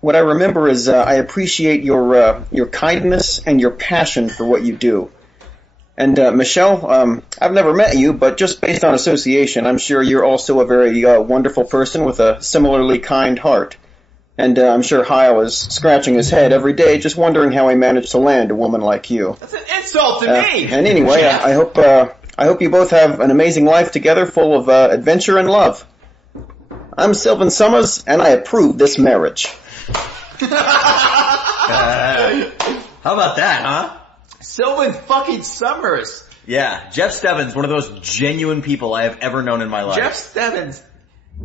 what I remember is I appreciate your kindness and your passion for what you do. And Michelle, I've never met you, but just based on association, I'm sure you're also a very wonderful person with a similarly kind heart. And I'm sure Hyle is scratching his head every day, just wondering how he managed to land a woman like you. That's an insult to me. And anyway, I hope you both have an amazing life together, full of adventure and love. I'm Sylvan Summers, and I approve this marriage. How about that, huh? Sylvan fucking Summers. Yeah, Jeff Stebbins, one of those genuine people I have ever known in my life. Jeff Stebbins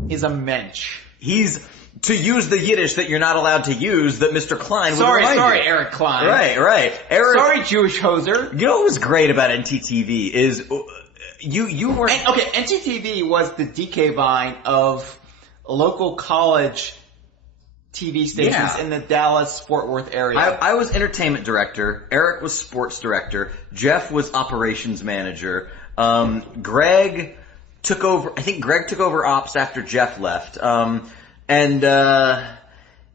is a mensch. He's, to use the Yiddish that you're not allowed to use, that Mr. Klein would remind you. Sorry, Eric Klein. Right. Eric, sorry, Jewish hoser. You know what was great about NTTV is you were... NTTV was the DK Vine of local college TV stations in the Dallas-Fort Worth area. I was entertainment director. Eric was sports director. Jeff was operations manager. Greg took over, I think Greg took over ops after Jeff left.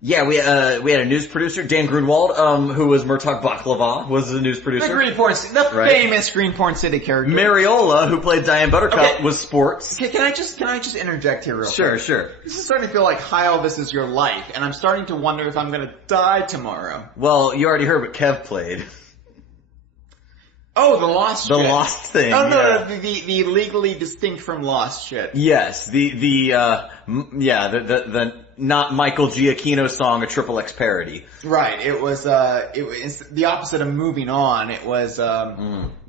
Yeah, we had a news producer, Dan Grunwald, who was Murtagh Baklava, was the news producer. The famous Green Porn City character. Mariola, who played Diane Buttercup, was sports. Can I just interject here real quick? Sure. This is starting to feel like, Hyle, this is your life, and I'm starting to wonder if I'm gonna die tomorrow. Well, you already heard what Kev played. Oh, the Lost shit. The Lost thing. Oh, no, yeah. the legally distinct from Lost shit. Yes, the not Michael Giacchino song, a Triple X parody. Right, it was the opposite of moving on, it was,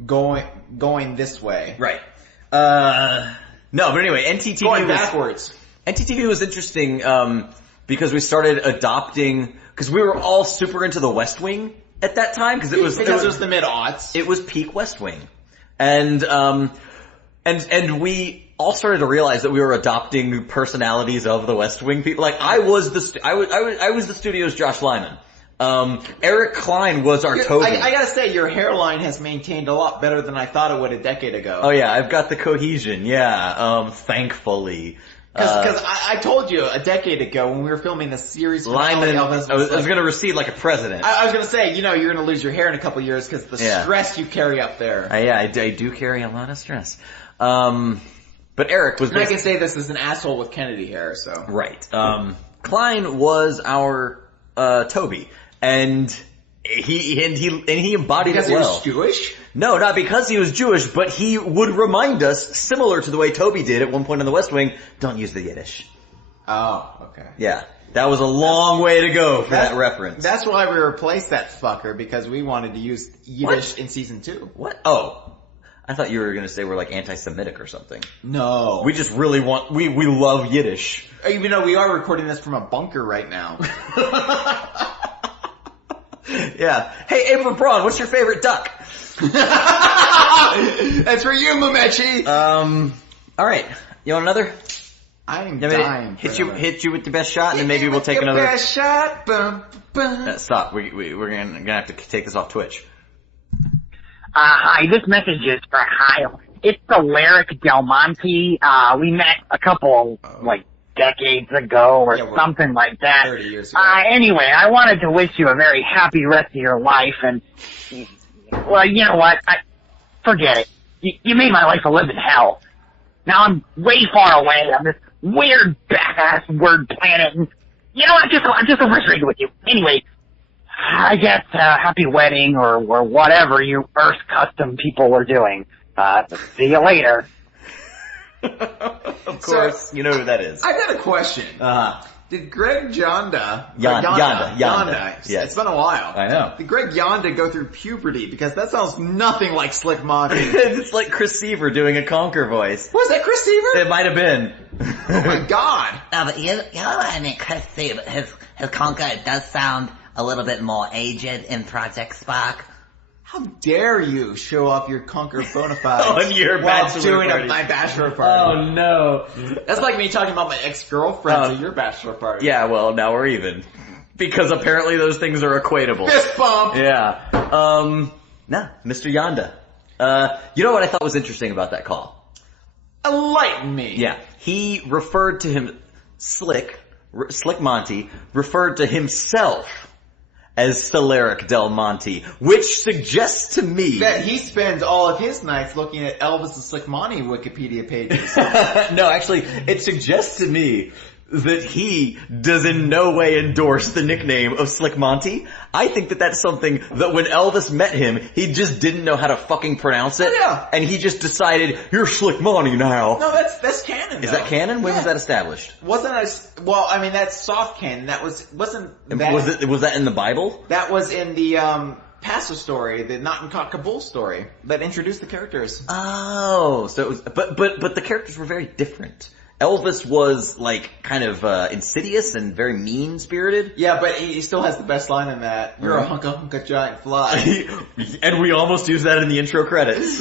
going this way. Right. No, but anyway, NTTV going backwards. NTTV was interesting, because we started adopting, because we were all super into the West Wing at that time, because it was the mid-aughts. It was peak West Wing. And we all started to realize that we were adopting personalities of the West Wing people. Like, I was the studio's Josh Lyman. Eric Klein was our Toby. I gotta say, your hairline has maintained a lot better than I thought it would a decade ago. Oh yeah, I've got the cohesion, thankfully. Because I told you a decade ago when we were filming the series Lyman, I was going to recede like a president. I was going to say, you're going to lose your hair in a couple of years because the stress you carry up there. I do carry a lot of stress. But Eric was... I can say this is an asshole with Kennedy hair, so... Right. Klein was our Toby, and he embodied it well. Because he was Jewish? No, not because he was Jewish, but he would remind us, similar to the way Toby did at one point in the West Wing, don't use the Yiddish. Oh, okay. Yeah. That was a long way to go for that reference. That's why we replaced that fucker, because we wanted to use Yiddish in season 2. What? Oh. I thought you were going to say we're like anti-Semitic or something. No. We just really we love Yiddish. Even though we are recording this from a bunker right now. Yeah. Hey, April Braun, what's your favorite duck? That's for you, Mumechi. Alright. You want another? I'm dying. Hit you with the best shot, and then maybe we'll take another. Best shot. Boom, boom. Stop. We're gonna have to take this off Twitch. Hi, this message is for Hyle. It's the Lyric Del Monte. We met a couple, decades ago or something like that. 30 years ago. Anyway, I wanted to wish you a very happy rest of your life, and, well, you know what? Forget it. You made my life a living hell. Now I'm way far away on this weird badass word planet, and, you know, I'm just so frustrated with you. Anyway, I guess, happy wedding or whatever you Earth custom people were doing. See you later. Of course, you know who that is. I got a question. Did Greg Yonda... Yonda. Yes. It's been a while. I know. Did Greg Yonda go through puberty? Because that sounds nothing like Slick Monty. It's like Chris Seaver doing a Conker voice. Was that Chris Seaver? It might have been. Oh my god. But you know what I mean, Chris Seaver, his Conker does sound a little bit more aged in Project Spark. How dare you show off your Conker bona fides on your bachelor party. My bachelor party. Oh no. That's like me talking about my ex-girlfriend at your bachelor party. Yeah, well, now we're even. Because apparently those things are equatable. Fist bump! Yeah. Nah, Mr. Yonda. You know what I thought was interesting about that call? Enlighten me. Yeah. He referred to him, Slick Monty, referred to himself as Celeric Del Monte, which suggests to me that he spends all of his nights looking at Elvis and Slick Monty Wikipedia pages. No, actually, it suggests to me that he does in no way endorse the nickname of Slick Monty. I think that that's something that when Elvis met him, he just didn't know how to fucking pronounce it. Oh, yeah. And he just decided, you're Slick Monty now. No, that's canon. Is that canon? When was that established? That's soft canon. Was that in the Bible? That was in the, Pastor story, the Not in Kabul story, that introduced the characters. Oh, so it was, but the characters were very different. Elvis was kind of insidious and very mean-spirited. Yeah, but he still has the best line in that. You're a hunka giant fly. And we almost use that in the intro credits.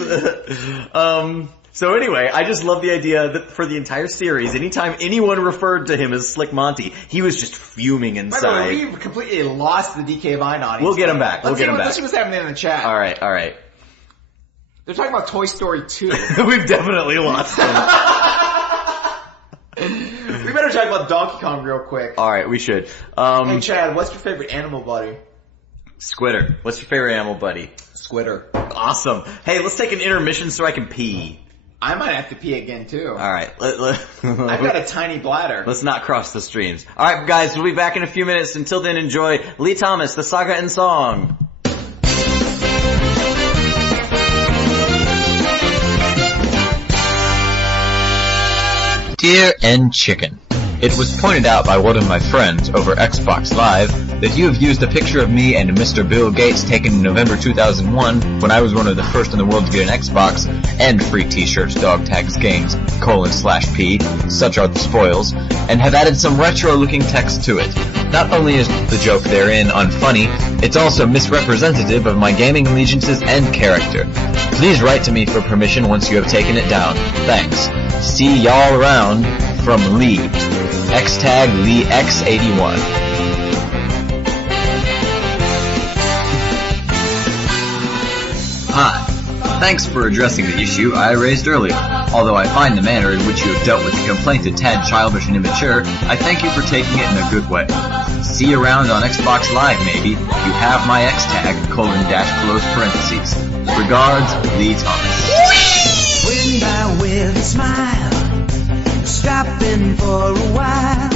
So anyway, I just love the idea that for the entire series, anytime anyone referred to him as Slick Monty, he was just fuming inside. By the way, we completely lost the DK Vine audience. We'll get him back. Let's see what's happening in the chat. Alright. They're talking about Toy Story 2. We've definitely lost them. We better talk about Donkey Kong real quick. Alright, we should. Hey Chad, what's your favorite animal buddy? Squitter. What's your favorite animal buddy? Squitter. Awesome. Hey, let's take an intermission so I can pee. I might have to pee again too. Alright. I've got a tiny bladder. Let's not cross the streams. Alright guys, we'll be back in a few minutes. Until then, enjoy Lee Thomas, The Saga in Song. Dear N Chicken, it was pointed out by one of my friends over Xbox Live that you have used a picture of me and Mr. Bill Gates taken in November 2001 when I was one of the first in the world to get an Xbox and free t-shirts, dog tags, games, :P, such are the spoils, and have added some retro-looking text to it. Not only is the joke therein unfunny, it's also misrepresentative of my gaming allegiances and character. Please write to me for permission once you have taken it down. Thanks. See y'all around. From Lee. Xtag Lee X81. Hi. Thanks for addressing the issue I raised earlier. Although I find the manner in which you have dealt with the complaint a tad childish and immature, I thank you for taking it in a good way. See you around on Xbox Live, maybe. You have my Xtag, :parentheses. Regards, Lee Thomas. Swing by with a smile, stopping for a while.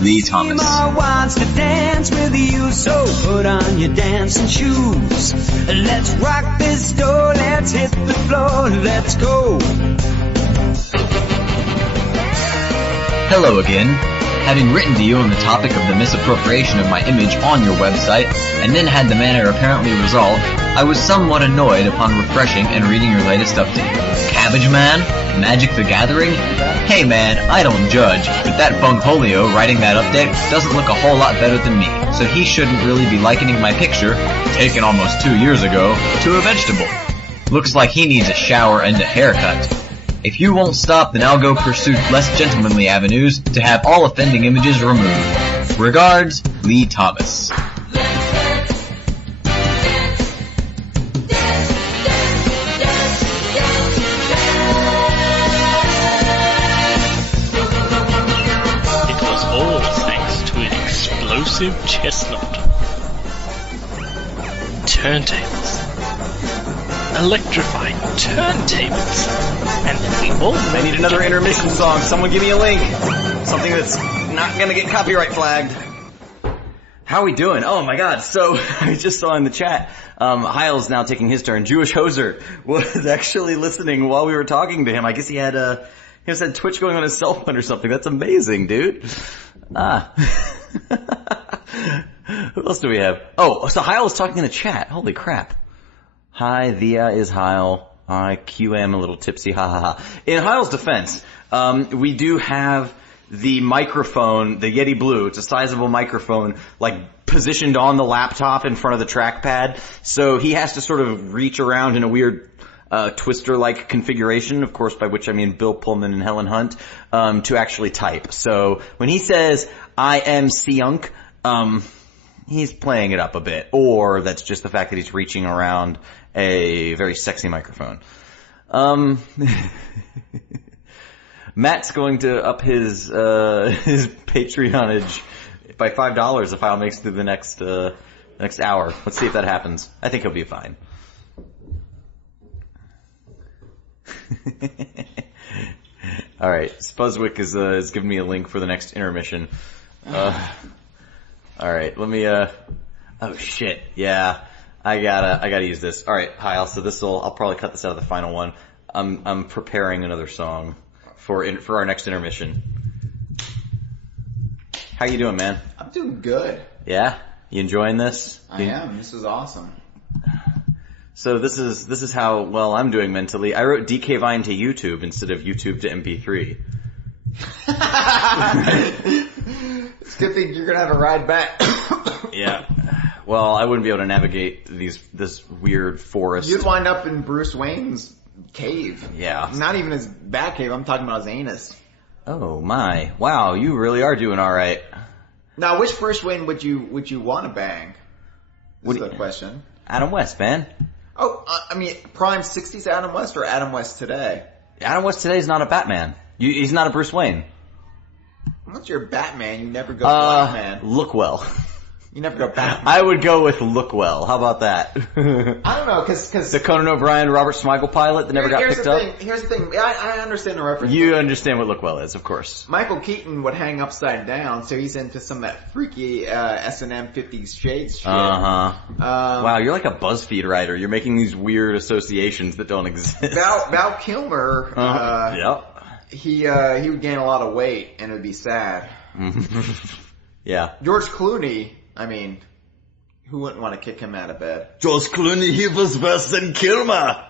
Lee Thomas. Seymour wants to dance with you, so put on your dancing shoes. Let's rock this door, let's hit the floor, let's go. Hello again. Having written to you on the topic of the misappropriation of my image on your website, and then had the matter apparently resolved, I was somewhat annoyed upon refreshing and reading your latest update. Cabbage Man? Magic the Gathering? Hey man, I don't judge, but that Bungholio writing that update doesn't look a whole lot better than me, so he shouldn't really be likening my picture, taken almost 2 years ago, to a vegetable. Looks like he needs a shower and a haircut. If you won't stop, then I'll go pursue less gentlemanly avenues to have all offending images removed. Regards, Lee Thomas. It was all thanks to an explosive chestnut. Turntables. Electrifying turntables. And we both may need another intermission song. Someone give me a link. Something that's not gonna get copyright flagged. How are we doing? Oh my god. So, I just saw in the chat, Hyle's now taking his turn. Jewish Hoser was actually listening while we were talking to him. I guess he had Twitch going on his cell phone or something. That's amazing, dude. Who else do we have? Oh, so Hyle was talking in the chat. Holy crap. Hi, Thea is Hyle. I QM a little tipsy, ha ha ha. In Hyle's defense, we do have the microphone, the Yeti Blue. It's a sizable microphone, like positioned on the laptop in front of the trackpad. So he has to sort of reach around in a weird twister-like configuration, of course, by which I mean Bill Pullman and Helen Hunt, to actually type. So when he says, I am Siunk, he's playing it up a bit. Or that's just the fact that he's reaching around a very sexy microphone. Matt's going to up his Patreonage by $5 if Hyle makes it through the next hour. Let's see if that happens. I think he'll be fine. Alright, Spuzzwick is giving me a link for the next intermission. Alright, let me, oh shit, yeah. I gotta use this. Alright, Hyle, so I'll probably cut this out of the final one. I'm preparing another song for our next intermission. How you doing, man? I'm doing good. Yeah? You enjoying this? I am. This is awesome. So this is how well I'm doing mentally. I wrote DK Vine to YouTube instead of YouTube to MP3. It's a good thing you're gonna have a ride back. Yeah. Well, I wouldn't be able to navigate this weird forest. You'd wind up in Bruce Wayne's cave. Yeah. Not even his bat cave, I'm talking about his anus. Oh my. Wow, you really are doing alright. Now, which Bruce Wayne would you want to bang? This is the question. Adam West, man. Oh, I mean, prime 60s Adam West or Adam West today? Adam West today is not a Batman. He's not a Bruce Wayne. Unless you're Batman, you never go Black Man. Look well. You never go Batman. I would go with Look Well. How about that? I don't know, because the Conan O'Brien, Robert Smigel pilot that never got picked up. Here's the thing. I understand the reference. You understand what Look Well is, of course. Michael Keaton would hang upside down, so he's into some of that freaky S&M 50s Shades shit. Wow, you're like a BuzzFeed writer. You're making these weird associations that don't exist. Val Kilmer. Yep. He would gain a lot of weight, and it would be sad. Yeah. George Clooney. I mean, who wouldn't want to kick him out of bed? George Clooney, he was worse than Kilmer.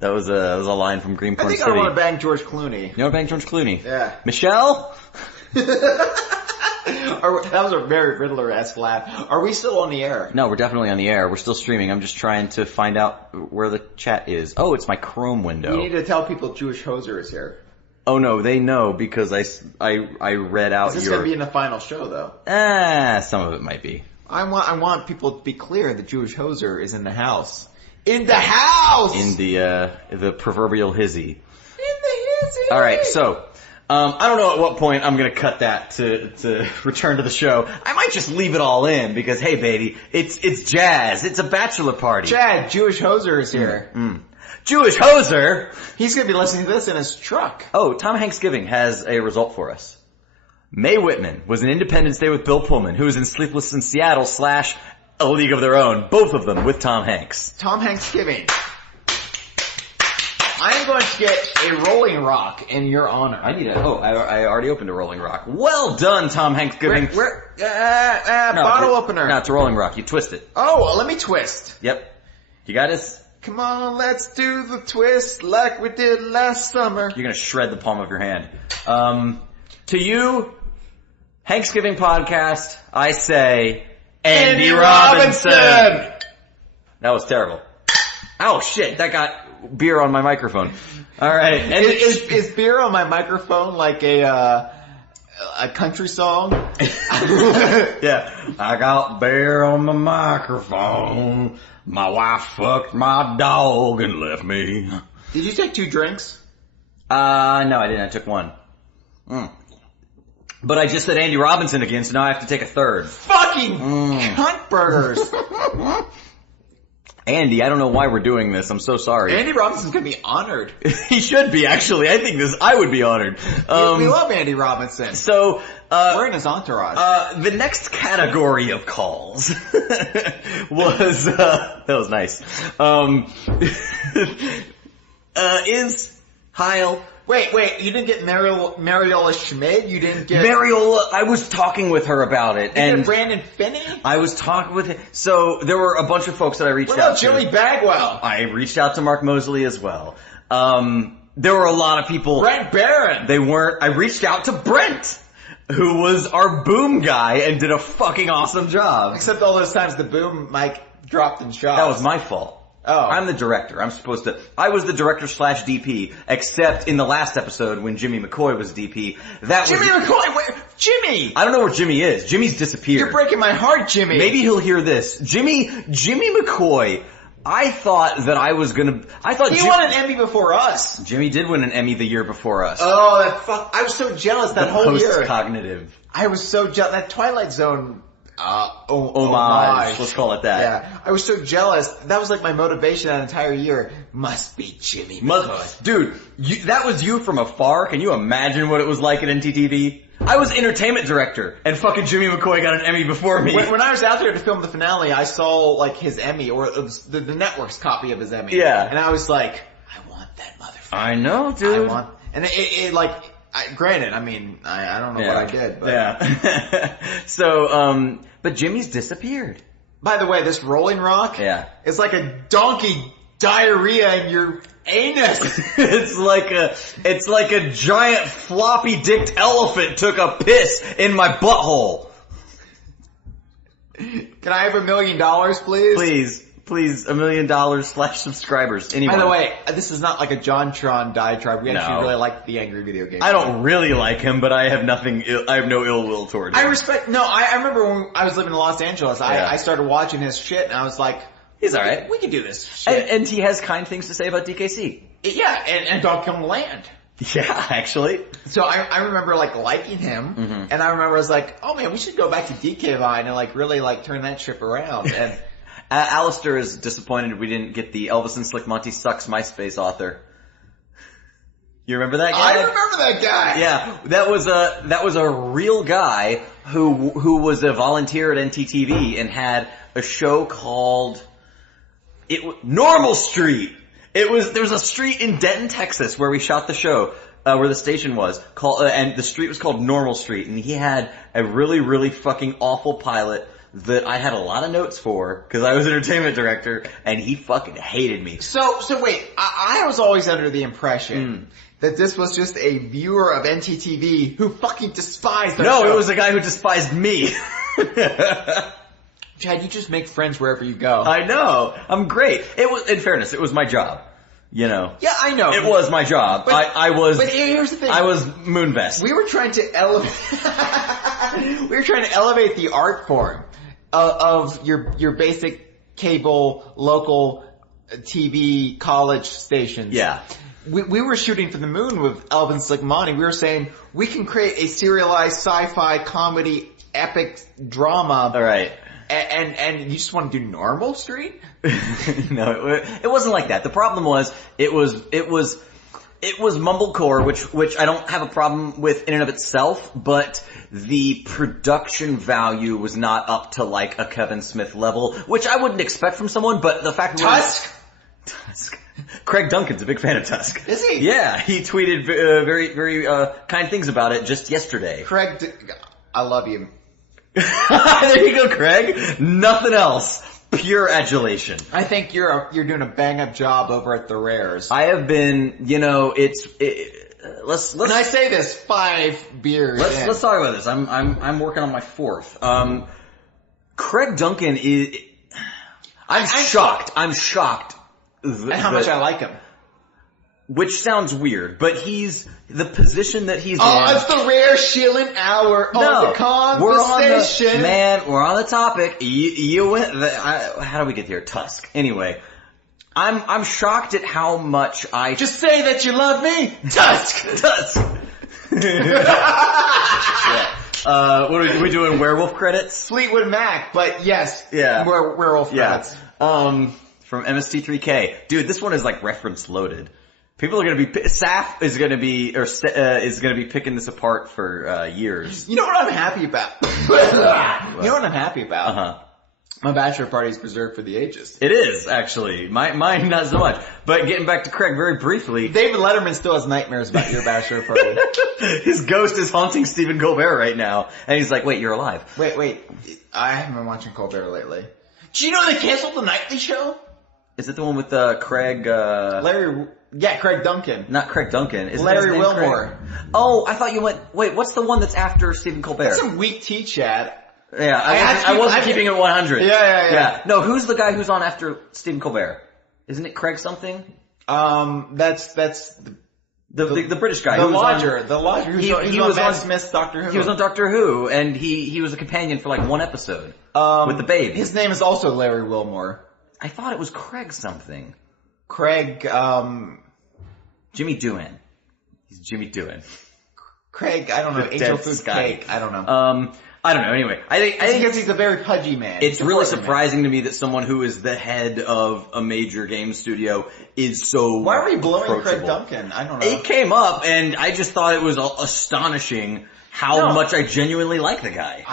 That was a line from Greenpoint I think City. I want to bang George Clooney. You want to bang George Clooney? Yeah. Michelle? That was a very Riddler-esque laugh. Are we still on the air? No, we're definitely on the air. We're still streaming. I'm just trying to find out where the chat is. Oh, it's my Chrome window. You need to tell people Jewish Hoser is here. Oh no, they know because I read out Is this going to be in the final show, though? Some of it might be. I want people to be clear that Jewish Hoser is in the house. In the house! In the proverbial hizzy. In the hizzy! Alright, so, I don't know at what point I'm gonna cut that to return to the show. I might just leave it all in because, hey baby, it's jazz. It's a bachelor party. Chad, Jewish Hoser is here. Jewish Hoser? He's gonna be listening to this in his truck. Oh, Tom Hanksgiving has a result for us. Mae Whitman was in Independence Day with Bill Pullman, who was in Sleepless in Seattle / A League of Their Own, both of them with Tom Hanks. Tom Hanksgiving. I am going to get a Rolling Rock in your honor. I already opened a Rolling Rock. Well done, Tom Hanksgiving. Bottle opener. No, it's a Rolling Rock. You twist it. Oh, well, let me twist. Yep. You got this? Come on, let's do the twist like we did last summer. You're gonna shred the palm of your hand. To you, Hanksgiving podcast, I say, Andy Robinson! That was terrible. Oh shit, that got beer on my microphone. Alright. Is beer on my microphone like a country song? Yeah. I got beer on my microphone. My wife fucked my dog and left me. Did you take 2 drinks? No, I didn't. I took 1. But I just said Andy Robinson again, so now I have to take a 3rd. Fucking cunt burgers! Andy, I don't know why we're doing this. I'm so sorry. Andy Robinson's gonna be honored. He should be, actually. I would be honored. We love Andy Robinson. So, we're in his entourage. The next category of calls was, that was nice. Is Hyle. Wait, you didn't get Mariola Schmid? You didn't get... Mariola, I was talking with her about it. And Brandon Finney? I was talking with him. So, there were a bunch of folks that I reached out to. What about Jimmy Bagwell? I reached out to Mark Mosley as well. There were a lot of people... Brent Barron! They weren't... I reached out to Brent, who was our boom guy and did a fucking awesome job. Except all those times the boom mic dropped in shots. That was my fault. Oh. I'm the director. I was the director / DP, except in the last episode when Jimmy McCoy was DP. McCoy? Where? Jimmy! I don't know where Jimmy is. Jimmy's disappeared. You're breaking my heart, Jimmy. Maybe he'll hear this. Jimmy McCoy. I thought that I was gonna... He won an Emmy before us. Jimmy did win an Emmy the year before us. Oh, I was so jealous that whole year. Post-cognitive. I was so jealous. That Twilight Zone... homage. Let's call it that. Yeah. I was so jealous. That was like my motivation that entire year. Must be Jimmy McCoy. Dude, that was you from afar. Can you imagine what it was like at NTTV? I was entertainment director, and fucking Jimmy McCoy got an Emmy before me. When I was out there to film the finale, I saw like his Emmy, or it was the network's copy of his Emmy. Yeah. And I was like, I want that motherfucker. I know, dude. And it granted, I mean, I don't know what I did, but. Yeah. So, but Jimmy's disappeared. By the way, this Rolling Rock. Yeah. It's like a donkey diarrhea in your anus. It's like a giant floppy-dicked elephant took a piss in my butthole. Can I have $1 million, please? Please, $1 million / subscribers. Anyone. By the way, this is not like a JonTron diatribe. We actually really like the Angry Video Game. I don't really like him, but I have no ill will toward him. I remember when I was living in Los Angeles, I started watching his shit and I was like, He's alright. We can do this shit. And he has kind things to say about DKC. Yeah, and Donkey Kong Land. Yeah, actually. So I remember like liking him, and I remember I was like, oh man, we should go back to DK Vine and like really like turn that ship around. And Alistair is disappointed we didn't get the Elvis and Slick Monty Sucks MySpace author. You remember that guy? I remember that guy. Yeah, that was a real guy who was a volunteer at NTTV and had a show called Normal Street. There was a street in Denton, Texas, where we shot the show, where the station was called, and the street was called Normal Street, and he had a really, really fucking awful pilot that I had a lot of notes for, because I was entertainment director, and he fucking hated me. So wait, I was always under the impression that this was just a viewer of NTTV who fucking despised the show. No, it was a guy who despised me. Chad, you just make friends wherever you go. I know. I'm great. In fairness, it was my job. You know. Yeah, I know. It was my job. But But here's the thing. I was Moonbest. We were trying to elevate the art form of your basic cable, local TV, college stations. Yeah. We were shooting for the moon with Elvin Slick Monty. We were saying we can create a serialized sci-fi comedy epic drama. All right. And you just want to do Normal Street? No, it wasn't like that. The problem was it was mumblecore, which I don't have a problem with in and of itself, but the production value was not up to like a Kevin Smith level, which I wouldn't expect from someone. But the fact Tusk. Craig Duncan's a big fan of Tusk. Is he? Yeah, he tweeted very, very kind things about it just yesterday. Craig, I love you. There you go, Craig. Nothing else. Pure adulation. I think you're doing a bang up job over at the Rares. I have been, let's. And I say this 5 beers. Let's talk about this. I'm working on my 4th. Craig Duncan is. I'm shocked. I'm shocked. And how much I like him. Which sounds weird, but he's the position that he's in. Oh, it's the Rare Shilling Hour on the Kongversation. We're on the topic. You went. How do we get here? Tusk. Anyway, I'm shocked at how much I just say that you love me. Tusk. Yeah. What are we doing? Werewolf credits? Fleetwood Mac, but yes. Yeah. Werewolf credits. From MST3K. Dude, this one is like reference loaded. People are going to be, Saf is going to be, is going to be picking this apart for, years. You know what I'm happy about? You know what I'm happy about? Uh-huh. My bachelor party is preserved for the ages. It is, actually. Mine not so much. But getting back to Craig very briefly. David Letterman still has nightmares about your bachelor party. His ghost is haunting Stephen Colbert right now. And he's like, wait, you're alive. Wait. I haven't been watching Colbert lately. Do you know they canceled the nightly show? Is it the one with, Craig, Craig Duncan. Not Craig Duncan. Is Larry Wilmore. Craig? Oh, I thought you went, wait, what's the one that's after Stephen Colbert? That's some weak tea, Chad. Yeah, I wasn't keeping it 100. Yeah. No, who's the guy who's on after Stephen Colbert? Isn't it Craig something? That's the British guy. The lodger. He was on Smith's Doctor Who. He was on Doctor Who, and he was a companion for like one episode. With the baby. His name is also Larry Wilmore. I thought it was Craig something. Craig, Jimmy Doohan. He's Jimmy Doohan. Craig, I don't know, Angel Food Cake, I don't know. I don't know, anyway. I think because he's a very pudgy man. It's really surprising to me that someone who is the head of a major game studio is so Why are we blowing Craig Duncan? I don't know. It came up, and I just thought it was astonishing how much I genuinely like the guy.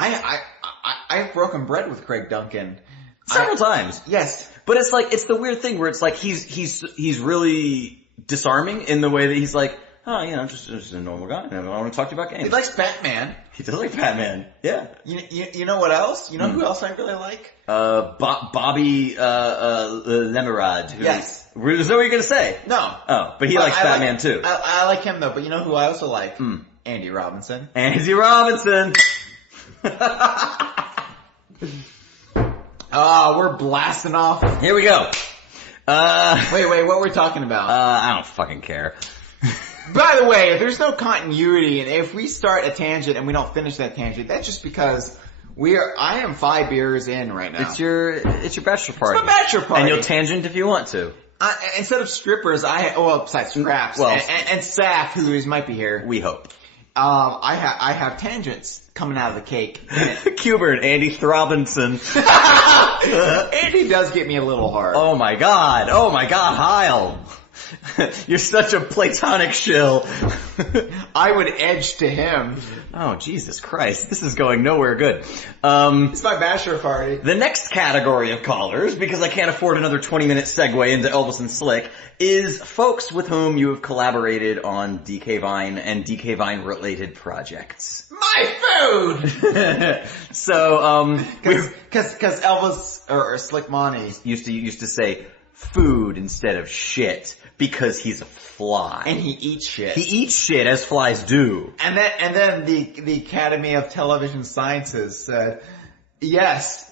I've broken bread with Craig Duncan. Several times. Yes. But it's like, it's the weird thing where it's like, he's really disarming in the way that he's like, oh, just a normal guy. I want to talk to you about games. He likes Batman. He does like Batman. Yeah. You know what else? You know who else I really like? Bobby, Lemerad. Yes. Is that what you're gonna say? No. Oh, but he likes Batman too. I like him though, but you know who I also like? Andy Robinson. Andy Robinson. We're blasting off. Here we go. Wait, what were we talking about? I don't fucking care. By the way, if there's no continuity, and if we start a tangent and we don't finish that tangent, that's just because I am 5 beers in right now. It's your bachelor party. It's my bachelor party. And you'll tangent if you want to. Instead of strippers, besides scraps and Saf, who might be here. We hope. I have tangents coming out of the cake. Cubert, Andy Throbinson. Andy does get me a little hard. Oh my god, Hyle. You're such a Playtonic shill. I would edge to him. Oh, Jesus Christ. This is going nowhere good. It's my bachelor party. The next category of callers, because I can't afford another 20-minute segue into Elvis and Slick, is folks with whom you have collaborated on DK Vine and DK Vine related projects. My food! So, cause Elvis, or Slick Monty used to say food instead of shit. Because he's a fly. And he eats shit. He eats shit as flies do. And then the Academy of Television Sciences said, yes,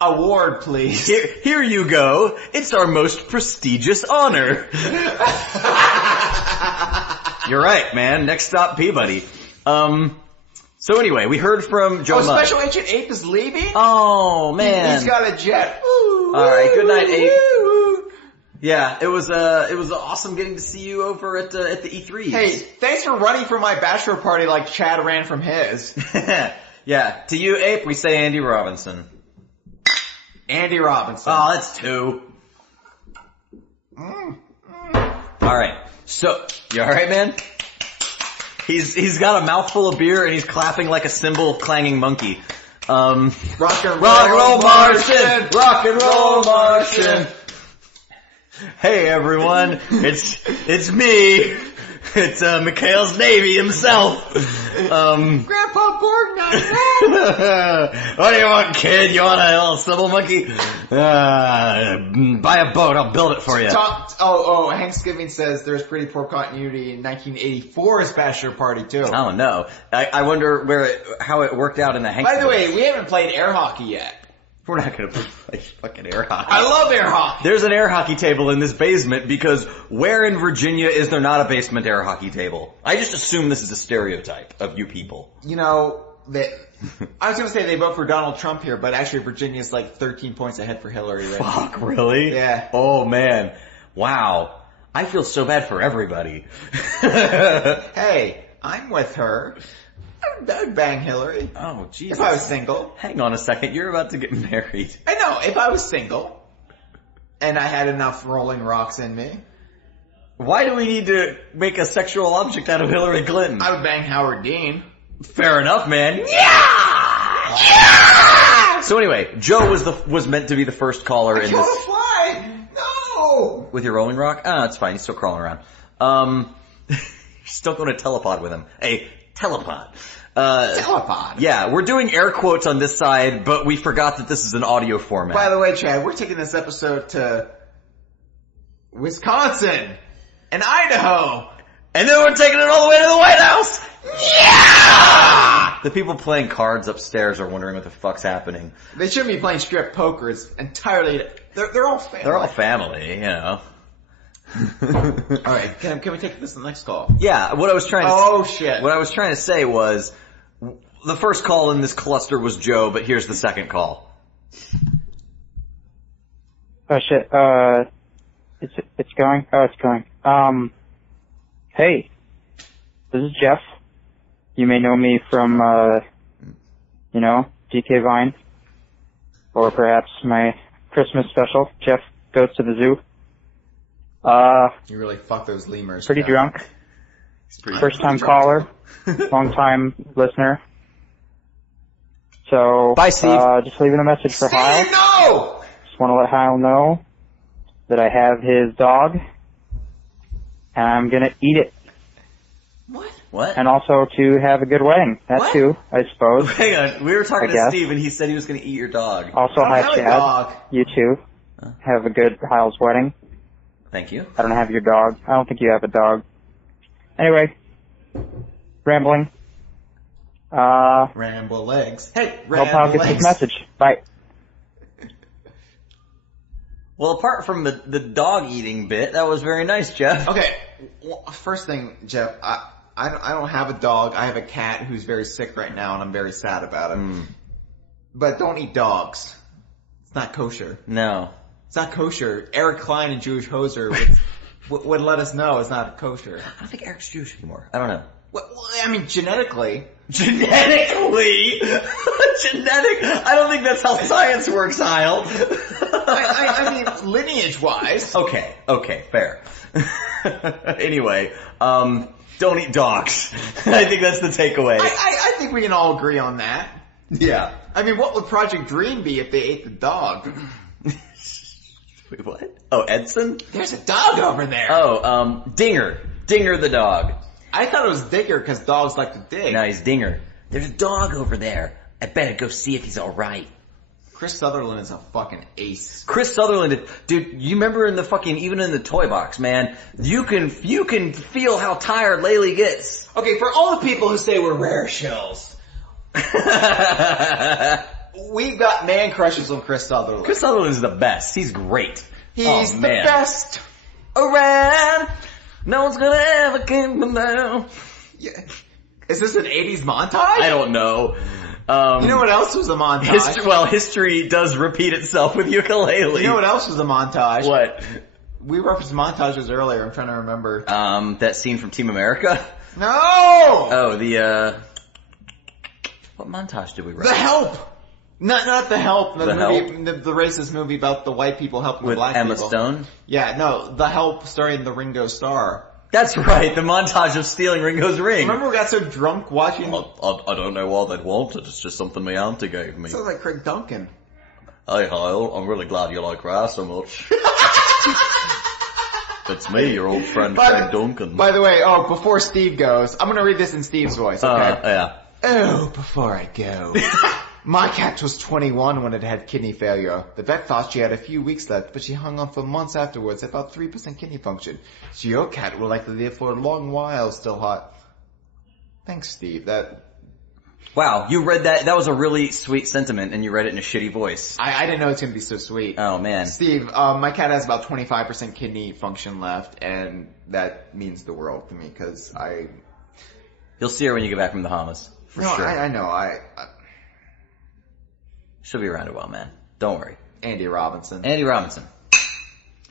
award please. Here you go. It's our most prestigious honor. You're right, man. Next stop, Peabody. So anyway, we heard from Joe Mudd. Special Agent Ape is leaving? Oh, man. He's got a jet. Alright, good night, Ape. Yeah, it was awesome getting to see you over at the E3. Hey, thanks for running from my bachelor party like Chad ran from his. Yeah, to you, Ape, we say Andy Robinson. Andy Robinson. Oh, that's 2. Alright, so, you alright, man? He's got a mouthful of beer and he's clapping like a cymbal clanging monkey. Rock and roll Martian! Rock and roll Martian! Hey everyone, it's me. It's Mikhail's Navy himself. Grandpa Borg, what do you want, kid? You want a little symbol monkey? Buy a boat, I'll build it for you. Thanksgiving says there's pretty poor continuity in 1984's bachelor party too. Oh no. I wonder how it worked out in the Hank. By the way, we haven't played air hockey yet. We're not gonna play fucking air hockey. I love air hockey! There's an air hockey table in this basement because where in Virginia is there not a basement air hockey table? I just assume this is a stereotype of you people. You know, I was gonna say they vote for Donald Trump here, but actually Virginia's like 13 points ahead for Hillary right now. Fuck, really? Yeah. Oh man. Wow. I feel so bad for everybody. Hey, I'm with her. I'd bang Hillary. Oh, Jesus. If I was single. Hang on a second, you're about to get married. I know, if I was single, and I had enough Rolling Rocks in me. Why do we need to make a sexual object out of Hillary Clinton? I would bang Howard Dean. Fair enough, man. Yeah! Yeah! So anyway, Joe was meant to be the first caller in this. I killed a fly! No! With your Rolling Rock? Oh, it's fine, he's still crawling around. You're still going to telepod with him. Hey, telepod. Telepod. Yeah, we're doing air quotes on this side, but we forgot that this is an audio format. By the way, Chad, we're taking this episode to Wisconsin and Idaho. And then we're taking it all the way to the White House! Yeah! The people playing cards upstairs are wondering what the fuck's happening. They shouldn't be playing strip poker. It's entirely... They're all family. They're all family, you know. Alright, can we take this to the next call? Yeah, what I was trying to shit. What I was trying to say was the first call in this cluster was Joe, but here's the second call. Oh shit, it's going? Oh, it's going. Hey, this is Jeff. You may know me from, DK Vine. Or perhaps my Christmas special, Jeff Goes to the Zoo. You really fucked those lemurs. Pretty drunk. First time caller. Long time listener. So, bye, Steve. Just leaving a message for Hyle. No! Just want to let Hyle know that I have his dog, and I'm gonna eat it. What? And also to have a good wedding. That too, I suppose. Hang on, we were talking to Steve and he said he was gonna eat your dog. Also, hi Chad. You too. Have a good Hyle's wedding. Thank you. I don't have your dog. I don't think you have a dog. Anyway, rambling. Ramble legs. Hey, hope Hyle gets his message. Bye. Well, apart from the dog eating bit, that was very nice, Jeff. Okay, well, first thing, Jeff, I don't have a dog. I have a cat who's very sick right now, and I'm very sad about it. But don't eat dogs. It's not kosher. No. It's not kosher. Eric Klein and Jewish Hoser would let us know it's not kosher. I don't think Eric's Jewish anymore. I don't know. Well, I mean, genetically. Genetically? I don't think that's how science works, Hyle. I mean, lineage-wise. Okay, fair. Anyway, don't eat dogs. I think that's the takeaway. I think we can all agree on that. Yeah. I mean, what would Project Dream be if they ate the dog? Wait, what? Oh, Edson? There's a dog over there. Oh, Dinger. Dinger the dog. I thought it was Digger because dogs like to dig. No, he's Dinger. There's a dog over there. I better go see if he's alright. Chris Sutherland is a fucking ace. Chris Sutherland, dude, you remember in the fucking, even in the toy box, man, you can feel how tired Laylee gets. Okay, for all the people who say we're rare shells, we've got man crushes on Chris Sutherland. Chris Sutherland is the best. He's great. He's the best around. No one's gonna ever keep him down. Yeah. Is this an 80s montage? I don't know. You know what else was a montage? History does repeat itself with ukulele. You know what else was a montage? What? We referenced montages earlier. I'm trying to remember. That scene from Team America? No! Oh, what montage did we reference? The Help! Not The Help. The Help? movie, the racist movie about the white people helping with black Emma people. Stone? Yeah, no. The Help starring the Ringo Starr. That's right, the montage of stealing Ringo's ring. Remember we got so drunk watching... I don't know why they'd want it, it's just something my auntie gave me. Sounds like Craig Duncan. Hey Hyle, I'm really glad you like Raz so much. It's me, your old friend Craig Duncan. By the way, before Steve goes, I'm gonna read this in Steve's voice, okay? Yeah. Oh, before I go. My cat was 21 when it had kidney failure. The vet thought she had a few weeks left, but she hung on for months afterwards, about 3% kidney function. So your cat will likely live for a long while, still hot. Thanks, Steve. Wow, you read that. That was a really sweet sentiment, and you read it in a shitty voice. I didn't know it's gonna be so sweet. Oh, man. Steve, my cat has about 25% kidney function left, and that means the world to me, because You'll see her when you get back from the Bahamas. For sure. I know. She'll be around a while, man. Don't worry. Andy Robinson.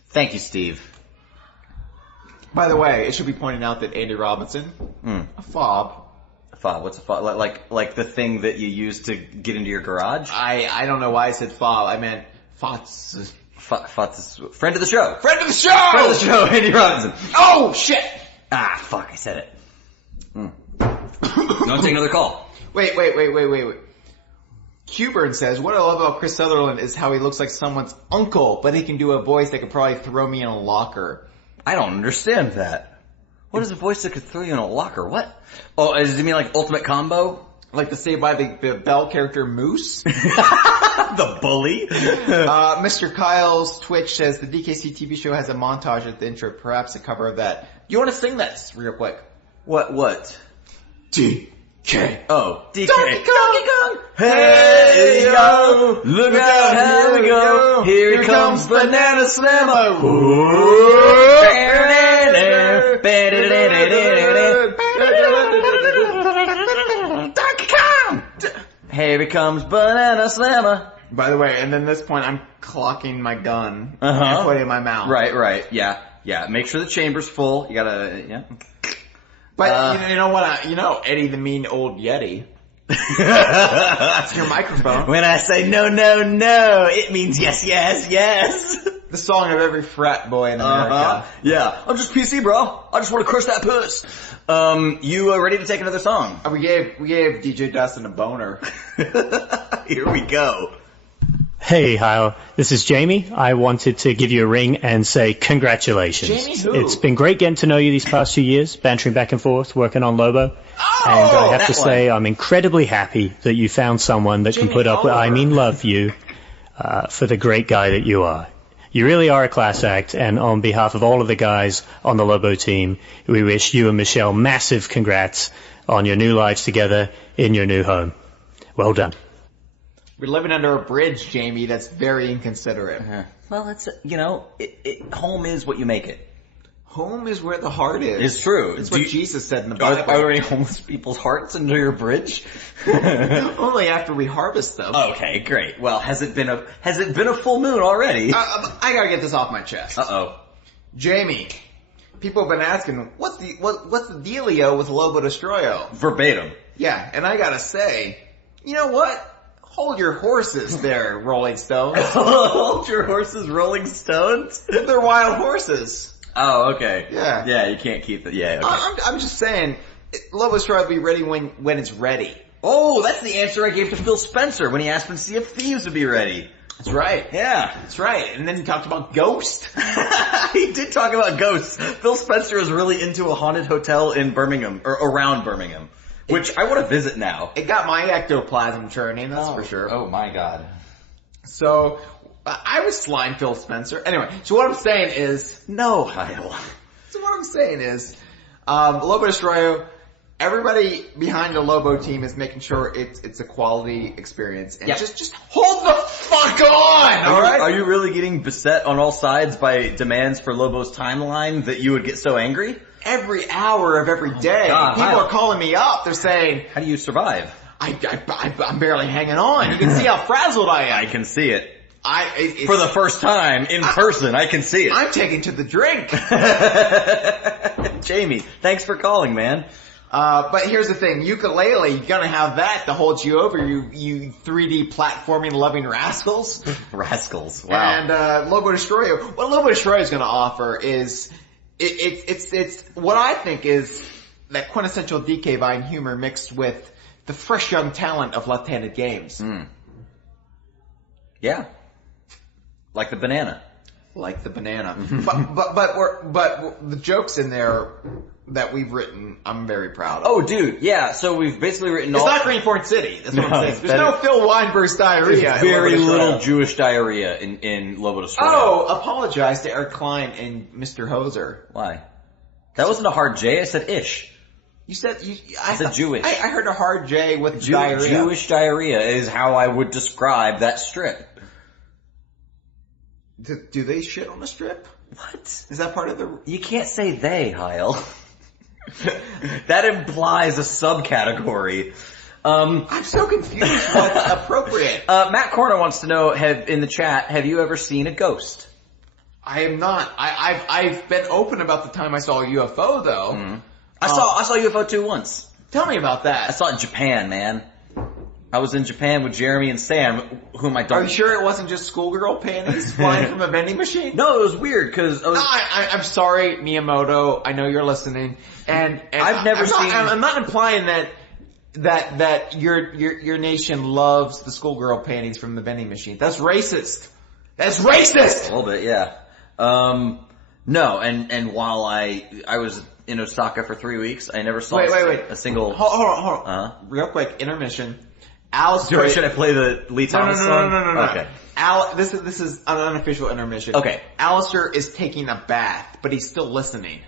Thank you, Steve. By the way, it should be pointed out that Andy Robinson, a fob. A fob? What's a fob? Like the thing that you use to get into your garage? I don't know why I said fob. I meant FOTS. Friend of the show! Friend of the show, Andy Robinson. Oh, shit! Ah, fuck, I said it. Don't take another call. Wait. Qburn says, what I love about Chris Sutherland is how he looks like someone's uncle, but he can do a voice that could probably throw me in a locker. I don't understand that. What is a voice that could throw you in a locker? What? Oh, does it mean like ultimate combo? Like the Saved by the Bell character Moose? The bully? Mr. Kyle's Twitch says the DKC TV show has a montage at the intro, perhaps a cover of that. You want to sing that real quick? What? DK. Oh, DK. Donkey Kong. Hey yo, look out, here we go. Here comes Banana Slammer. Donkey Kong. Here comes Banana Slammer. By the way, and then at this point I'm clocking my gun and putting it in my mouth. Right. Yeah. Make sure the chamber's full. You gotta, yeah. But you know what? Eddie the Mean Old Yeti. That's your microphone. When I say no, it means yes. The song of every frat boy in America. Yeah. I'm just PC, bro. I just want to crush that puss. You ready to take another song? We gave DJ Dustin a boner. Here we go. Hey, Hyle. This is Jamie. I wanted to give you a ring and say congratulations. Jamie who? It's been great getting to know you these past few years, bantering back and forth, working on Lobo. Oh, and I have to say I'm incredibly happy that you found someone that can put up with love you, for the great guy that you are. You really are a class act, and on behalf of all of the guys on the Lobo team, we wish you and Michelle massive congrats on your new lives together in your new home. Well done. We're living under a bridge, Jamie. That's very inconsiderate. Well, it's, home is what you make it. Home is where the heart is. It's true. It's what Jesus said in the Bible. Are there any homeless people's hearts under your bridge? Only after we harvest them. Okay, great. Well, has it been a full moon already? I gotta get this off my chest. Uh-oh. Jamie, people have been asking, what's the dealio with Lobo Destroyo? Verbatim. Yeah, and I gotta say, you know what? Hold your horses there, Rolling Stones. Hold your horses, Rolling Stones? They're wild horses. Oh, okay. Yeah. Yeah, you can't keep it. Yeah, okay. I'm just saying, Lobo Destroyo will be ready when it's ready. Oh, that's the answer I gave to Phil Spencer when he asked when Sea of Thieves would be ready. That's right. Yeah. That's right. And then he talked about Ghost. He did talk about ghosts. Phil Spencer is really into a haunted hotel in Birmingham, or around Birmingham, which I want to visit now. It got my ectoplasm churning, that's for sure. Oh my god. So, I was slime Phil Spencer. Anyway, so what I'm saying is... No, Hyle. So what I'm saying is, Lobo Destroyo, everybody behind the Lobo team is making sure it's a quality experience. And just hold the fuck on, alright? Are you really getting beset on all sides by demands for Lobo's timeline that you would get so angry? Every hour of every day, people are calling me up. They're saying, how do you survive? I'm barely hanging on. You can see how frazzled I am. I can see it. It's, for the first time in person, I can see it. I'm taking to the drink. Jamie, thanks for calling, man. But here's the thing, ukulele, you're gonna have that to hold you over, you 3D platforming loving rascals. Rascals, wow. And, Lobo Destroyo, what Lobo Destroyo is gonna offer is, it's what I think is that quintessential DK Vine humor mixed with the fresh young talent of left-handed games. Yeah. Like the banana. Like the banana. But the jokes in there that we've written, I'm very proud of. Oh, dude, yeah. So we've basically written It's not Greenport City. That's what I'm saying. There's no Phil Weinberg's diarrhea. There's very little Jewish diarrhea in Lobo Destroyo. Oh, apologize to Eric Klein and Mr. Hoser. Why? That wasn't a hard J. I said ish. You said I said Jewish. I heard a hard J with diarrhea. Jewish diarrhea is how I would describe that strip. Do they shit on the strip? What? Is that part of the... You can't say they, Hyle. That implies a subcategory. I'm so confused what's appropriate. Matt Corner wants to know, in the chat, have you ever seen a ghost? I am not. I've been open about the time I saw a UFO, though. Mm-hmm. I saw UFO 2 once. Tell me about that. I saw it in Japan, man. I was in Japan with Jeremy and Sam, whom I don't... Are you sure it wasn't just schoolgirl panties flying from a vending machine? No, it was weird, because... I'm sorry, Miyamoto. I know you're listening. And I've never seen... I'm not implying that your nation loves the schoolgirl panties from the vending machine. That's racist. That's racist! A little bit, yeah. No, and while I was in Osaka for 3 weeks, I never saw a single... Hold on. Real quick, intermission. Alistair... Should I play the Lee Thomas song? No. Okay. This is an unofficial intermission. Okay. Alistair is taking a bath, but he's still listening.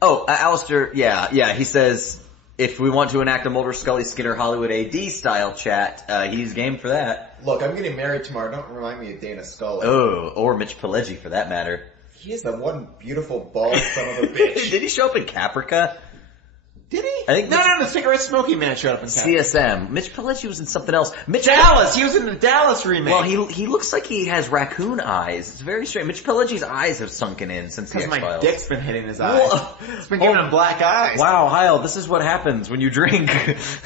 Oh, Alistair, yeah. He says, if we want to enact a Mulder, Scully, Skinner, Hollywood AD style chat, he's game for that. Look, I'm getting married tomorrow. Don't remind me of Dana Scully. Oh, or Mitch Pileggi for that matter. He is the one beautiful bald son of a bitch. Did he show up in Caprica? Did he? I think No, the cigarette smoking man showed up in Caprica. CSM. Mitch Pileggi was in something else. Dallas! He was in the Dallas remake. Well, he looks like he has raccoon eyes. It's very strange. Mitch Pileggi's eyes have sunken in since the X-Files. Because my dick's been hitting his eyes. It's been giving him black eyes. Wow, Hyle, this is what happens when you drink.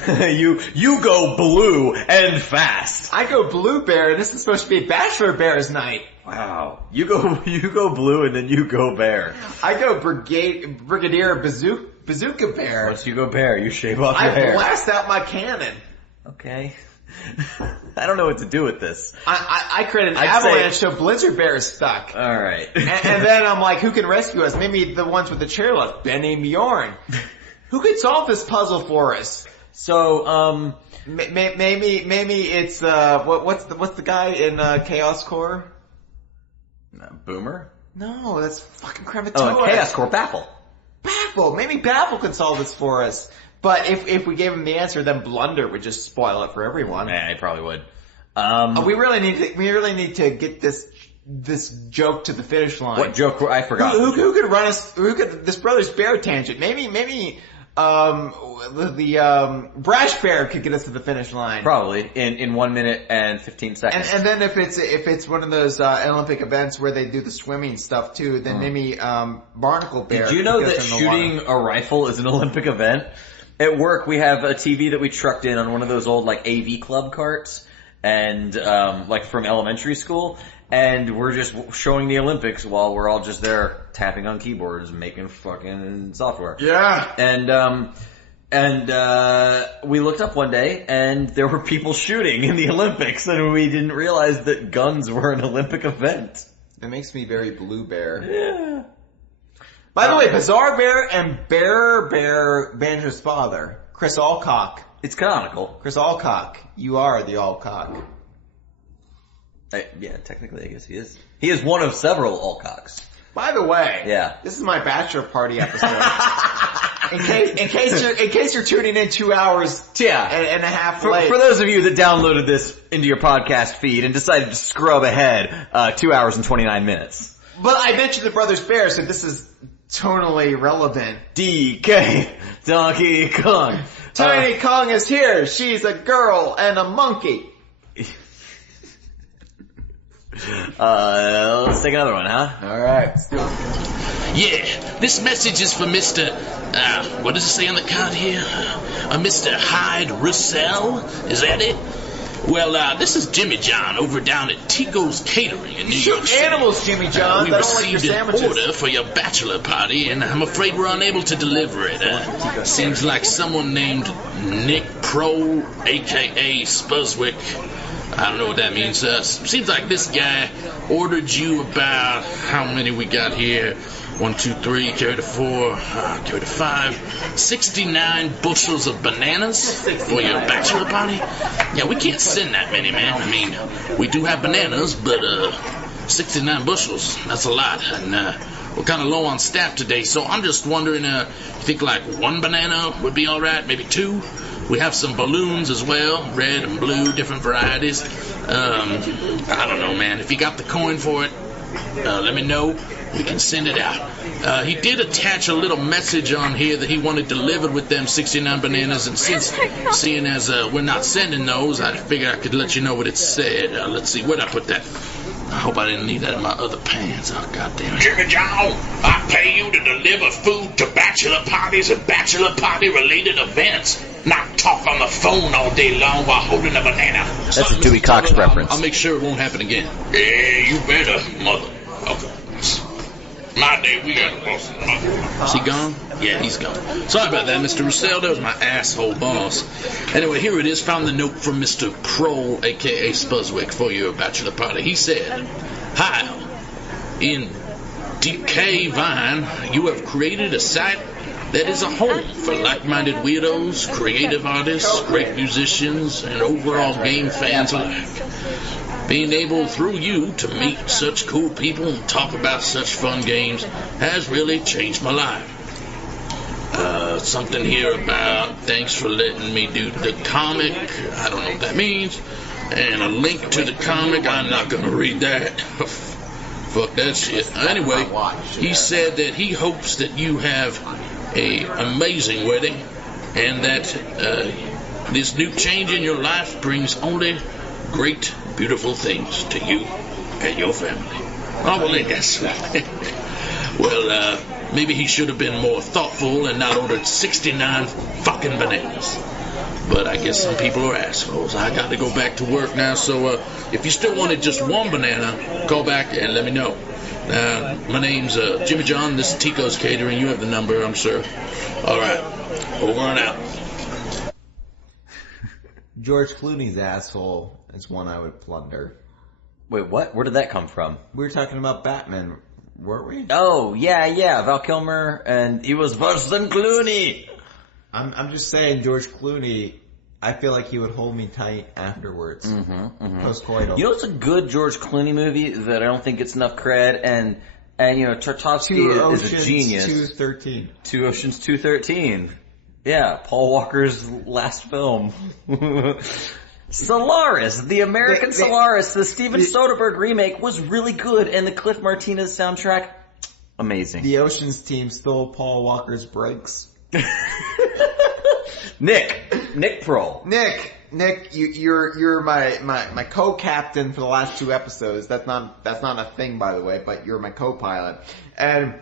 You go blue and fast. I go blue bear, and this is supposed to be Bachelor Bears night. Wow. You go blue and then you go bear. I go Brigadier Bazooka Bear. Once you go bear, you shave off your hair. I blast out my cannon. Okay. I don't know what to do with this. I create an avalanche so Blizzard Bear is stuck. Alright. and then I'm like, who can rescue us? Maybe the ones with the chairlift. Benny Bjorn. Who could solve this puzzle for us? So, maybe it's, what's the guy in, Chaos Core? Boomer? No, that's fucking Crematoa. Oh, Chaos Core, Baffle. Baffle! Maybe Baffle could solve this for us. But if we gave him the answer, then Blunder would just spoil it for everyone. Yeah, he probably would. We really need to get this this joke to the finish line. What joke? I forgot. Who could run us? Who could this Brothers Bear tangent? Maybe the Brash Bear could get us to the finish line. Probably in 1 minute and 15 seconds. And then if it's one of those Olympic events where they do the swimming stuff too, then maybe Barnacle Bear. Did you know that shooting a rifle is an Olympic event? At work, we have a TV that we trucked in on one of those old like AV club carts, and like from elementary school. And we're just showing the Olympics while we're all just there tapping on keyboards and making fucking software. Yeah. And we looked up one day and there were people shooting in the Olympics and we didn't realize that guns were an Olympic event. That makes me very Blue Bear. Yeah. By the way, Bizarre Bear and Bear Banjo's father, Chris Alcock. It's canonical. Chris Alcock. You are the Alcock. Yeah, technically I guess he is. He is one of several Alcocks. By the way, yeah, this is my bachelor party episode. in case you're tuning in 2 hours and a half late. For those of you that downloaded this into your podcast feed and decided to scrub ahead 2 hours and 29 minutes. But I mentioned the Brothers Bear, so this is tonally relevant. DK Donkey Kong. Tiny Kong is here. She's a girl and a monkey. Let's take another one, huh? Alright. Yeah, this message is for Mr. What does it say on the card here? Mr. Hyde Russell? Is that it? Well, this is Jimmy John over down at Tico's Catering in New York City. Animals, Jimmy John. We received an order for your bachelor party, and I'm afraid we're unable to deliver it. Seems like someone named Nick Pro, a.k.a. Spuzwick. I don't know what that means. Seems like this guy ordered you about how many we got here? 1, 2, 3, carry to 4, carry to 5, 69 bushels of bananas for your bachelor party? Yeah, we can't send that many, man. I mean, we do have bananas, but 69 bushels, that's a lot. And we're kind of low on staff today, so I'm just wondering, you think like 1 banana would be alright? Maybe 2? We have some balloons as well, red and blue, different varieties. I don't know, man. If you got the coin for it, let me know. We can send it out. He did attach a little message on here that he wanted delivered with them 69 bananas, and seeing as we're not sending those, I figured I could let you know what it said. Let's see, where'd I put that? I hope I didn't leave that in my other pants. Oh, goddamn it. Jimmy John, I pay you to deliver food to bachelor parties and bachelor party-related events. Not talk on the phone all day long while holding a banana. That's a Dewey Cox reference. I'll make sure it won't happen again. Yeah, you better, mother. Okay. My day, we got a boss. Is he gone? Yeah, he's gone. Sorry about that, Mr. Russell. That was my asshole boss. Anyway, here it is. Found the note from Mr. Kroll, a.k.a. Spuzwick, for your bachelor party. He said, Hyle, in DK Vine, you have created a site that is a home for like-minded weirdos, creative artists, great musicians, and overall game fans alike. Being able, through you, to meet such cool people and talk about such fun games has really changed my life. Something here about thanks for letting me do the comic. I don't know what that means. And a link to the comic. I'm not going to read that. Fuck that shit. Anyway, he said that he hopes that you have an amazing wedding and that this new change in your life brings only great, beautiful things to you and your family. Oh, well, ain't that sweet? Well, maybe he should have been more thoughtful and not ordered 69 fucking bananas. But I guess some people are assholes. I got to go back to work now, so if you still wanted just 1 banana, call back and let me know. My name's Jimmy John. This is Tico's Catering. You have the number, I'm sure. All right. Over and out. George Clooney's asshole is one I would plunder. Wait, what? Where did that come from? We were talking about Batman, weren't we? Oh, yeah. Val Kilmer, and he was worse than Clooney. I'm just saying, George Clooney, I feel like he would hold me tight afterwards. Post-coital. You know what's a good George Clooney movie that I don't think gets enough cred, and you know, Tarkovsky is a genius. 213. 2 Oceans 213. Yeah, Paul Walker's last film. Solaris, the American Solaris, the Steven Soderbergh remake was really good, and the Cliff Martinez soundtrack, amazing. The Oceans team stole Paul Walker's brakes. Nick Prohl. Nick, you're my co-captain for the last 2 episodes. That's not a thing, by the way, but you're my co-pilot. And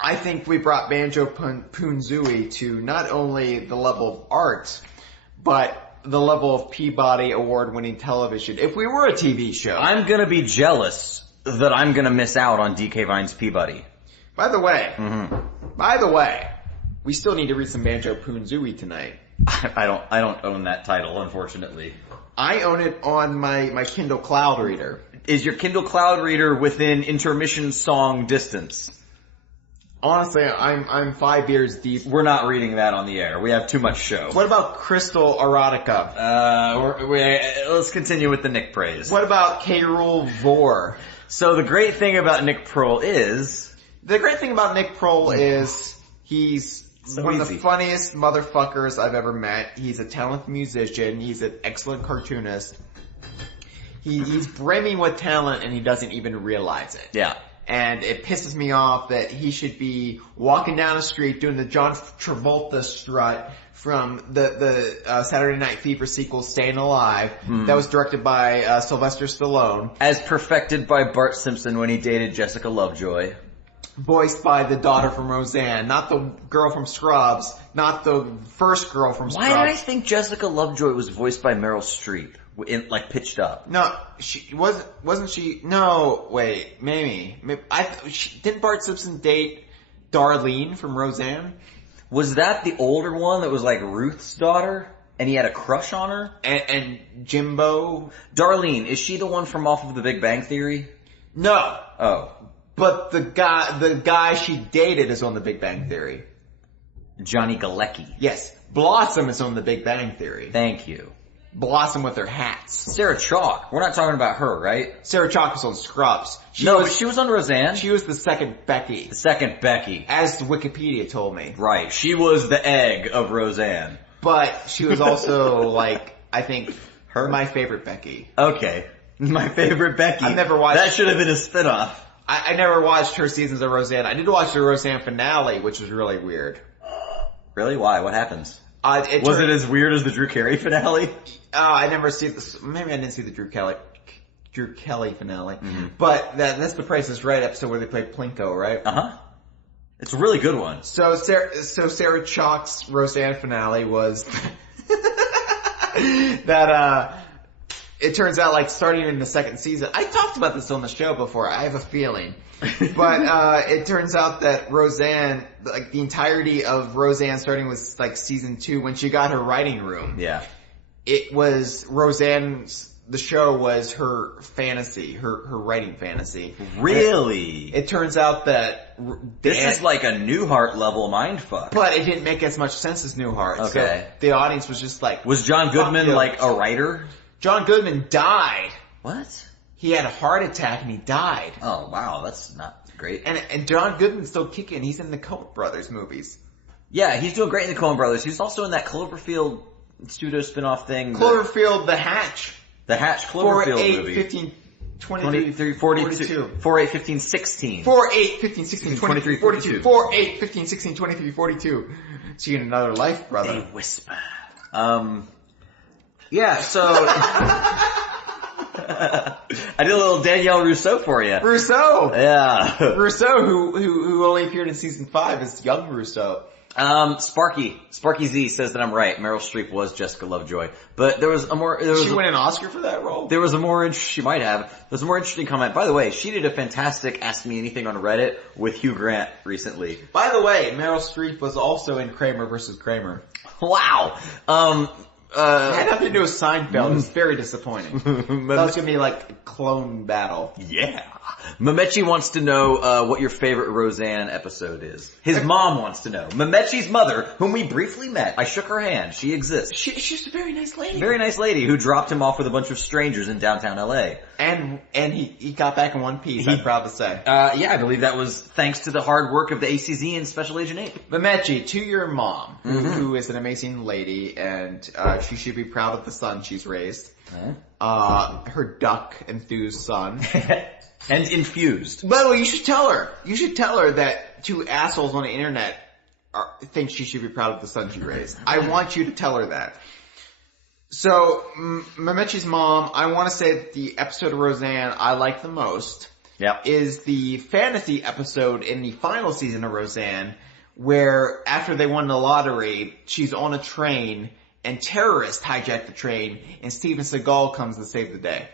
I think we brought Banjo-Kazooie to not only the level of art, but the level of Peabody Award-winning television. If we were a TV show. I'm gonna be jealous that I'm gonna miss out on DK Vine's Peabody. By the way, we still need to read some Banjo-Kazooie tonight. I don't own that title, unfortunately. I own it on my Kindle Cloud Reader. Is your Kindle Cloud Reader within intermission song distance? Honestly, I'm 5 years deep. We're not reading that on the air. We have too much show. What about Crystal Erotica? Let's continue with the Nick praise. What about K. Rool Vor? So the great thing about Nick Prohl is he's one of the funniest motherfuckers I've ever met. He's a talented musician. He's an excellent cartoonist. He's brimming with talent and he doesn't even realize it. Yeah. And it pisses me off that he should be walking down the street doing the John Travolta strut from the Saturday Night Fever sequel Staying Alive that was directed by Sylvester Stallone. As perfected by Bart Simpson when he dated Jessica Lovejoy. Voiced by the daughter from Roseanne, not the girl from Scrubs, not the first girl from Scrubs. Why did I think Jessica Lovejoy was voiced by Meryl Streep? Pitched Up. No, she wasn't she? No, wait, maybe. Didn't Bart Simpson date Darlene from Roseanne? Was that the older one that was like Ruth's daughter? And he had a crush on her? And Jimbo? Darlene, is she the one from off of The Big Bang Theory? No. Oh. But the guy she dated is on The Big Bang Theory. Johnny Galecki. Yes. Blossom is on The Big Bang Theory. Thank you. Blossom with her hats. Sarah Chalk. We're not talking about her, right? Sarah Chalk was on Scrubs. She was on Roseanne. She was the second Becky. As Wikipedia told me. Right. She was the egg of Roseanne. But she was also, I think, my favorite Becky. Okay. My favorite Becky. I've never watched... That should have been a spinoff. I never watched her seasons of Roseanne. I did watch the Roseanne finale, which was really weird. Really? Why? What happens? Was it as weird as the Drew Carey finale? I never see this. Maybe I didn't see the Drew Kelly finale. Mm-hmm. But that's the Price is Right episode where they played Plinko, right? Uh-huh. It's a really good one. So Sarah Chalk's Roseanne finale was that it turns out starting in the second season. I talked about this on the show before. I have a feeling. But it turns out that Roseanne, the entirety of Roseanne starting with season 2 when she got her writing room. Yeah. It was the show was her fantasy, her writing fantasy. Really? It turns out that this is like a Newhart level mindfuck. But it didn't make as much sense as Newhart. Okay. So the audience was just was John Goodman a writer? John Goodman died. What? He had a heart attack and he died. Oh wow, that's not great. And John Goodman's still kicking. He's in the Coen Brothers movies. Yeah, he's doing great in the Coen Brothers. He's also in that Cloverfield pseudo spin-off thing. Cloverfield, The Hatch. The Hatch Cloverfield movie. 15, 23, 42. 4, 8, 15, 16. 4, 8, 15, 16, 23, 42. 4, 8, 15, 16, 23, 42. See you in another life, brother. They whisper. Yeah, so... I did a little Danielle Rousseau for you. Rousseau! Yeah. Rousseau, who only appeared in season 5 as young Rousseau. Sparky Z says that I'm right. Meryl Streep was Jessica Lovejoy. But she win an Oscar for that role? She might have. There's a more interesting comment. By the way, she did a fantastic Ask Me Anything on Reddit with Hugh Grant recently. By the way, Meryl Streep was also in Kramer vs. Kramer. Wow! It had nothing to do with Seinfeld. It was very disappointing. That was going to be a clone battle. Yeah. Mamechi wants to know what your favorite Roseanne episode is. His mom wants to know. Mamechi's mother, whom we briefly met. I shook her hand. She exists. She's a very nice lady. Very nice lady who dropped him off with a bunch of strangers in downtown LA. And he got back in one piece, I'm proud to say. Yeah, I believe that was thanks to the hard work of the ACZ and Special Agent 8. Mamechi, to your mom, who is an amazing lady, and She should be proud of the son she's raised. Her duck-enthused son. And infused. By the way, you should tell her. You should tell her that two assholes on the internet think she should be proud of the son she raised. I want you to tell her that. So, Memechi's mom, I want to say that the episode of Roseanne I like the most is the fantasy episode in the final season of Roseanne, where after they won the lottery, she's on a train and terrorists hijack the train and Steven Seagal comes to save the day.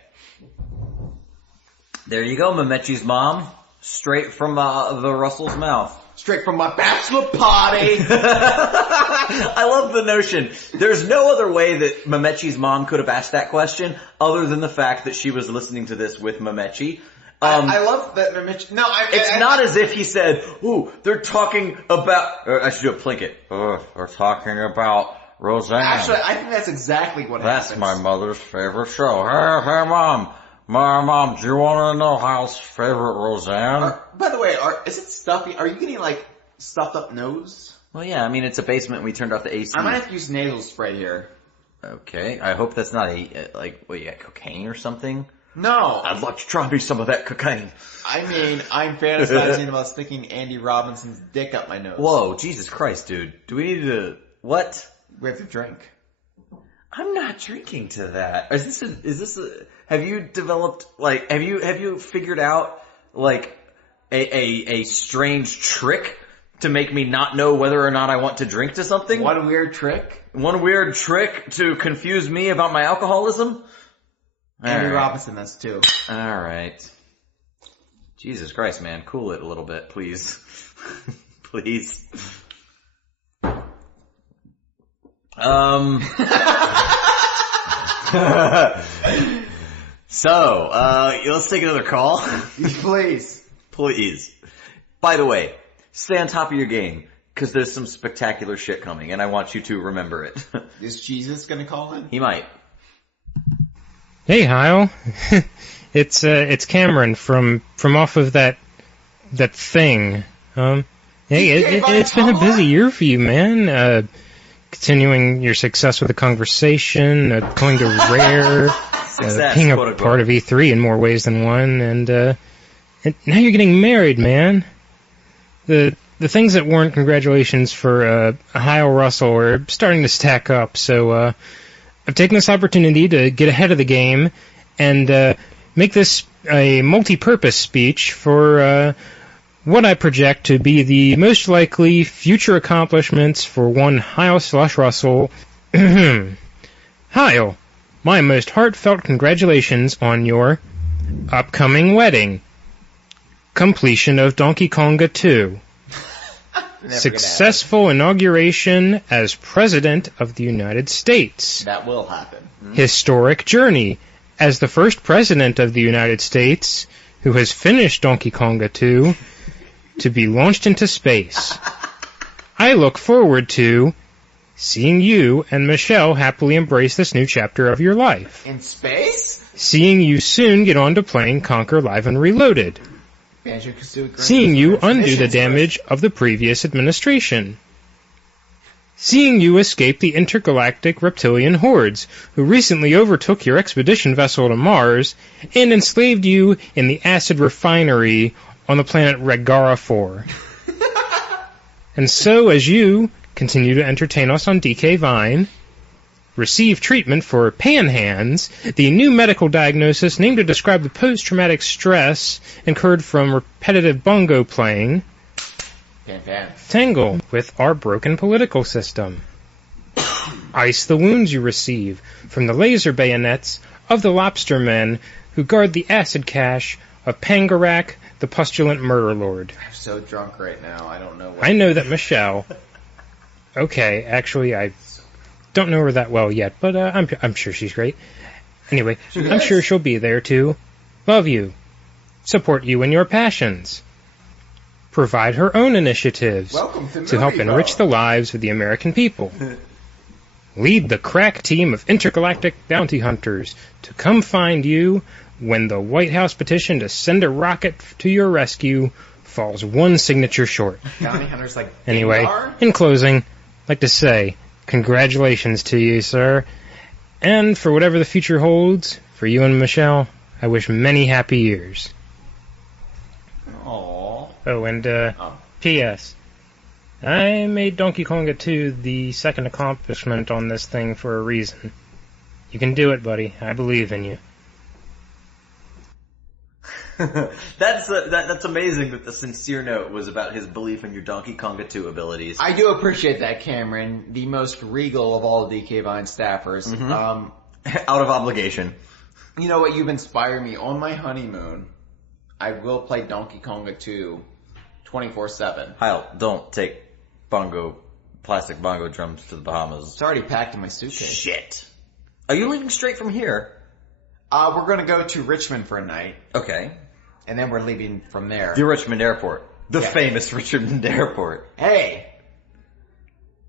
There you go, Memechi's mom. Straight from the Russell's mouth. Straight from my bachelor party! I love the notion. There's no other way that Memechi's mom could have asked that question other than the fact that she was listening to this with Memechi. I love that Memechi... No, it's not as if he said, ooh, they're talking about... I should do a Plinkett. They're talking about Roseanne. Actually, I think that's exactly what happens. That's my mother's favorite show. Hey, Mom. Mom, do you want to know Hyle's favorite Roseanne? By the way, is it stuffy? Are you getting, stuffed up nose? Well, yeah, I mean, it's a basement. We turned off the AC. I might have to use nasal spray here. Okay, I hope that's not you got cocaine or something? No. I'd like to try me some of that cocaine. I mean, I'm fantasizing about sticking Andy Robinson's dick up my nose. Whoa, Jesus Christ, dude. Do we need to... What? We have to drink. I'm not drinking to that. Is this have you developed, have you figured out, a strange trick to make me not know whether or not I want to drink to something? One weird trick? One weird trick to confuse me about my alcoholism? Andy Robinson, that's two. Alright. Jesus Christ, man. Cool it a little bit, please. Please. So, let's take another call. Please. Please. By the way, stay on top of your game, because there's some spectacular shit coming, and I want you to remember it. Is Jesus gonna call in? He might. Hey, Hyle. It's Cameron from off of that thing. Hey, it's been a busy year for you, man. Continuing your success with the Kongversation, going to Rare, being a part of E3 in more ways than one, and now you're getting married, man. The things that weren't congratulations for Hyle Russell are starting to stack up, so I've taken this opportunity to get ahead of the game and make this a multi-purpose speech for what I project to be the most likely future accomplishments for one Hyle/Russell. Hyle, my most heartfelt congratulations on your upcoming wedding. Completion of Donkey Konga 2. Successful inauguration as President of the United States. That will happen. Historic journey as the first President of the United States who has finished Donkey Konga 2 to be launched into space. I look forward to seeing you and Michelle happily embrace this new chapter of your life. In space? Seeing you soon get on to playing Conquer Live and Reloaded. Seeing you undo the damage of the previous administration. Seeing you escape the intergalactic reptilian hordes who recently overtook your expedition vessel to Mars and enslaved you in the acid refinery on the planet Regara 4. And so, as you continue to entertain us on DK Vine, receive treatment for panhands, the new medical diagnosis named to describe the post-traumatic stress incurred from repetitive bongo playing, tangle with our broken political system. Ice the wounds you receive from the laser bayonets of the lobster men who guard the acid cache of Pangarak, the pustulant murder lord. I'm so drunk right now, I don't know what... I know that Michelle... Okay, actually, I don't know her that well yet, but I'm sure she's great. Anyway, I'm sure she'll be there to love you, support you in your passions, provide her own initiatives to help enrich the lives of the American people, lead the crack team of intergalactic bounty hunters to come find you when the White House petition to send a rocket to your rescue falls one signature short. Bounty hunters Anyway, in closing, I'd like to say, congratulations to you, sir. And for whatever the future holds, for you and Michelle, I wish many happy years. Aww. Oh, and, P.S. I made Donkey Konga 2 the second accomplishment on this thing for a reason. You can do it, buddy. I believe in you. That's amazing that the sincere note was about his belief in your Donkey Konga 2 abilities. I do appreciate that, Cameron, the most regal of all DK Vine staffers. Out of obligation. You know what? You've inspired me. On my honeymoon, I will play Donkey Konga 2 24/7. Hyle, don't take plastic bongo drums to the Bahamas. It's already packed in my suitcase. Shit. Are you leaving straight from here? We're gonna go to Richmond for a night. Okay. And then we're leaving from there. The Richmond Airport. The famous Richmond Airport. Hey!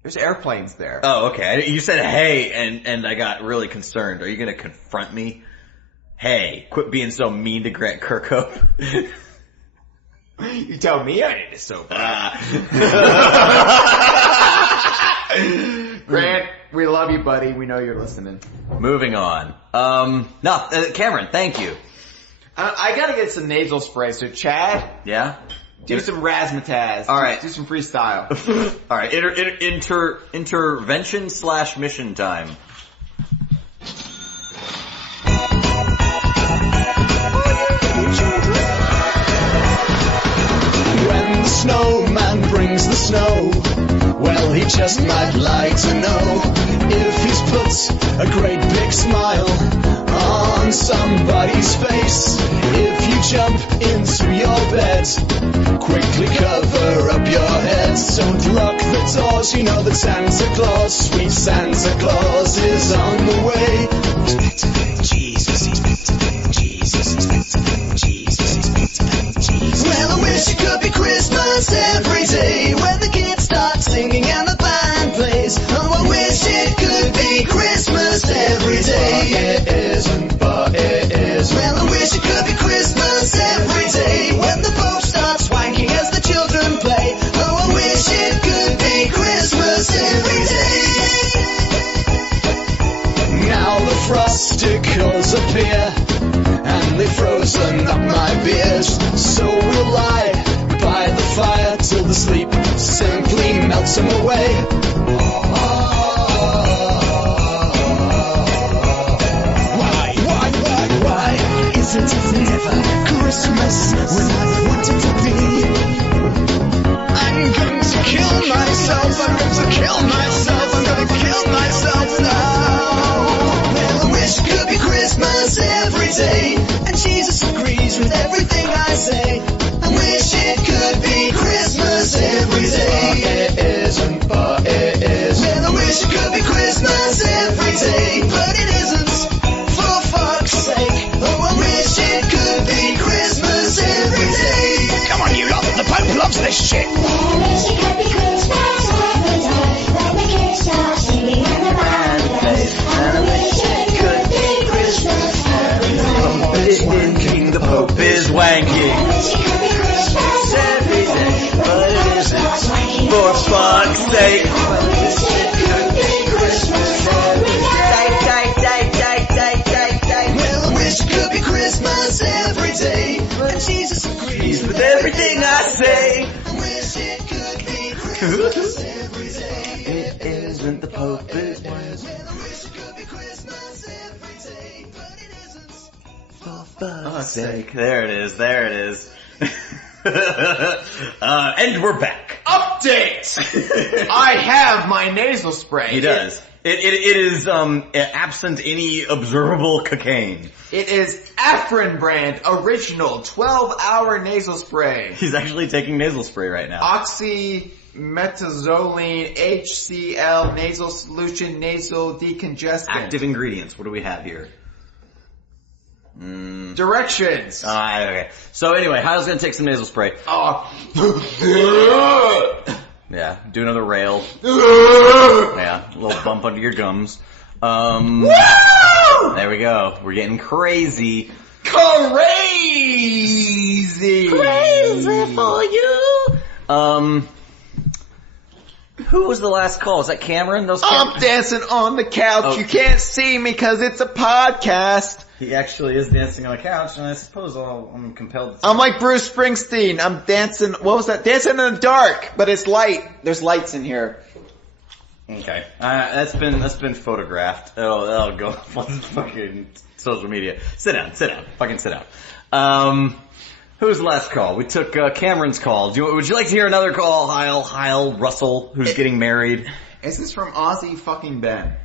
There's airplanes there. Oh, okay. You said hey, and I got really concerned. Are you gonna confront me? Hey, quit being so mean to Grant Kirkhope. You tell me I need to sober up. Grant, we love you, buddy. We know you're listening. Moving on. Cameron, thank you. I gotta get some nasal spray, so Chad. Yeah? Do some razzmatazz. Alright. Do some freestyle. Alright, intervention/mission time. When the snowman brings the snow, well, he just might like to know if he's put a great big smile on somebody's face. If you jump into your bed, quickly cover up your head. Don't lock the doors, you know that Santa Claus, sweet Santa Claus, is on the way. He's back to back, Jesus, he's back to back, Jesus, he's back to back, Jesus, he's back to back, Jesus. Well, I wish it could be Christmas every day, when the kids start singing and the band plays. Oh, I wish it could be Christmas every day. It isn't, but it is. Well, I wish it could be Christmas every day, when the Pope starts wanking as the children play. Oh, I wish it could be Christmas every day. Now the frosticles appear, and they've frozen up my beers. So we'll lie by the fire till the sleep simply melts them away. Why isn't it never Christmas when I want it to be? I'm going to kill myself, I'm going to kill myself, I'm going to kill myself now. Well, I wish it could be Christmas every day, and Jesus agrees with everything I say. I wish it could be Christmas every day. It isn't, but it is. Well, I wish it could be Christmas every day, but it isn't, for fuck's sake. Oh, I wish it could be Christmas every day. Come on, you lot, the Pope loves this shit. I wish it could be Christmas every day, when the kids start singing and the band plays. And I wish it could be Christmas every day. The Pope is wanking. I wish it could be Christmas every day, but it isn't, for fuck's sake. I wish it could be Christmas every day. Well, I wish it could be Christmas every day, but Jesus agrees with everything I say. I wish it could be Christmas every day. It isn't, the Pope is wanking. I wish it could be Christmas every day, but it isn't, for fuck's sake. There it is. And we're back. Update! I have my nasal spray. He does. It is absent any observable cocaine. It is Afrin brand original 12-hour nasal spray. He's actually taking nasal spray right now. Oxymetazoline HCl nasal solution nasal decongestant. Active ingredients. What do we have here? Directions. Okay. So anyway, Hyle's gonna take some nasal spray. Yeah, do another rail. Yeah, a little bump under your gums. There we go. We're getting crazy. Crazy for you. Who was the last call? Is that Cameron? I'm dancing on the couch. Oh. You can't see me because it's a podcast. He actually is dancing on the couch, and I suppose I'm compelled to... I'm like Bruce Springsteen. I'm dancing, what was that? Dancing in the dark, but it's light. There's lights in here. Okay. That's been photographed. That'll go on fucking social media. Sit down. Fucking sit down. Who's the last call? We took Cameron's call. Would you like to hear another call? Hyle Russell, who's getting married. Is this from Aussie fucking Ben?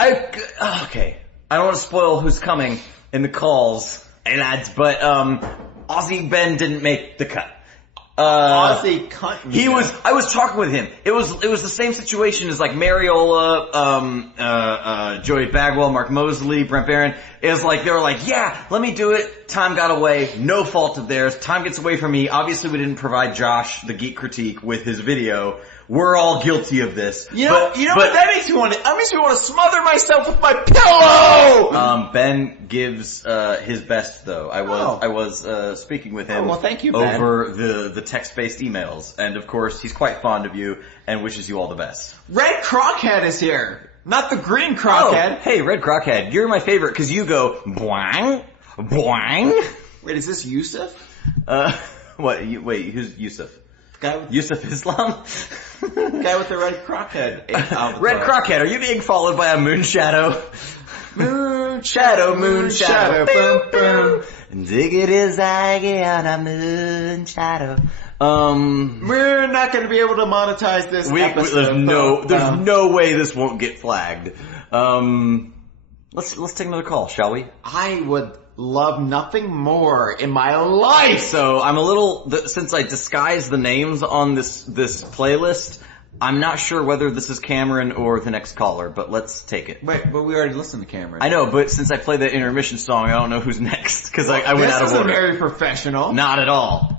Okay. I don't want to spoil who's coming in the calls, hey lads, but Aussie Ben didn't make the cut. Aussie cunt. I was talking with him. It was the same situation as like Mariola, Joey Bagwell, Mark Mosley, Brent Barron. It was like, they were like, yeah, let me do it. Time got away. No fault of theirs. Time gets away from me. Obviously we didn't provide Josh, the Geek Critique, with his video. We're all guilty of this. You know what that makes me want to? That makes me want to smother myself with my pillow. Ben gives his best, though. I was speaking with him. Well, thank you, Ben. Over the text-based emails, and of course he's quite fond of you and wishes you all the best. Red Crockhead is here, not the green Crockhead. Oh, hey, Red Crockhead, you're my favorite because you go boing, boing. Wait, is this Yusuf? Wait, who's Yusuf? Yusuf Islam? Guy with the red crockhead. Red Crockhead, are you being followed by a moon shadow? Moon shadow, boom, boom. Dig it as I get on a moon shadow. We're not going to be able to monetize this episode. There's no way this won't get flagged. Let's take another call, shall we? I would love nothing more in my life. So I'm a little, since I disguised the names on this playlist, I'm not sure whether this is Cameron or the next caller, but let's take it. Wait, but we already listened to Cameron. I know, but since I played that intermission song, I don't know who's next, because I went out of order. This isn't very professional. Not at all.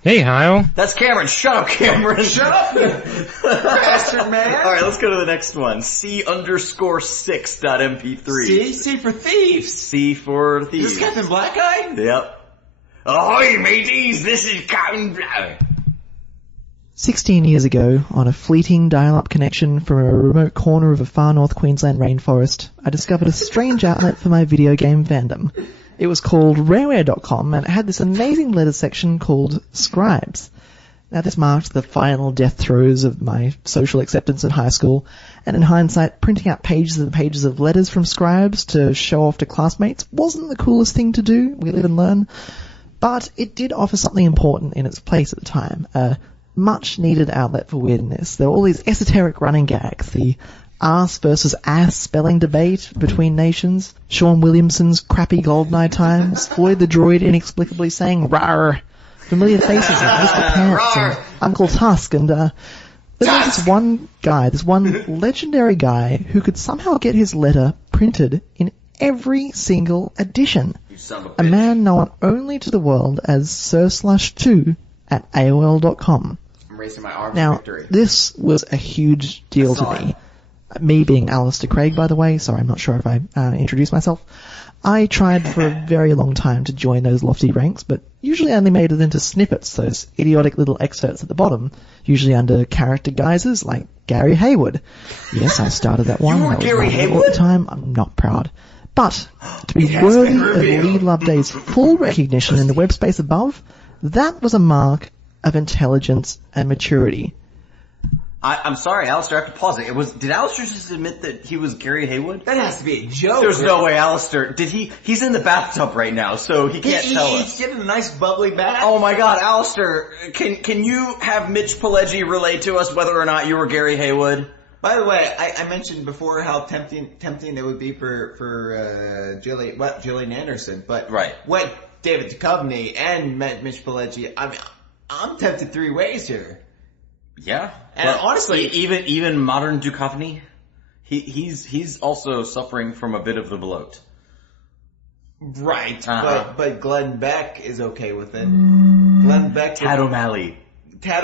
Hey, Hyle. That's Cameron. Shut up, Cameron. Shut up, bastard man. Alright, let's go to the next one. C_6.mp3. C for thieves. C for thieves. Is this Captain Black Eye? Yep. Ahoy, mateys, this is Captain Black. 16 years ago, on a fleeting dial-up connection from a remote corner of a far north Queensland rainforest, I discovered a strange outlet for my video game fandom. It was called Rareware.com, and it had this amazing letters section called Scribes. Now, this marked the final death throes of my social acceptance at high school, and in hindsight, printing out pages and pages of letters from Scribes to show off to classmates wasn't the coolest thing to do. We live and learn. But it did offer something important in its place at the time, a much-needed outlet for weirdness. There were all these esoteric running gags, the arse versus ass spelling debate between nations, Sean Williamson's crappy GoldenEye times, Floyd the droid inexplicably saying "rawr," familiar faces like Mr. Pants and Uncle Tusk, and there was this one legendary guy who could somehow get his letter printed in every single edition. A man known only to the world as Sir/2 at AOL.com. I'm raising my arm now, for victory. This was a huge deal to me. Me being Alistair Craig, by the way, sorry, I'm not sure if I introduced myself. I tried for a very long time to join those lofty ranks, but usually only made it into snippets, those idiotic little excerpts at the bottom, usually under character guises like Gary Hayward. Yes, I started that one. You were Gary Hayward? At the time, I'm not proud. But to be worthy of Lee Loveday's full recognition in the web space above, that was a mark of intelligence and maturity. I'm sorry, Alistair, I have to pause it. Did Alistair just admit that he was Gary Haywood? That has to be a joke. There's no way, Alistair. He's in the bathtub right now, so he can't tell us. He's getting a nice bubbly bath. Oh my god, Alistair, can you have Mitch Pileggi relay to us whether or not you were Gary Haywood? By the way, I mentioned before how tempting it would be for Gillian Anderson, but right. What David Duchovny and Mitch Pileggi, I mean, I'm tempted three ways here. Yeah, and honestly, even modern Duchovny, he's also suffering from a bit of the bloat. Right, but Glenn Beck is okay with it. Glenn Beck, Tad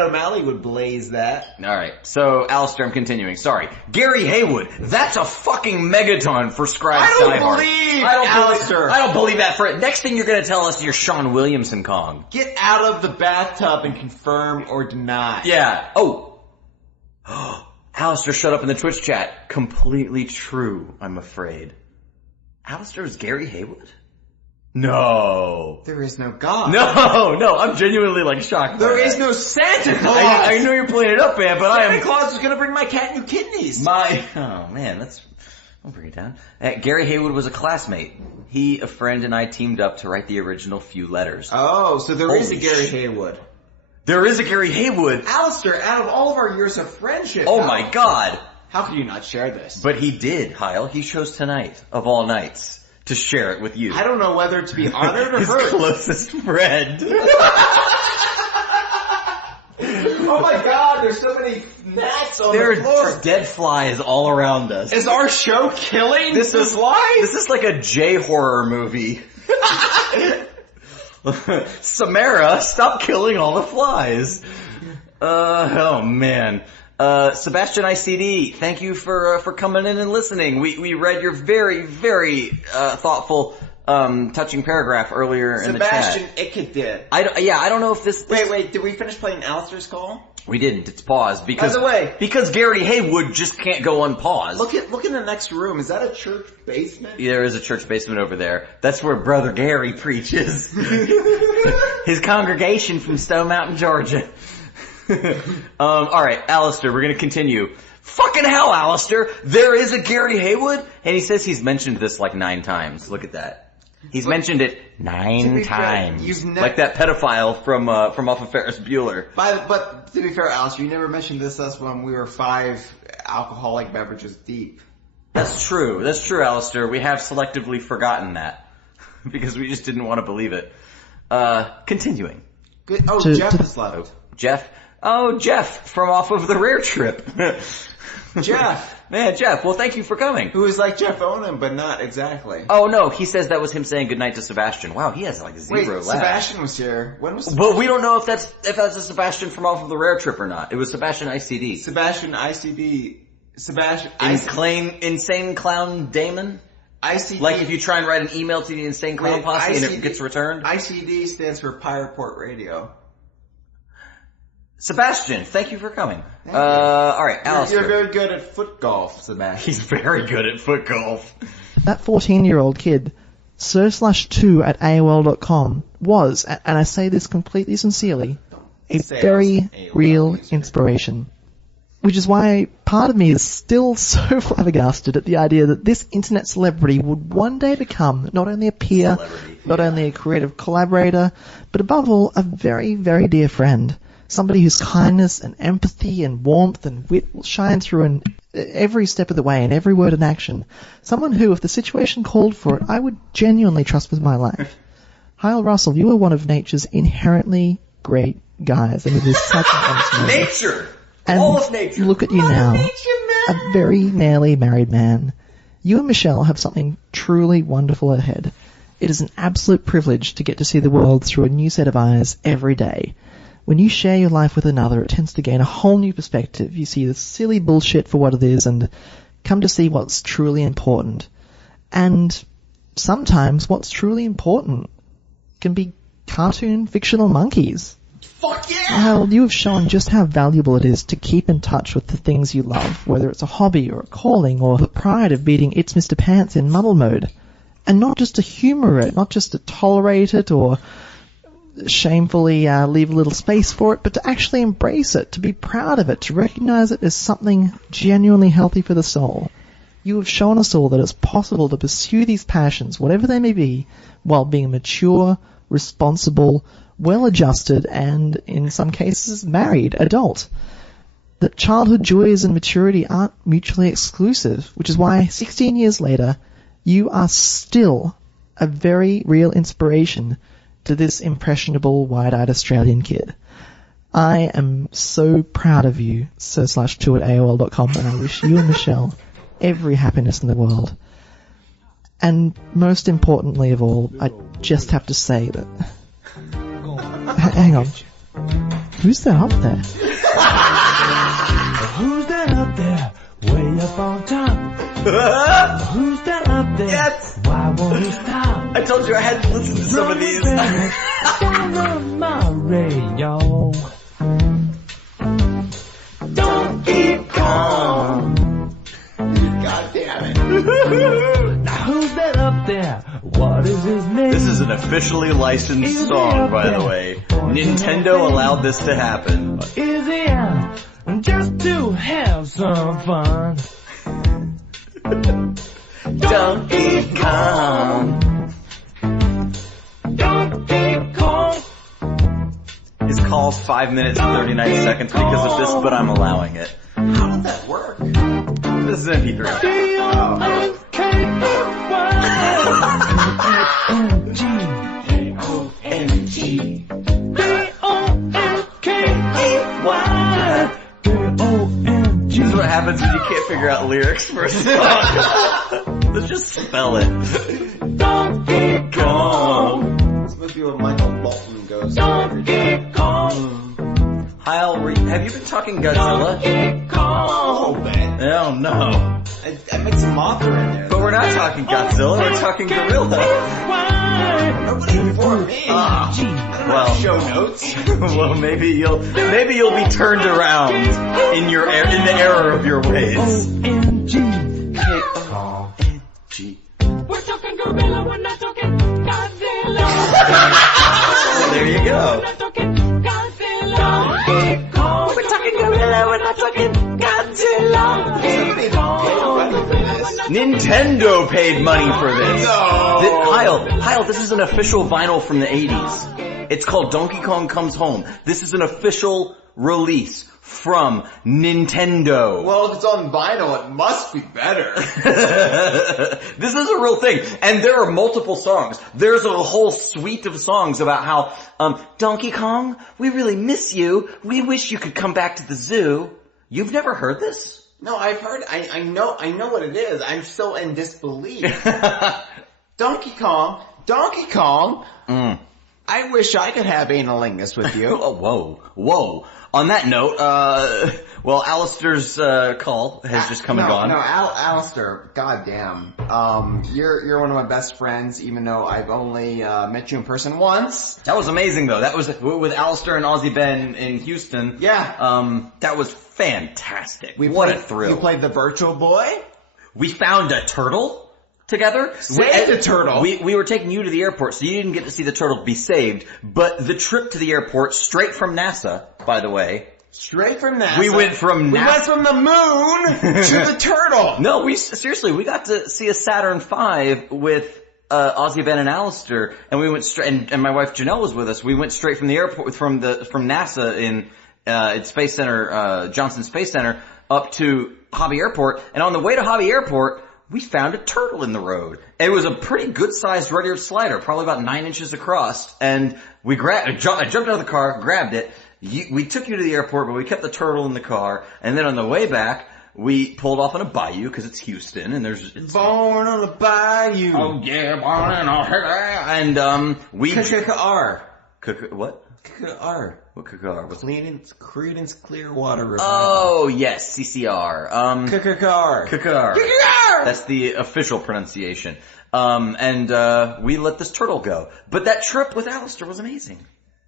O'Malley would blaze that. All right, so Alistair, I'm continuing. Sorry, Gary Haywood. That's a fucking megaton for Scribe Alistair. I don't believe that for it. Next thing you're going to tell us you're Sean Williamson Kong. Get out of the bathtub and confirm or deny. Yeah. Oh, Alistair shut up in the Twitch chat. Completely true, I'm afraid. Alistair is Gary Haywood? No. There is no God. No, I'm genuinely shocked. There is no Santa Claus. I know you're playing it up, man, but Santa Claus is gonna bring my cat new kidneys. Oh man, I'll bring it down. Gary Haywood was a classmate. He, a friend, and I teamed up to write the original few letters. Oh, so there is a Gary Haywood. There is a Gary Haywood. Alistair, out of all of our years of friendship. Oh my God. How could you not share this? But he did, Hyle. He chose tonight, of all nights, to share it with you. I don't know whether to be honored or His hurt. closest friend. Oh my God, there's so many gnats on the floor. There's dead flies all around us. Is our show killing the flies? This is like a J-horror movie. Samara, stop killing all the flies. Oh man. Sebastian ICD, thank you for coming in and listening. We read your very, very, thoughtful, touching paragraph earlier in the chat. Sebastian Icke I don't know if this... Wait, did we finish playing Alistair's call? We didn't, it's paused because... By the way... Because Gary Haywood just can't go unpaused. Look in the next room, is that a church basement? Yeah, there is a church basement over there. That's where Brother Gary preaches. His congregation from Stone Mountain, Georgia. Alright, Alistair, we're gonna continue. Fucking hell, Alistair! There is a Gary Haywood? And he says he's mentioned this 9 times. Look at that. He's mentioned it 9 times. Like that pedophile from off of Ferris Bueller. But to be fair, Alistair, you never mentioned this to us when we were 5 alcoholic beverages deep. That's true, Alistair. We have selectively forgotten that. Because we just didn't want to believe it. Continuing. Good. Oh, Jeff is left. Jeff? Oh, Jeff, from off of the Rare Trip. Jeff. Man, Jeff, well thank you for coming. Who is like Jeff Onan, but not exactly. Oh no, he says that was him saying goodnight to Sebastian. Wow, he has 0 Wait, left. Sebastian was here. When was Sebastian? But we don't know if that's a Sebastian from off of the Rare Trip or not. It was Sebastian ICD. Sebastian ICD. Sebastian Insane Clown Damon? ICD. Like if you try and write an email to the Insane Clown Posse and it gets returned? ICD stands for Pirate Port Radio. Sebastian, thank you for coming. Alright, Alistair. You're very good at foot golf, Sebastian. He's very good at foot golf. That 14-year-old kid, sir/2@AOL.com, was, and I say this completely sincerely, a very real inspiration. Which is why part of me is still so flabbergasted at the idea that this internet celebrity would one day become not only a peer, not only a creative collaborator, but above all, a very, very dear friend. Somebody whose kindness and empathy and warmth and wit will shine through in every step of the way, in every word and action. Someone who, if the situation called for it, I would genuinely trust with my life. Hyle Russell, you are one of nature's inherently great guys, and it is such an honest moment. Nature! And all of nature! Look at you now, a very nearly married man. You and Michelle have something truly wonderful ahead. It is an absolute privilege to get to see the world through a new set of eyes every day. When you share your life with another, it tends to gain a whole new perspective. You see the silly bullshit for what it is and come to see what's truly important. And sometimes what's truly important can be cartoon fictional monkeys. Fuck yeah! Hyle, you have shown just how valuable it is to keep in touch with the things you love, whether it's a hobby or a calling or the pride of beating It's Mr. Pants in muddle mode. And not just to humour it, not just to tolerate it or shamefully leave a little space for it, but to actually embrace it, to be proud of it, to recognise it as something genuinely healthy for the soul. You have shown us all that it's possible to pursue these passions, whatever they may be, while being mature, responsible, well-adjusted, and, in some cases, married, adult. That childhood joys and maturity aren't mutually exclusive, which is why, 16 years later, you are still a very real inspiration to this impressionable, wide-eyed Australian kid. I am so proud of you, sir/2@AOL.com, and I wish you and Michelle every happiness in the world. And most importantly of all, I just have to say that... Hang on. Who's that up there? Who's that up there? Way up on top. Who's that up there? Yes! Why won't he stop? I told you I had to listen to some of these. Down on my radio. Don't keep there? What is his name? This is an officially licensed song, by the way. Nintendo allowed this to happen. Is he out just to have some fun? Donkey Kong. Donkey Kong. His call's 5 minutes and 39 seconds because of this, but I'm allowing it. How did that work? This is MP3. D-O-N-K-O-N-G. This is what happens when you can't figure out lyrics for a song. Let's just spell it. Donkey Kong. This must be what Michael Bolton goes Donkey Kong. Hyle, have you been talking Godzilla? Oh, man. Oh, no. I made some Mothra in there. But we're not talking Godzilla, we're talking Gorilla. Nobody informed me. Well, show notes. Well, maybe you'll be turned around in the error of your ways. K-O-N-G. We're talking Gorilla, we're not talking Godzilla. There you go. We're not talking Godzilla. We're talking Gorilla, we're not talking Godzilla. Nintendo paid money for this. Hyle, this is an official vinyl from the 80s. It's called Donkey Kong Comes Home. This is an official release from Nintendo. Well, if it's on vinyl, it must be better. This is a real thing. And there are multiple songs. There's a whole suite of songs about how, Donkey Kong, we really miss you. We wish you could come back to the zoo. You've never heard this? No, I've heard, I know what it is. I'm still in disbelief. Donkey Kong. I wish I could have analingus with you. Oh, whoa. On that note, Alistair's call has just come and gone. No, Alistair, goddamn. You're one of my best friends, even though I've only met you in person once. That was amazing, though. That was with Alistair and Aussie Ben in Houston. Yeah. That was fantastic. What a thrill. You played the Virtual Boy? We found a turtle together. Saved a turtle. We were taking you to the airport, so you didn't get to see the turtle be saved. But the trip to the airport, straight from NASA, by the way. Straight from NASA. We went from We went from the moon to the turtle. No, we got to see a Saturn V with Aussie Ben and Alistair, and we went straight. And my wife Janelle was with us. We went straight from the airport from NASA in Space Center, Johnson Space Center, up to Hobby Airport. And on the way to Hobby Airport, we found a turtle in the road. It was a pretty good-sized red-eared slider, probably about 9 inches across. And I jumped out of the car, grabbed it. We took you to the airport, but we kept the turtle in the car. And then on the way back, we pulled off on a bayou because it's Houston, and it's born on a bayou. Oh yeah, born in a and we KKR. What? KKR. What KKR? Creedence Clearwater Revival. Oh yes, CCR. KKR. That's the official pronunciation. And we let this turtle go. But that trip with Alistair was amazing.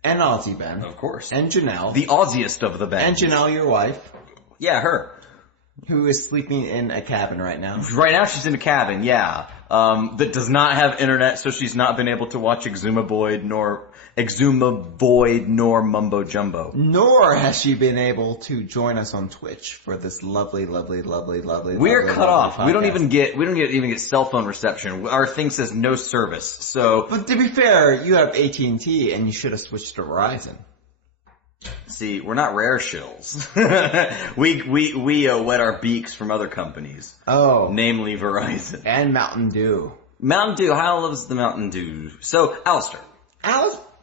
And Aussie Ben. Of course. And Janelle. The Aussiest of the bands. And Janelle, your wife. Yeah, her. Who is sleeping in a cabin right now. Right now she's in a cabin, yeah. That does not have internet, so she's not been able to watch Exhumovoid nor Mumbo Jumbo. Nor has she been able to join us on Twitch for this lovely. We're cut off. We don't even get cell phone reception. Our thing says no service. So, but to be fair, you have AT&T and you should have switched to Verizon. See, we're not rare shills. we wet our beaks from other companies. Oh. Namely Verizon. And Mountain Dew. Mountain Dew. Hyle loves the Mountain Dew. So, Alistair.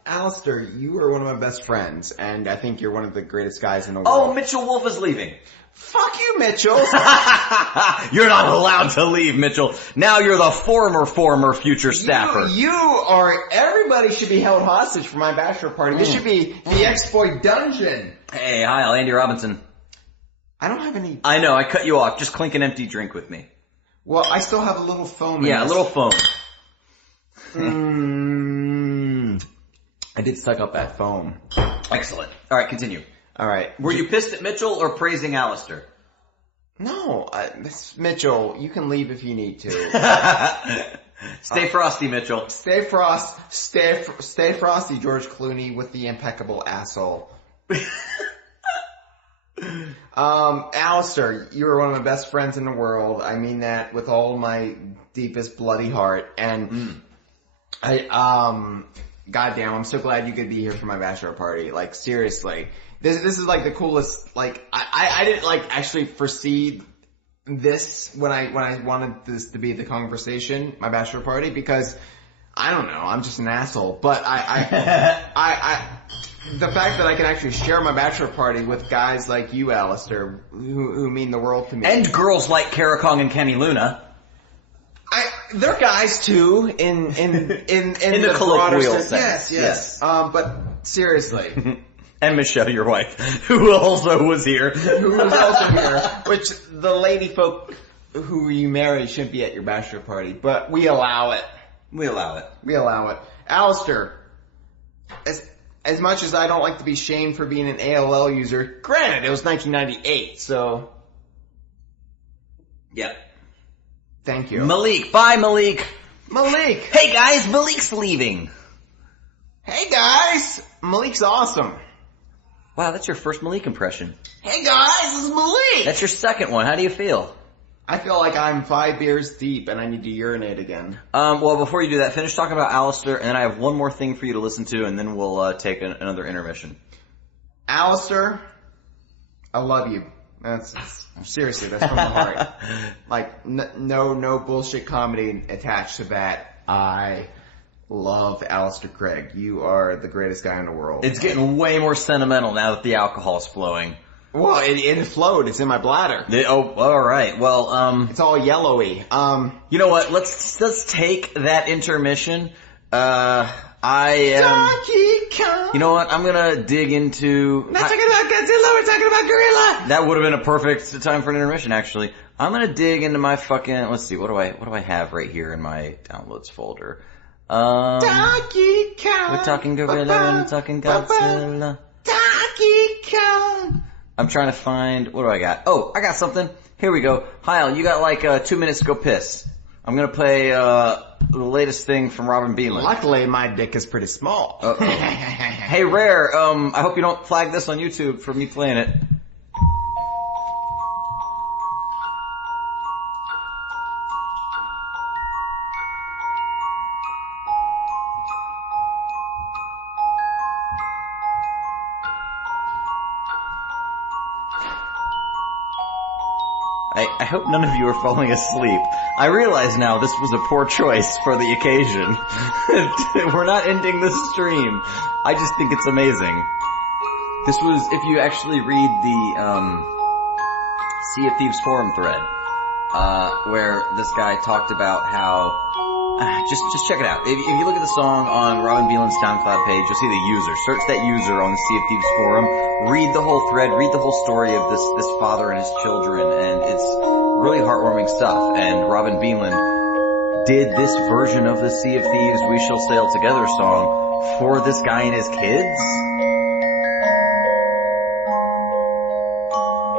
Alistair, you are one of my best friends, and I think you're one of the greatest guys in the world. Oh, Mitchell Wolf is leaving. Fuck you, Mitchell! You're not allowed to leave, Mitchell. Now you're the former future staffer. Everybody should be held hostage for my bachelor party. This should be the Exploit Dungeon. Hey, Hyle, Andy Robinson. I don't have any... I know, I cut you off. Just clink an empty drink with me. Well, I still have a little foam in Yeah, this. a little foam. I did suck up that foam. Excellent. Alright, continue. Alright. Were you pissed at Mitchell or praising Alistair? No, Mitchell, you can leave if you need to. Stay frosty, Mitchell. Stay frosty, George Clooney with the impeccable asshole. Alistair, you are one of my best friends in the world. I mean that with all my deepest bloody heart. And goddamn, I'm so glad you could be here for my bachelor party. Like, seriously. This is like the coolest, like, I didn't like actually foresee this when I wanted this to be the Kongversation, my bachelor party, because I don't know, I'm just an asshole. But the fact that I can actually share my bachelor party with guys like you, Alistair, who mean the world to me. And girls like Kara Kong and Kenny Luna. They're guys too, in the colloquial sense. Yes. But seriously. And Michelle, your wife, who also was here. Which the lady folk who you marry shouldn't be at your bachelor party, but we allow it. We allow it. Alistair, as much as I don't like to be shamed for being an AOL user, granted, it was 1998, so... Yep. Thank you. Malik. Bye, Malik. Malik! Hey, guys, Malik's leaving. Hey, guys! Malik's awesome. Wow, that's your first Malik impression. Hey, guys, this is Malik! That's your second one. How do you feel? I feel like I'm 5 beers deep and I need to urinate again. Well, before you do that, finish talking about Alistair, and then I have one more thing for you to listen to, and then we'll take another intermission. Alistair, I love you. Seriously, that's from the heart. Like, no bullshit comedy attached to that. I love Alistair Craig. You are the greatest guy in the world. It's getting way more sentimental now that the alcohol's flowing. Well, it flowed. It's in my bladder. Alright. Well, it's all yellowy. You know what? Let's take that intermission. You know what? I'm gonna dig into... We're not talking about Godzilla, we're talking about Gorilla! That would have been a perfect time for an intermission, actually. I'm gonna dig into my fucking... Let's see, what do I have right here in my downloads folder? Donkey Kong! We're talking Gorilla, we're talking Godzilla. Donkey Kong! I'm trying to find... What do I got? Oh, I got something. Here we go. Hyle, you got like 2 minutes to go piss. I'm gonna play the latest thing from Robin Beelan. Luckily, my dick is pretty small. Hey, Rare, I hope you don't flag this on YouTube for me playing it. I hope none of you are falling asleep. I realize now this was a poor choice for the occasion. We're not ending this stream. I just think it's amazing. This was, if you actually read the Sea of Thieves forum thread, where this guy talked about how... just check it out. If you look at the song on Robin Beelan's SoundCloud page, you'll see the user. Search that user on the Sea of Thieves forum. Read the whole thread. Read the whole story of this father and his children, and it's really heartwarming stuff. And Robin Beelan did this version of the Sea of Thieves We Shall Sail Together song for this guy and his kids.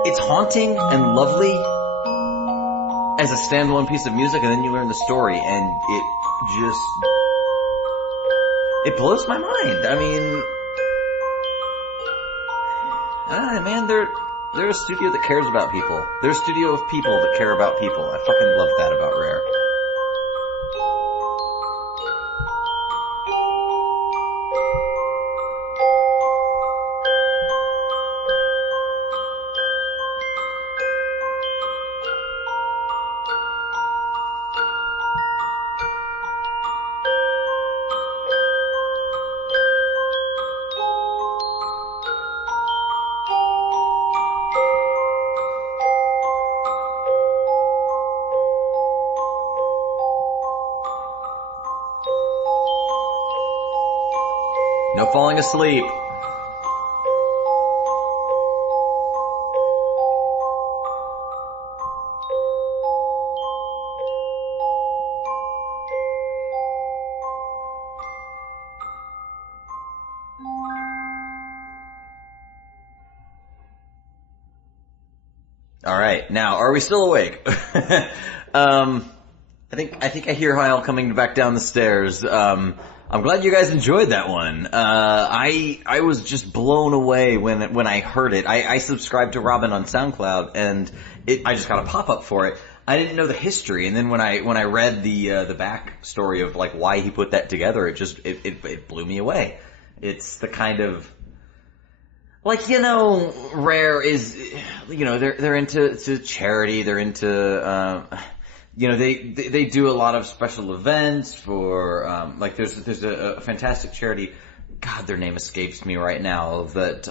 It's haunting and lovely as a standalone piece of music, and then you learn the story, and it blows my mind. I mean, man, they're a studio that cares about people. They're a studio of people that care about people. I fucking love that about Rare. No falling asleep. All right, now, are we still awake? I think I hear Hyle coming back down the stairs. I'm glad you guys enjoyed that one. I was just blown away when I heard it. I subscribed to Robin on SoundCloud, and I just got a pop-up for it. I didn't know the history, and then when I read the back story of like why he put that together, it blew me away. It's the kind of, like, Rare is, they're into charity, they're into, they do a lot of special events for, like there's a fantastic charity, God, their name escapes me right now, that,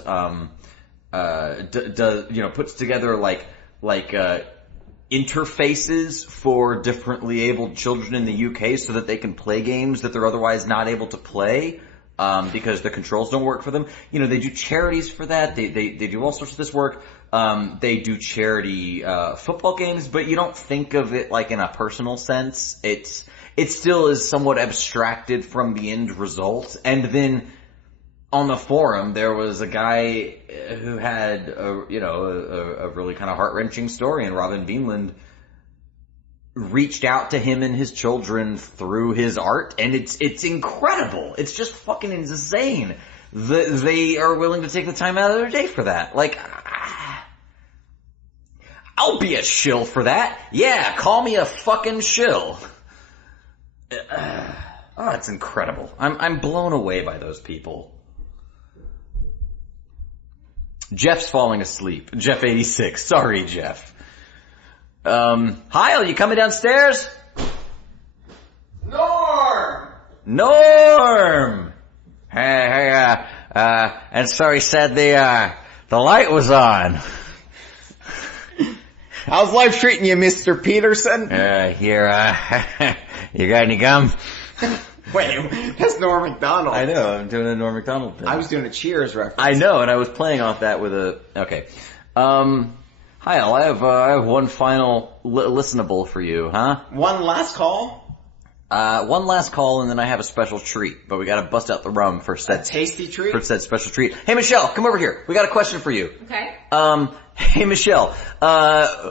puts together like, interfaces for differently abled children in the UK so that they can play games that they're otherwise not able to play. Because the controls don't work for them. They do charities for that. They do all sorts of this work. They do charity, football games, but you don't think of it like in a personal sense. It still is somewhat abstracted from the end result. And then on the forum, there was a guy who had a really kind of heart-wrenching story, and Robin Beanland reached out to him and his children through his art, and it's incredible. It's just fucking insane that they are willing to take the time out of their day for that. Like, I'll be a shill for that. Yeah, call me a fucking shill. It's incredible. I'm blown away by those people. Jeff's falling asleep. Jeff 86. Sorry, Jeff. Hyle, you coming downstairs? Norm! Hey, and so he said the light was on. How's life treating you, Mr. Peterson? You got any gum? Wait, that's Norm Macdonald. I know, I'm doing a Norm Macdonald thing. I was doing a Cheers reference. I know, and I was playing off that with okay. Hyle, I have one final listenable for you, huh? One last call? One last call, and then I have a special treat, but we gotta bust out the rum for said... A tasty treat? For said special treat. Hey, Michelle, come over here. We got a question for you. Okay. Hey, Michelle,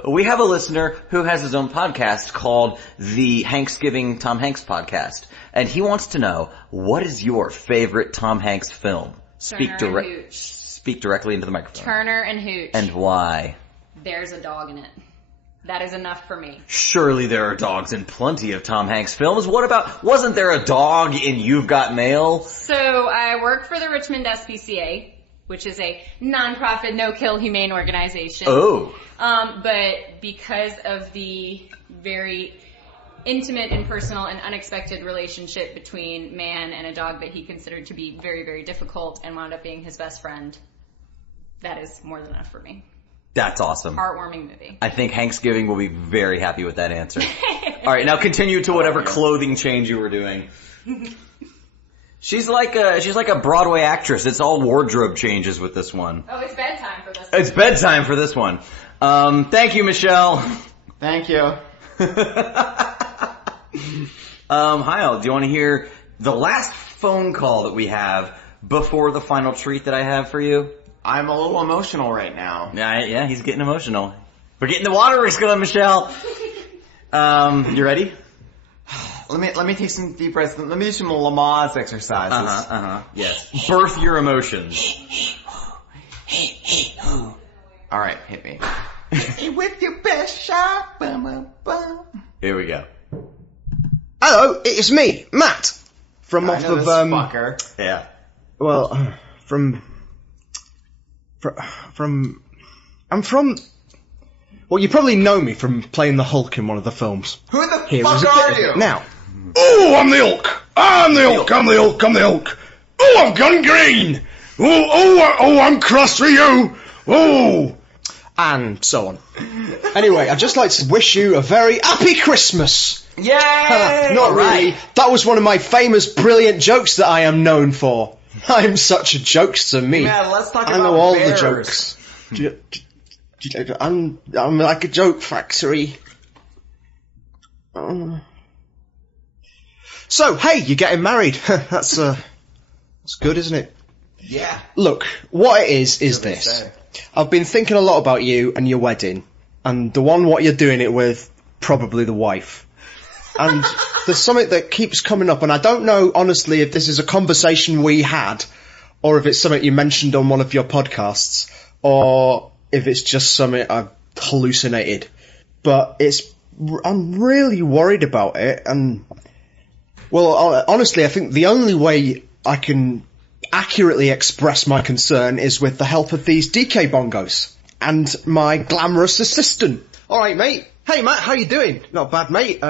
we have a listener who has his own podcast called the Hanksgiving Tom Hanks Podcast, and he wants to know, what is your favorite Tom Hanks film? Speak directly into the microphone. Turner and Hooch. And why? There's a dog in it. That is enough for me. Surely there are dogs in plenty of Tom Hanks films. What about, wasn't there a dog in You've Got Mail? So I work for the Richmond SPCA, which is a non-profit, no-kill humane organization. Oh. But because of the very intimate and personal and unexpected relationship between man and a dog that he considered to be very, very difficult and wound up being his best friend, that is more than enough for me. That's awesome. Heartwarming movie. I think Hanksgiving will be very happy with that answer. All right, now continue to whatever clothing change you were doing. She's like a Broadway actress. It's all wardrobe changes with this one. Oh, it's bedtime for this one. It's bedtime for this one. Thank you, Michelle. Thank you. Hyle, do you want to hear the last phone call that we have before the final treat that I have for you? I'm a little emotional right now. Yeah, he's getting emotional. We're getting the water risk going, Michelle. You ready? Let me take some deep breaths. Let me do some Lamaze exercises. Yes. Birth your emotions. All right, hit me. With your best shot. Here we go. Hello, it's me, Matt. From I off know of this fucker. Yeah. Well, I'm from. Well, you probably know me from playing the Hulk in one of the films. Who the Heroes fuck of are Bit- you? Now. Oh, I'm the Hulk. I'm the Hulk. I'm the Hulk. I'm the Hulk. Oh, I'm gangrene. Oh, I'm cross for you. Oh. And so on. Anyway, I'd just like to wish you a very happy Christmas. Yay! Not really. That was one of my famous, brilliant jokes that I am known for. I am such a jokester, me. Man, let's talk I about know all bears. the jokes. I'm like a joke factory. So, hey, you're getting married. That's good, isn't it? Yeah. Look, what it is this. I've been thinking a lot about you and your wedding, and the one what you're doing it with, probably the wife. And there's something that keeps coming up, and I don't know, honestly, if this is a conversation we had, or if it's something you mentioned on one of your podcasts, or if it's just something I've hallucinated. But I'm really worried about it, and, well, honestly, I think the only way I can accurately express my concern is with the help of these DK bongos, and my glamorous assistant. Alright, mate. Hey, Matt, how you doing? Not bad, mate.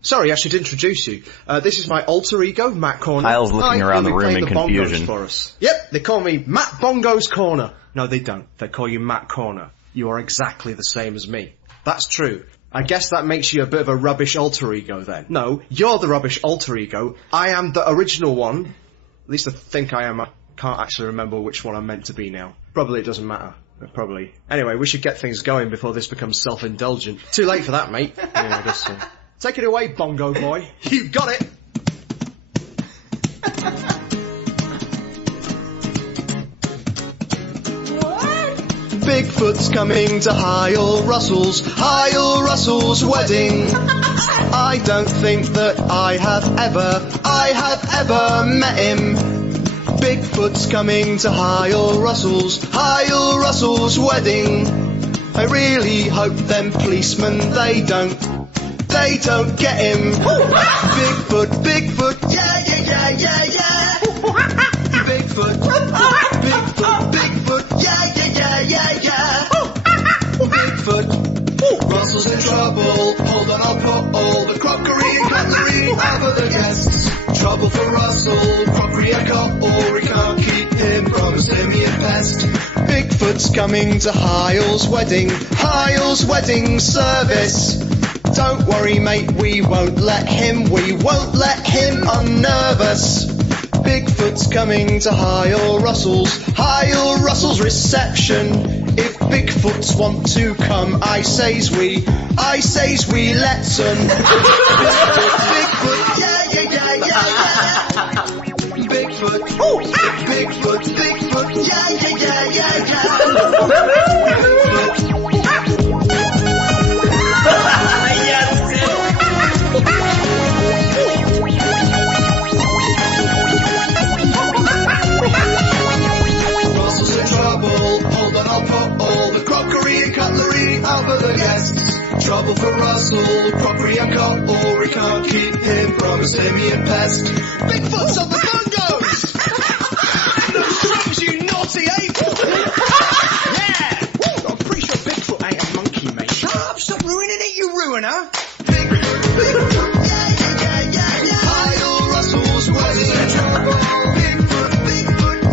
Sorry, I should introduce you. This is my alter ego, Matt Corner. Hyle's looking around the He'll be room playing in the bongos confusion. for us. Yep, they call me Matt Bongo's Corner. No, they don't. They call you Matt Corner. You are exactly the same as me. That's true. I guess that makes you a bit of a rubbish alter ego then. No, you're the rubbish alter ego. I am the original one. At least I think I am. I can't actually remember which one I'm meant to be now. Probably it doesn't matter. Probably. Anyway, we should get things going before this becomes self-indulgent. Too late for that, mate. Yeah, I guess so. Take it away, bongo boy. You got it! Bigfoot's coming to Hyle Russell's wedding. I don't think that I have ever met him. Bigfoot's coming to Hyle Russell's wedding. I really hope them policemen, they don't get him. Bigfoot, yeah, yeah, yeah, yeah, yeah. Bigfoot, yeah, yeah, yeah, yeah, yeah. Bigfoot, Russell's in trouble. Hold on, I'll put all the crockery and cutlery over the guests. Trouble for Russell, crockery and cutlery can't keep him from a simian pest. Bigfoot's coming to Hyle's wedding service. Don't worry, mate, we won't let him unnerve us. Bigfoot's coming to Hyle Russell's reception. If Bigfoots want to come, I says we let them. Bigfoot, yeah, yeah, yeah, yeah, yeah. Bigfoot, yeah, yeah, yeah, yeah, yeah. Russell's in trouble. Hold on, I'll put all the crockery and cutlery over the guests. Trouble for Russell, crockery and cutlery can't keep him from a simian pest. Bigfoot's on the bongos! No shrubs, you naughty ape! Yeah! I'm pretty sure Bigfoot ain't a monkey, mate. Shut up, stop ruining it, you ruiner! Bigfoot, yeah, yeah, yeah, yeah, yeah. Hyle Russell's wedding in trouble. Bigfoot,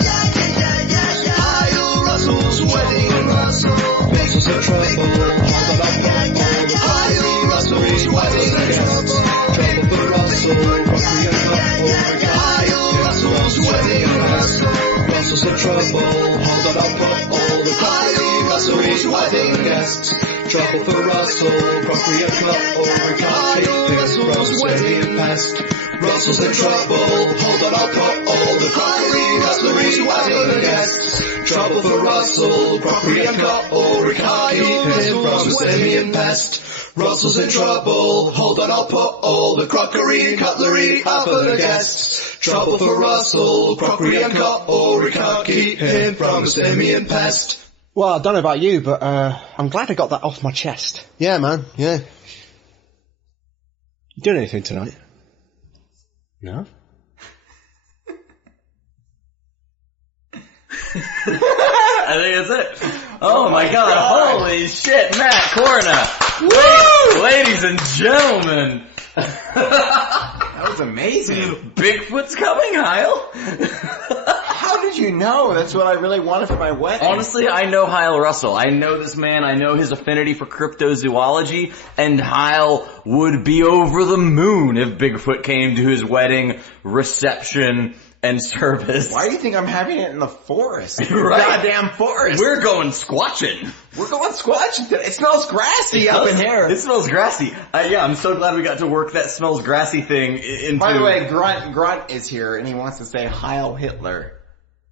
yeah, yeah, yeah, yeah, yeah. Hyle Russell's wedding. Russell's in trouble. Russell's wedding in trouble. Trouble for Russell. Russell's wedding. Russell's in trouble. Hold on, I'll put all the crockery. Russell's wedding guests. Trouble for Russell. Crockery and cutlery can't keep him from a simian pest. Russell's in trouble. Hold on, I'll put all the crockery. Russell's wedding guests. Trouble for Russell. Crockery and cutlery can't keep him from a simian pest. Russell's in trouble. Hold on, I'll put all the crockery and cutlery up for the guests. Trouble for Russell. Crockery and cutlery can't keep him from a simian pest. Well, I don't know about you, but I'm glad I got that off my chest. Yeah, man. Yeah. You doing anything tonight? No. I think that's it. Oh my god, holy shit, Matt Corna. Ladies and gentlemen. That was amazing. Bigfoot's coming, Hyle. How did you know? That's what I really wanted for my wedding. Honestly, I know Hyle Russell. I know this man. I know his affinity for cryptozoology, and Hyle would be over the moon if Bigfoot came to his wedding reception and service. Why do you think I'm having it in the forest? Right. Goddamn forest. We're going squatching. We're going squatching. It smells grassy up in here. It smells grassy. Yeah, I'm so glad we got to work that smells grassy thing into... By the way, Grunt is here, and he wants to say Heil Hitler.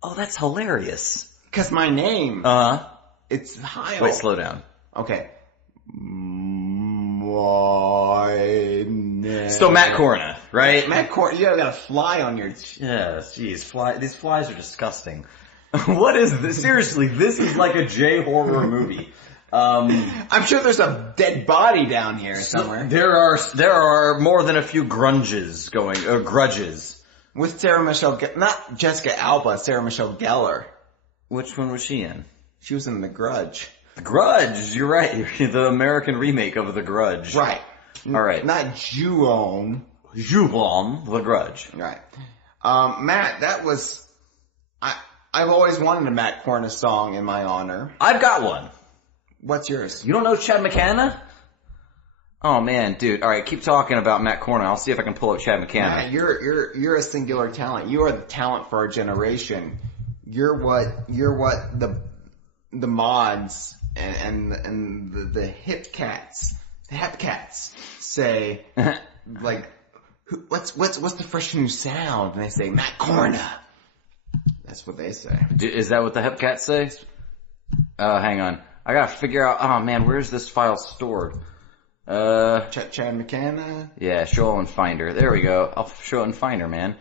Oh, that's hilarious. Because my name... Uh-huh. It's Wait, Heil. slow down. Okay. My No. So Matt Corna, right? Matt Corna, you got a fly on your... Yes, jeez, these flies are disgusting. What is this? Seriously, this is like a J-horror movie. I'm sure there's a dead body down here somewhere. There are more than a few grudges. With Sarah Michelle, not Jessica Alba, Sarah Michelle Gellar. Which one was she in? She was in The Grudge. The Grudge, you're right. The American remake of The Grudge. Right. Alright. Not Ju-on. Ju-on, The Grudge. Right. Matt, that was... I've always wanted a Matt Corna song in my honor. I've got one. What's yours? You don't know Chad McCanna? Oh man, dude. Alright, keep talking about Matt Corna. I'll see if I can pull up Chad McCanna. Matt, you're a singular talent. You are the talent for our generation. You're what the mods and the hip cats say, like, what's the fresh new sound? And they say, Matt Corna. That's what they say. Is that what the hip cats say? Hang on. I gotta figure out, oh man, where's this file stored? Chad McCanna? Yeah, show and finder. There we go. I'll show and finder, man.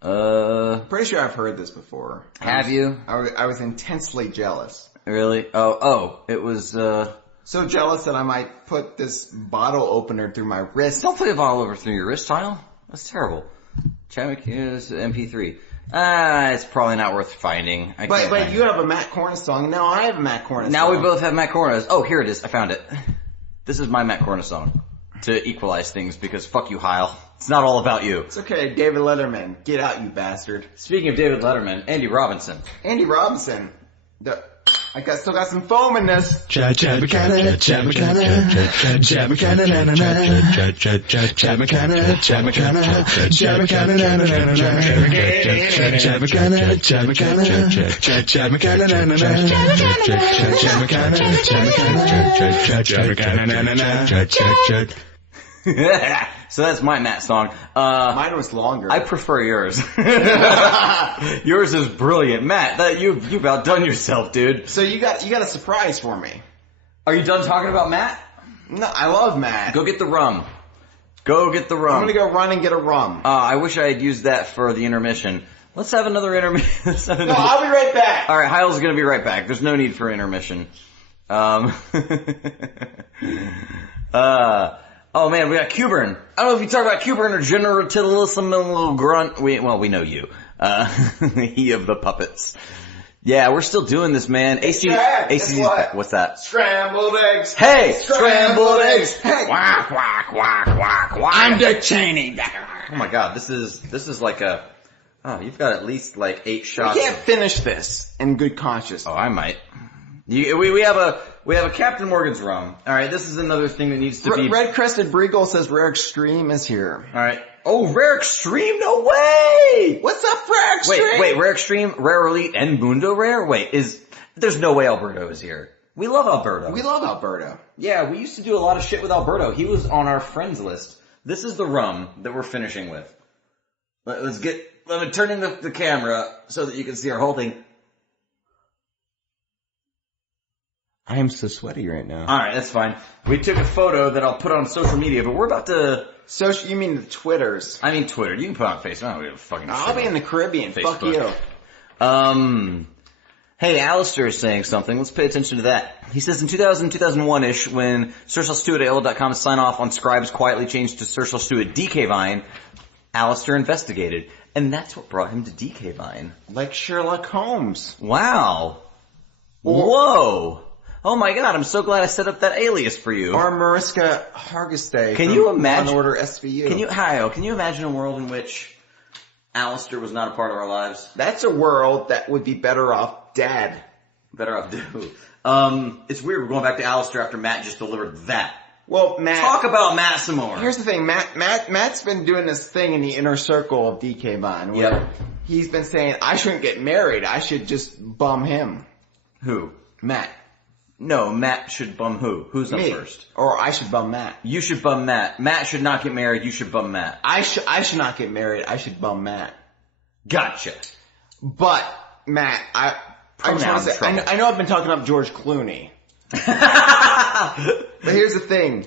Pretty sure I've heard this before. Have you? I was intensely jealous. Really? Oh, it was, so jealous that I might put this bottle opener through my wrist. Don't put a bottle opener through your wrist, Hyle. That's terrible. Chad McCanna's MP3. It's probably not worth finding. But you have a Matt Corna song. Now I have a Matt Corna song. Now we both have Matt Corna's. Oh, here it is. I found it. This is my Matt Corna song. To equalize things, because fuck you, Hyle. It's not all about you. It's okay, David Letterman. Get out, you bastard. Speaking of David Letterman, Andy Robinson. Andy Robinson. I still got some foam in this. Chad McCanna, Chad McCanna, Chad McCanna, na na na, Chad McCanna, Chad McCanna, Chad McCanna, na na na, Chad McCanna, Chad McCanna, Chad McCanna, na na na, Chad McCanna, na na na, So that's my Matt song. Mine was longer. I prefer yours. Yours is brilliant. Matt, you've outdone yourself, dude. So you got a surprise for me. Are you done talking about Matt? No, I love Matt. Go get the rum. Go get the rum. I'm gonna go run and get a rum. I wish I had used that for the intermission. Let's have another intermission. No, I'll be right back. Alright, Hyle's gonna be right back. There's no need for intermission. Oh man, we got Cuburn. I don't know if you talk about Cuburn or Generatilissimil Grunt. We know you. He of the puppets. Yeah, we're still doing this, man. AC's what's that? Scrambled eggs. Hey! Scrambled eggs. Hey! Quack, quack, quack, quack, quack. I'm Dick Cheney. Oh my god, this is like a... Oh, you've got at least like 8 shots. We can't finish this in good conscience. Oh, I might. We have a Captain Morgan's rum. Alright, this is another thing that needs to be... Red Crested Breagle says Rare Extreme is here. Alright. Oh, Rare Extreme? No way! What's up, Rare Extreme? Wait, Rare Extreme, Rare Elite, and Mundo Rare? There's no way Alberto is here. We love Alberto. We love Alberto. Yeah, we used to do a lot of shit with Alberto. He was on our friends list. This is the rum that we're finishing with. Let me turn in the camera so that you can see our whole thing. I am so sweaty right now. Alright, that's fine. We took a photo that I'll put on social media, but we're about to... You mean the Twitters? I mean Twitter. You can put on Facebook. I don't give a fucking shit. I'll be in the Caribbean. Facebook. Fuck you. Hey, Alistair is saying something. Let's pay attention to that. He says in 2000-ish, when Sersalstew at AOL.com sign off on Scribes quietly changed to Sersalstew at DKVine, Alistair investigated. And that's what brought him to DKVine. Like Sherlock Holmes. Wow. Whoa. Oh my god, I'm so glad I set up that alias for you. Or Mariska Hargitay. Can you imagine? Law & Order SVU. Can you imagine a world in which Alistair was not a part of our lives? That's a world that would be better off dead. Better off dead. It's weird we're going back to Alistair after Matt just delivered that. Well, Matt... Talk about Matt some more. Here's the thing, Matt's been doing this thing in the inner circle of DKVine where he's been saying, I shouldn't get married, I should just bum him. Who? Matt. No, Matt should bum who? Who's up first? Or I should bum Matt. You should bum Matt. Matt should not get married, you should bum Matt. I should not get married, I should bum Matt. Gotcha. But, Matt, I just want to say, I know I've been talking up George Clooney. But here's the thing.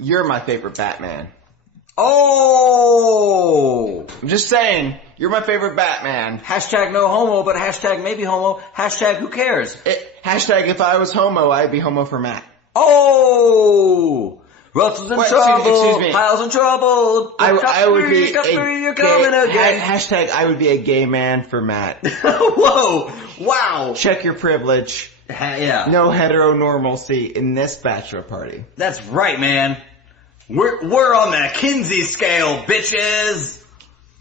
You're my favorite Batman. Oh! I'm just saying, you're my favorite Batman. Hashtag no homo, but hashtag maybe homo. Hashtag who cares? Hashtag if I was homo, I'd be homo for Matt. Oh! Russell's in trouble. Excuse me. Hyle's in trouble. I would be you're coming again. Hashtag I would be a gay man for Matt. Whoa! Wow! Check your privilege. Yeah. No heteronormalcy in this bachelor party. That's right, man. We're on the Kinsey scale, bitches.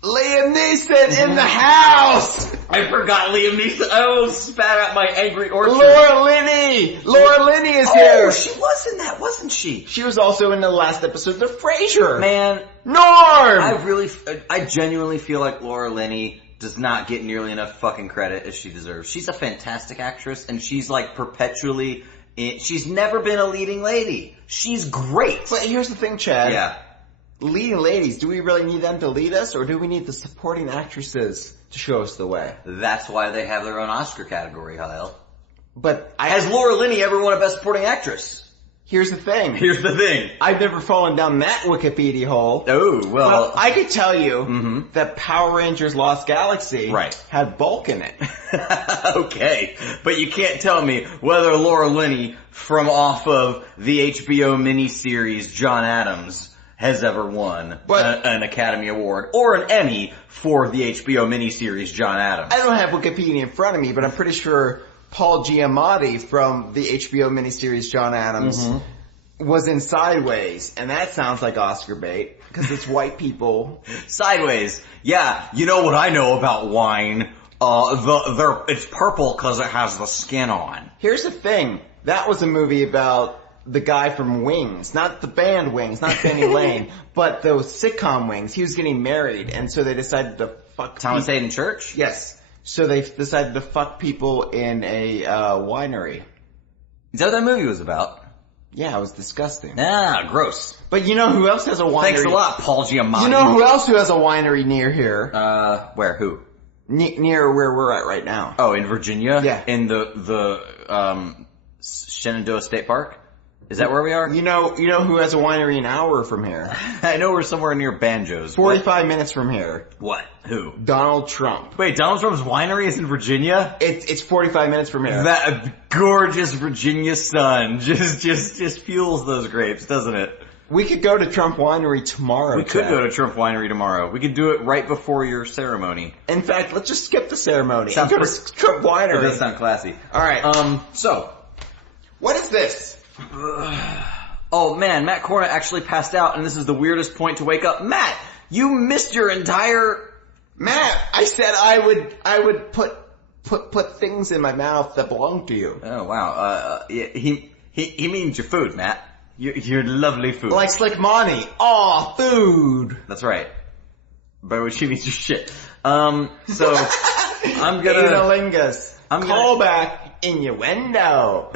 Liam Neeson in the house! I forgot Liam Neeson. I almost spat out my angry orchard. Laura Linney! Laura Linney is here! Oh, she was in that, wasn't she? She was also in the last episode of Frasier. Man. Norm! I genuinely feel like Laura Linney does not get nearly enough fucking credit as she deserves. She's a fantastic actress, and she's like perpetually... she's never been a leading lady. She's great. But here's the thing, Chad. Yeah. Leading ladies, do we really need them to lead us, or do we need the supporting actresses to show us the way? That's why they have their own Oscar category, Hyle. But has Laura Linney ever won a Best Supporting Actress? Here's the thing. I've never fallen down that Wikipedia hole. Oh, well. I could tell you that Power Rangers Lost Galaxy had Bulk in it. Okay. But you can't tell me whether Laura Linney from off of the HBO miniseries John Adams has ever won an Academy Award or an Emmy for the HBO miniseries John Adams. I don't have Wikipedia in front of me, but I'm pretty sure Paul Giamatti from the HBO miniseries John Adams was in Sideways, and that sounds like Oscar bait, because it's white people. Sideways. Yeah, you know what I know about wine. It's purple because it has the skin on. Here's the thing. That was a movie about the guy from Wings, not the band Wings, not Benny Lane, but those sitcom Wings. He was getting married, and so they decided to fuck Thomas Hayden Church? Yes. So they decided to fuck people in a winery. Is that what that movie was about? Yeah, it was disgusting. Ah, gross. But you know who else has a winery? Thanks a lot, Paul Giamatti. You know who else who has a winery near here? Where? Who? Near where we're at right now. Oh, in Virginia? Yeah. In the Shenandoah State Park? Is that where we are? You know who has a winery an hour from here? I know we're somewhere near Banjos. 45 minutes from here. What? Who? Donald Trump. Wait, Donald Trump's winery is in Virginia? It's 45 minutes from here. That gorgeous Virginia sun just fuels those grapes, doesn't it? We could go to Trump Winery tomorrow. We could go to Trump Winery tomorrow. We could do it right before your ceremony. In fact, let's just skip the ceremony. Sounds and go to Trump Winery. It does sound classy. Alright. So. What is this? Oh man, Matt Corna actually passed out, and this is the weirdest point to wake up. Matt, you missed your entire... Matt, I said I would put things in my mouth that belong to you. Oh wow. He means your food, Matt. Your lovely food. Like Slick Monty. Aw, food. That's right. By which he means your shit. So I'm gonna... Analingus. Callback. Innuendo.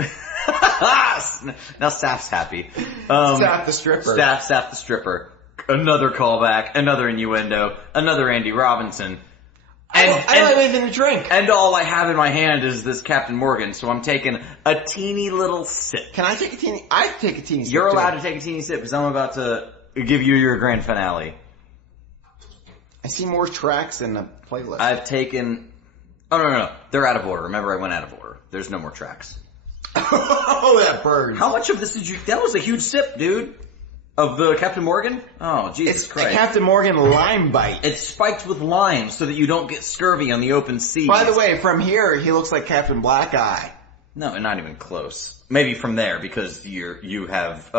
Now Staff's happy. Staff the stripper. Staff the stripper. Another callback, another innuendo, another Andy Robinson. I don't have anything to drink. And all I have in my hand is this Captain Morgan, so I'm taking a teeny little sip. Can I take a teeny? I take a teeny sip. You're allowed to take a teeny sip because I'm about to give you your grand finale. I see more tracks in the playlist. I've taken... Oh, no. They're out of order. Remember, I went out of order. There's no more tracks. Oh, that burns. How much of this did you... That was a huge sip, dude. Of the Captain Morgan? Oh, Jesus Christ. It's a Captain Morgan lime bite. It's spiked with lime so that you don't get scurvy on the open sea. By the way, from here, he looks like Captain Black Eye. No, not even close. Maybe from there, because you have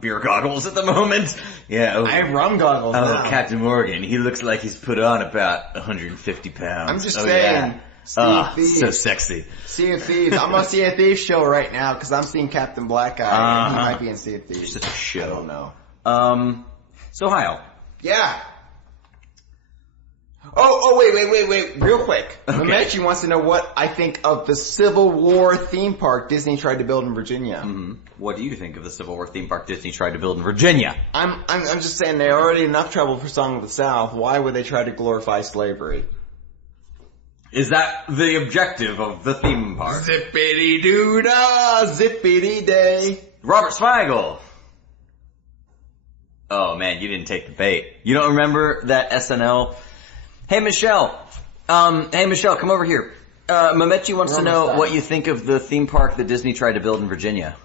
beer goggles at the moment. Yeah. I have rum goggles now. Captain Morgan, he looks like he's put on about 150 pounds. I'm just saying... Yeah. So sexy. Sea of Thieves. I'm on Sea of Thieves show right now because I'm seeing Captain Black Eye. And he might be in Sea of Thieves. Such a show. I don't know. So Hyle. Yeah. Oh, wait. Real quick. Okay. Mamechi wants to know what I think of the Civil War theme park Disney tried to build in Virginia. Mm-hmm. What do you think of the Civil War theme park Disney tried to build in Virginia? I'm just saying they're already enough trouble for Song of the South. Why would they try to glorify slavery? Is that the objective of the theme park? Zippity-doo-dah, zippity-day. Robert Smigel. Oh man, you didn't take the bait. You don't remember that SNL? Hey Michelle, come over here. Mamechi wants to know what you think of the theme park that Disney tried to build in Virginia.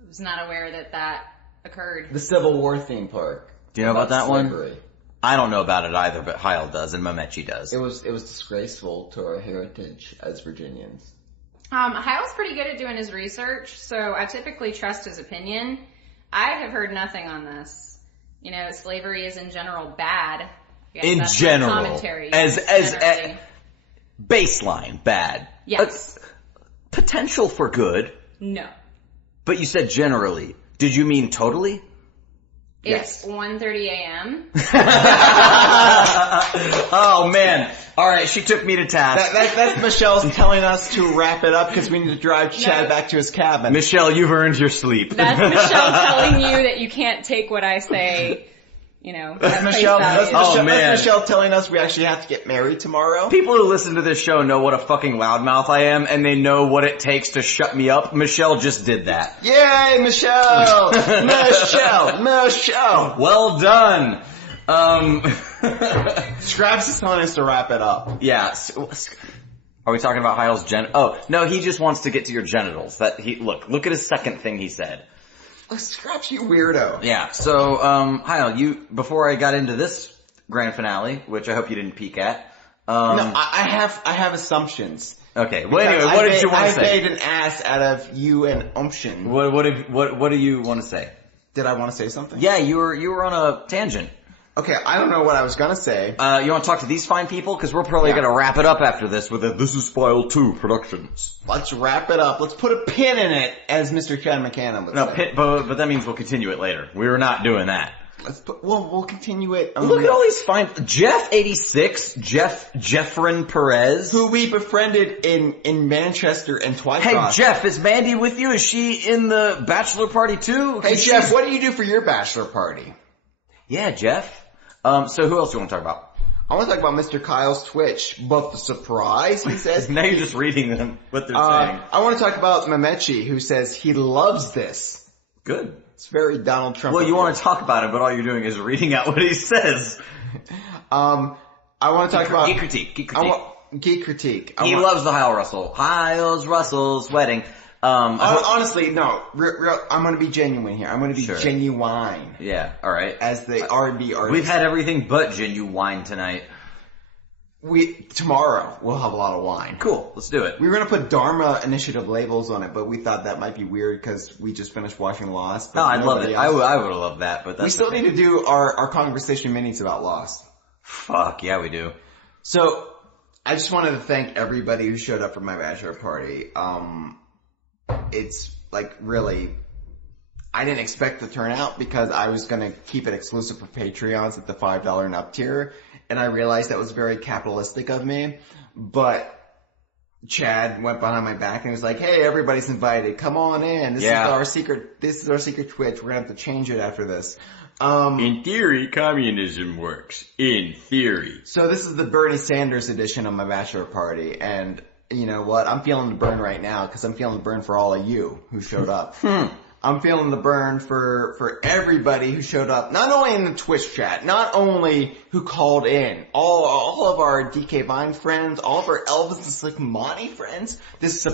I was not aware that occurred. The Civil War theme park. Do you know about that slavery. one? I don't know about it either, but Hyle does and Mamechi does. It was disgraceful to our heritage as Virginians. Hyle's pretty good at doing his research, so I typically trust his opinion. I have heard nothing on this. Slavery is in general bad. In general, commentary. as baseline bad. Yes. Potential for good. No. But you said generally. Did you mean totally? It's 1:30 a.m. Oh man. Alright, she took me to task. That's Michelle's telling us to wrap it up because we need to drive Chad back to his cabin. Michelle, you've earned your sleep. That's Michelle telling you that you can't take what I say, That's Michelle telling us we actually have to get married tomorrow. People who listen to this show know what a fucking loudmouth I am, and they know what it takes to shut me up. Michelle just did that. Yay, Michelle! Michelle! Well done. Scraps is telling us to wrap it up. Yeah. Are we talking about Hyle's Oh, no, he just wants to get to your genitals. Look at his second thing he said. Scraps, you weirdo. Yeah, so, Hyle, before I got into this grand finale, which I hope you didn't peek at, no, I have assumptions. Okay, well anyway, what did you want to say? I made an ass out of you and umption. What do you want to say? Did I want to say something? Yeah, you were on a tangent. Okay, I don't know what I was gonna say. You want to talk to these fine people? Because we're probably gonna wrap it up after this with This Is File 2 Productions. Let's wrap it up. Let's put a pin in it, as Mr. Chad McCanna would say. But that means we'll continue it later. We're not doing that. We'll continue it. Look at all these fine... Jeff86, Jeffrin Perez. Who we befriended in Manchester and Twycross. Hey, Jeff, is Mandy with you? Is she in the bachelor party too? Hey, Jeff, what do you do for your bachelor party? Yeah, Jeff. So who else do you want to talk about? I want to talk about Mr. Kyle's Twitch, but the surprise, he says. Now you're just reading them, what they're saying. I want to talk about Mamechi, who says he loves this. Good. It's very Donald Trump. Well, you want to talk about it, but all you're doing is reading out what he says. I want to talk about... Geek critique. Geek critique. He loves the Hyle Russell. Hyle's Russell's wedding. Honestly, no. I'm going to be genuine here. I'm going to be genuine. Yeah, alright. As the R&B artist. We've had everything but genuine tonight. Tomorrow, we'll have a lot of wine. Cool, let's do it. We were going to put Dharma Initiative labels on it, but we thought that might be weird because we just finished watching Lost. No, I'd love it. I would have loved that, but that's we still need to do our Kongversation minis about Lost. Fuck, yeah we do. So, I just wanted to thank everybody who showed up for my bachelor party. It's really, I didn't expect the turnout because I was going to keep it exclusive for Patreons at the $5 and up tier, and I realized that was very capitalistic of me, but Chad went behind my back and was like, hey, everybody's invited, come on in, this is our secret Twitch, we're going to have to change it after this. In theory, communism works. In theory. So this is the Bernie Sanders edition of my bachelor party, and you know what? I'm feeling the burn right now because I'm feeling the burn for all of you who showed up. I'm feeling the burn for everybody who showed up, not only in the Twitch chat, not only who called in, all of our DK Vine friends, all of our Elvis and Slick Monty friends, this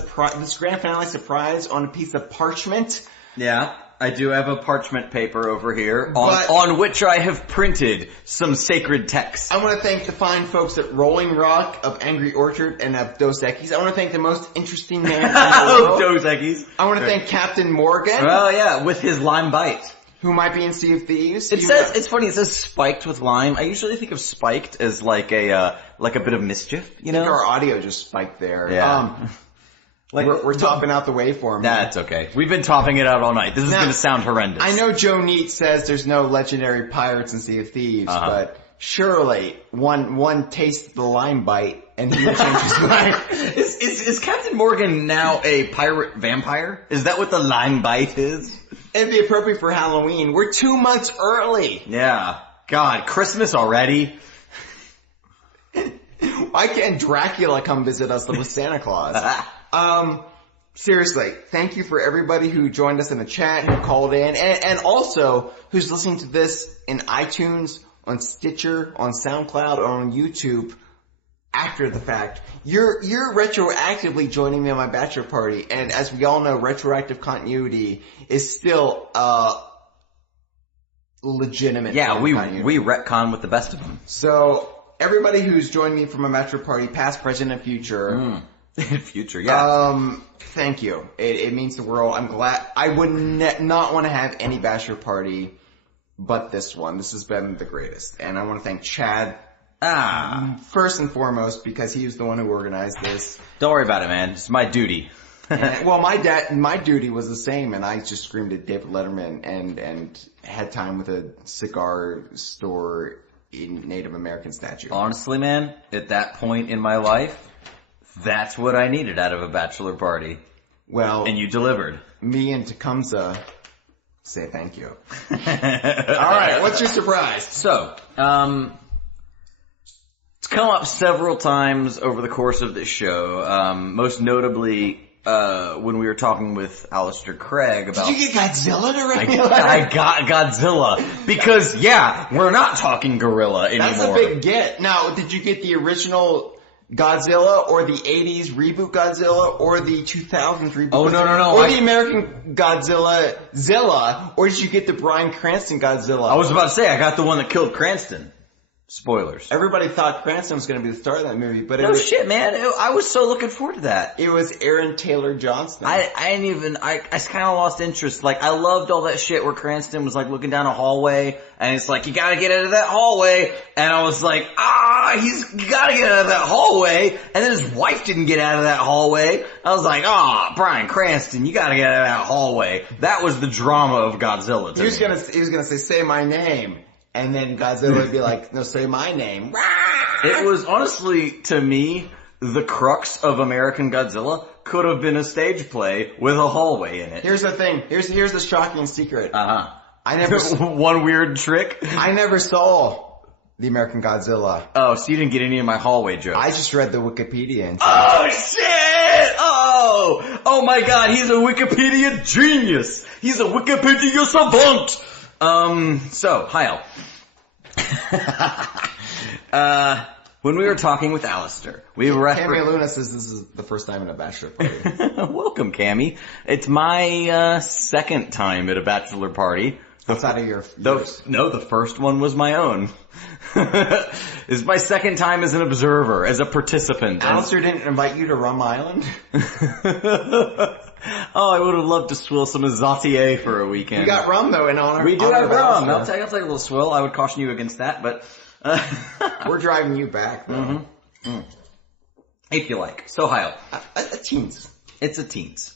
grand finale surprise on a piece of parchment. Yeah. I do have a parchment paper over here on which I have printed some sacred text. I want to thank the fine folks at Rolling Rock, of Angry Orchard, and of Dos Equis. I want to thank the most interesting man in the world. Dos Equis. I want to thank Captain Morgan. Oh yeah, with his lime bite. Who might be in Sea of Thieves. It's funny, it says spiked with lime. I usually think of spiked as like a bit of mischief, you know? I think our audio just spiked there. Yeah. We're topping out the waveform. That's okay. We've been topping it out all night. This is going to sound horrendous. I know Joe Neat says there's no legendary pirates in Sea of Thieves, but surely one tastes the lime bite and he would change his mind. Is Captain Morgan now a pirate vampire? Is that what the lime bite is? It'd be appropriate for Halloween. We're 2 months early. Yeah. God, Christmas already? Why can't Dracula come visit us with Santa Claus? seriously, thank you for everybody who joined us in the chat, who called in, and also who's listening to this in iTunes, on Stitcher, on SoundCloud, or on YouTube after the fact. You're retroactively joining me on my bachelor party, and as we all know, retroactive continuity is still legitimate. Yeah, we retcon with the best of them. So everybody who's joined me for my bachelor party, past, present, and future. Future, yeah. Thank you. It means the world. I'm glad. I would not want to have any bachelor party but this one. This has been the greatest. And I want to thank Chad first and foremost, because he was the one who organized this. Don't worry about it, man. It's my duty. Well, my duty was the same, and I just screamed at David Letterman and had time with a cigar store in Native American statue. Honestly, man, at that point in my life, that's what I needed out of a bachelor party. Well, and you delivered. Me and Tecumseh say thank you. All right, what's your surprise? So, it's come up several times over the course of this show. Most notably, when we were talking with Alistair Craig about... Did you get Godzilla to write me? I got Godzilla. Because, we're not talking gorilla anymore. That's a big get. Now, did you get the original Godzilla, or the 80s reboot Godzilla, or the 2000s reboot Oh, Godzilla? no. Or the American Godzilla, Zilla, or did you get the Bryan Cranston Godzilla? I was about to say, I got the one that killed Cranston. Spoilers. Everybody thought Cranston was going to be the star of that movie, but no shit, man. I was so looking forward to that. It was Aaron Taylor Johnson. I kind of lost interest. Like, I loved all that shit where Cranston was like looking down a hallway, and it's like, you gotta get out of that hallway, and I was like, you gotta get out of that hallway, and then his wife didn't get out of that hallway. I was like, Bryan Cranston, you gotta get out of that hallway. That was the drama of Godzilla to me. He was gonna say my name. And then Godzilla would be like, no, say my name. It was honestly, to me, the crux of American Godzilla could have been a stage play with a hallway in it. Here's the thing. Here's the shocking secret. I never one weird trick. I never saw the American Godzilla. Oh, so you didn't get any of my hallway jokes. I just read the Wikipedia entry. Oh shit! Oh my god, he's a Wikipedia genius! He's a Wikipedia savant! So, Hyle. When we were talking with Alistair, we were Cammy Luna says this is the first time at a bachelor party. Welcome, Cammy. It's my second time at a bachelor party. Outside of your No, the first one was my own. It's my second time as an observer, as a participant. Alistair didn't invite you to Rum Island? Oh, I would have loved to swill some Azatier for a weekend. We got rum, though, in honor. We do have rum. I'll take a little swill. I would caution you against that, but... We're driving you back, though. If you like. So, Hyle. A teens. It's a teens.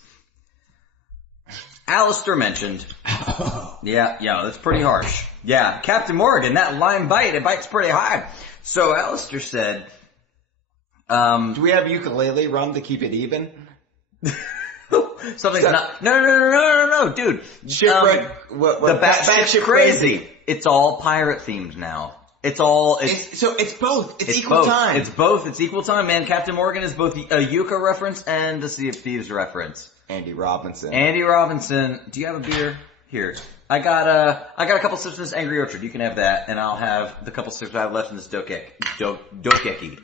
Alistair mentioned... Yeah, that's pretty harsh. Yeah, Captain Morgan, that lime bite, it bites pretty hard. So, Alistair said... do we have ukulele rum to keep it even? Something's not... No, dude. Shipwreck... the batship crazy. It's all pirate themed now. So it's both. It's equal time. It's both. It's equal time, man. Captain Morgan is both a Yuka reference and the Sea of Thieves reference. Andy Robinson. Do you have a beer? Here. I got a couple sips in this Angry Orchard. You can have that, and I'll have the couple sips I have left in this Dokeki.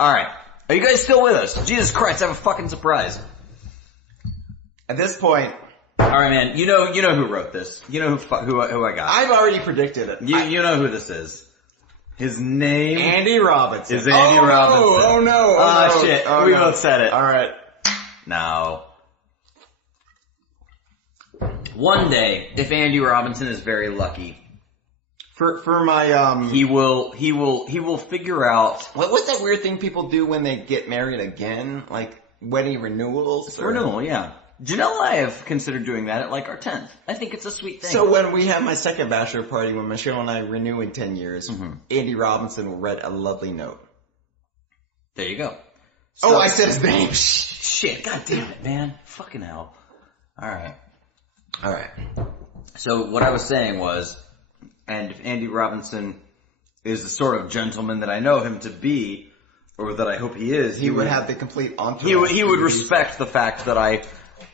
Alright. Are you guys still with us? Jesus Christ, I have a fucking surprise. At this point... Alright, man. You know who wrote this. You know who I got. I've already predicted it. You know who this is. His name... Andy Robinson. Is Andy Robinson. Oh no. Shit. We both said it. Alright. No. One day, if Andy Robinson is very lucky... For my, He will figure out... What's that weird thing people do when they get married again? Like, wedding renewals? It's renewal, yeah. Janelle and I have considered doing that at like our 10th. I think it's a sweet thing. So when we have my second bachelor party, when Michelle and I renew in 10 years, Andy Robinson will write a lovely note. There you go. So, I said his name. Shit, god damn it, man. Fucking hell. Alright. So what I was saying was, and if Andy Robinson is the sort of gentleman that I know him to be, or that I hope he is, he would have the complete entourage. He would respect the fact that I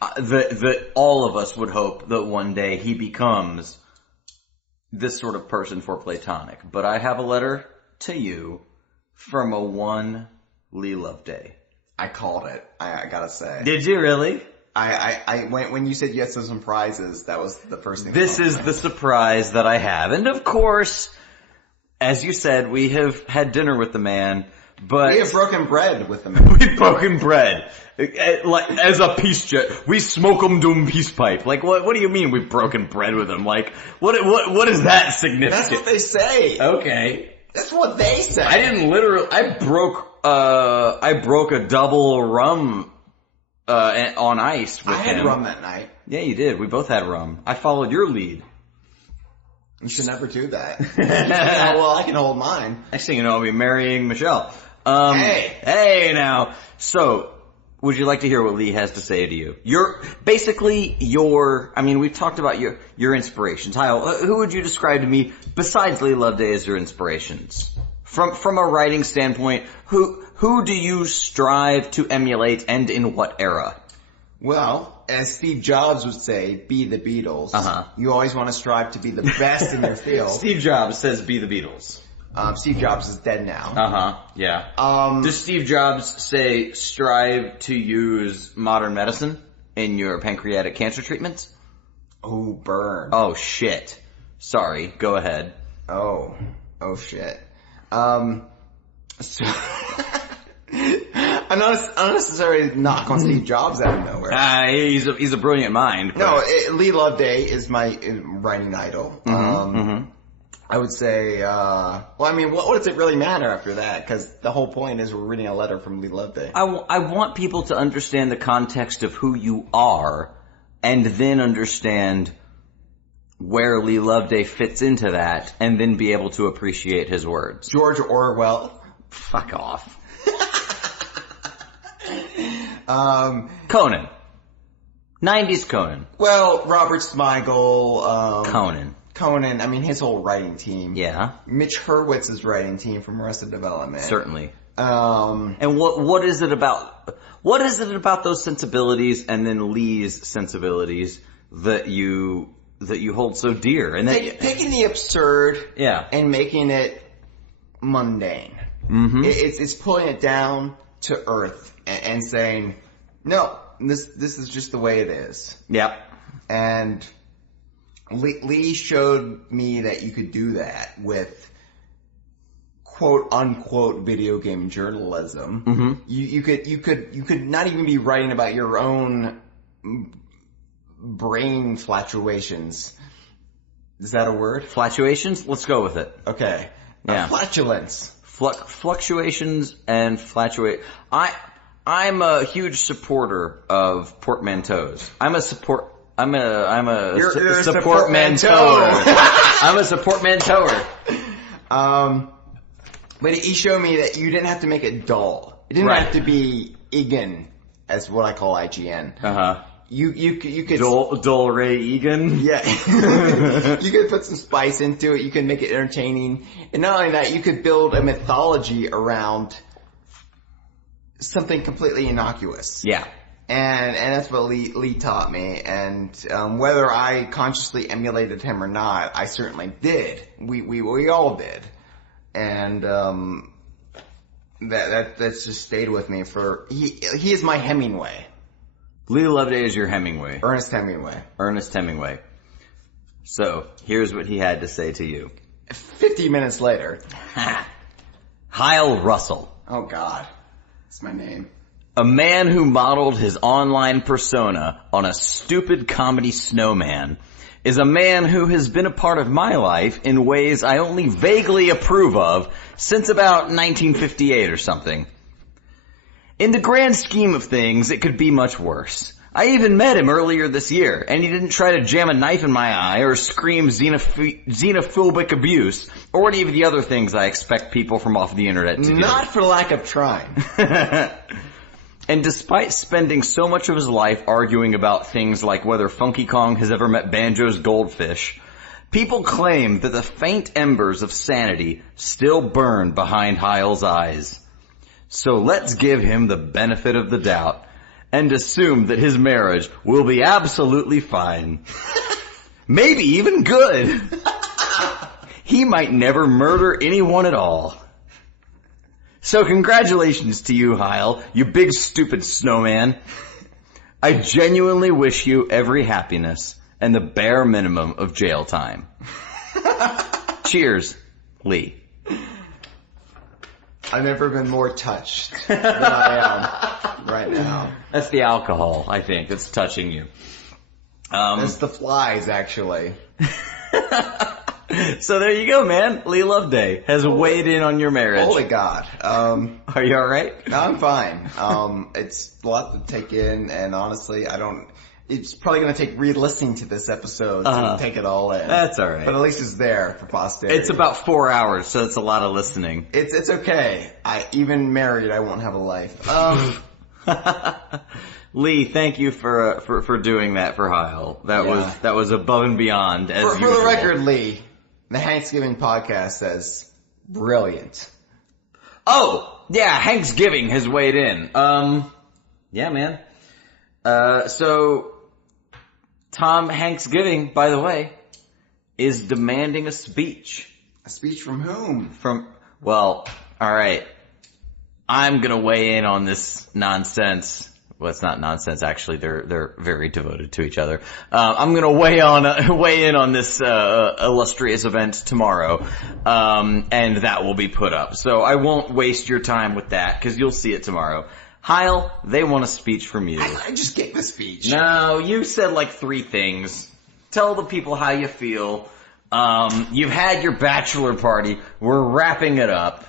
that all of us would hope that one day he becomes this sort of person for Playtonic. But I have a letter to you from a one Lee Loveday. I called it. I gotta say. Did you really? When you said you had some prizes, that was the first thing. This is the surprise that I have. And of course, as you said, we have had dinner with the man, but... We have broken bread with the man. We've broken bread. Like, as a peace jet. We smoke 'em doom peace pipe. Like, what do you mean we've broken bread with him? Like, what is that significant? That's what they say. Okay. That's what they say. I didn't literally, I broke a double rum, on ice with him. I had rum that night. Yeah, you did. We both had rum. I followed your lead. You should never do that. Well, I can hold mine. Next thing you know, I'll be marrying Michelle. Hey now. So, would you like to hear what Lee has to say to you? We've talked about your inspirations. Hyle, who would you describe to me, besides Lee Loveday, as your inspirations? From a writing standpoint, who do you strive to emulate, and in what era? Well, as Steve Jobs would say, be the Beatles. You always want to strive to be the best in your field. Steve Jobs says be the Beatles. Steve Jobs is dead now. Yeah. Does Steve Jobs say strive to use modern medicine in your pancreatic cancer treatments? Oh, burn. Oh, shit. Sorry, go ahead. Oh shit. I'm not necessarily knock on Steve Jobs out of nowhere. He's a brilliant mind. But... No, Lee Loveday is my writing idol. I would say, what does it really matter after that? Because the whole point is we're reading a letter from Lee Loveday. I want people to understand the context of who you are, and then understand where Lee Loveday fits into that, and then be able to appreciate his words. George Orwell. Fuck off. Conan. 90s Conan. Well, Robert Smigel. Conan. I mean, his whole writing team. Yeah. Mitch Hurwitz's writing team from Arrested Development. Certainly. And what is it about those sensibilities and then Lee's sensibilities that you hold so dear? And taking the absurd, and making it mundane. Mm-hmm. It's pulling it down to earth and saying, no, this is just the way it is. Yep. And Lee showed me that you could do that with quote unquote video game journalism. Mm-hmm. You could not even be writing about your own brain fluctuations. Is that a word? Fluctuations? Let's go with it. Okay. Yeah. Flatulence. Fluctuations and fluctuate. I'm a huge supporter of portmanteaus. I'm a support man-tower. I'm a support man-tower. But he showed me that you didn't have to make it dull. It didn't have to be IGN, as what I call IGN. You could Dull Ray Egan. Yeah. You could put some spice into it. You could make it entertaining, and not only that, you could build a mythology around something completely innocuous. Yeah. And that's what Lee taught me, and whether I consciously emulated him or not, I certainly did. We all did, and that's just stayed with me for. He is my Hemingway. Lee Loveday is your Hemingway. Ernest Hemingway. So here's what he had to say to you. 50 minutes later. Hyle Russell. Oh God, that's my name. A man who modeled his online persona on a stupid comedy snowman is a man who has been a part of my life in ways I only vaguely approve of since about 1958 or something. In the grand scheme of things, it could be much worse. I even met him earlier this year, and he didn't try to jam a knife in my eye or scream xenophobic abuse or any of the other things I expect people from off the internet to do. Not for lack of trying. And despite spending so much of his life arguing about things like whether Funky Kong has ever met Banjo's goldfish, people claim that the faint embers of sanity still burn behind Hyle's eyes. So let's give him the benefit of the doubt and assume that his marriage will be absolutely fine. Maybe even good. He might never murder anyone at all. So congratulations to you, Hyle, you big stupid snowman. I genuinely wish you every happiness and the bare minimum of jail time. Cheers, Lee. I've never been more touched than I am right now. That's the alcohol, I think, that's touching you. It's the flies, actually. So there you go, man. Lee Loveday has weighed in on your marriage. Holy God. Are you alright? No, I'm fine. It's a lot to take in, and honestly, it's probably going to take re-listening to this episode to take it all in. That's alright. But at least it's there for posterity. It's about 4 hours, so it's a lot of listening. It's okay. Even married, I won't have a life. Lee, thank you for doing that for Hyle. That was above and beyond as usual. For the record, Lee, the Thanksgiving podcast says brilliant. Oh, yeah, Thanksgiving has weighed in. Yeah, man. So Tom Thanksgiving, by the way, is demanding a speech. A speech from whom? Well, alright. I'm gonna weigh in on this nonsense. Well, it's not nonsense, actually. They're very devoted to each other. I'm gonna weigh in on this, illustrious event tomorrow. And that will be put up. So I won't waste your time with that, cause you'll see it tomorrow. Hyle, they want a speech from you. I just gave a speech. No, you said like 3 things. Tell the people how you feel. You've had your bachelor party. We're wrapping it up.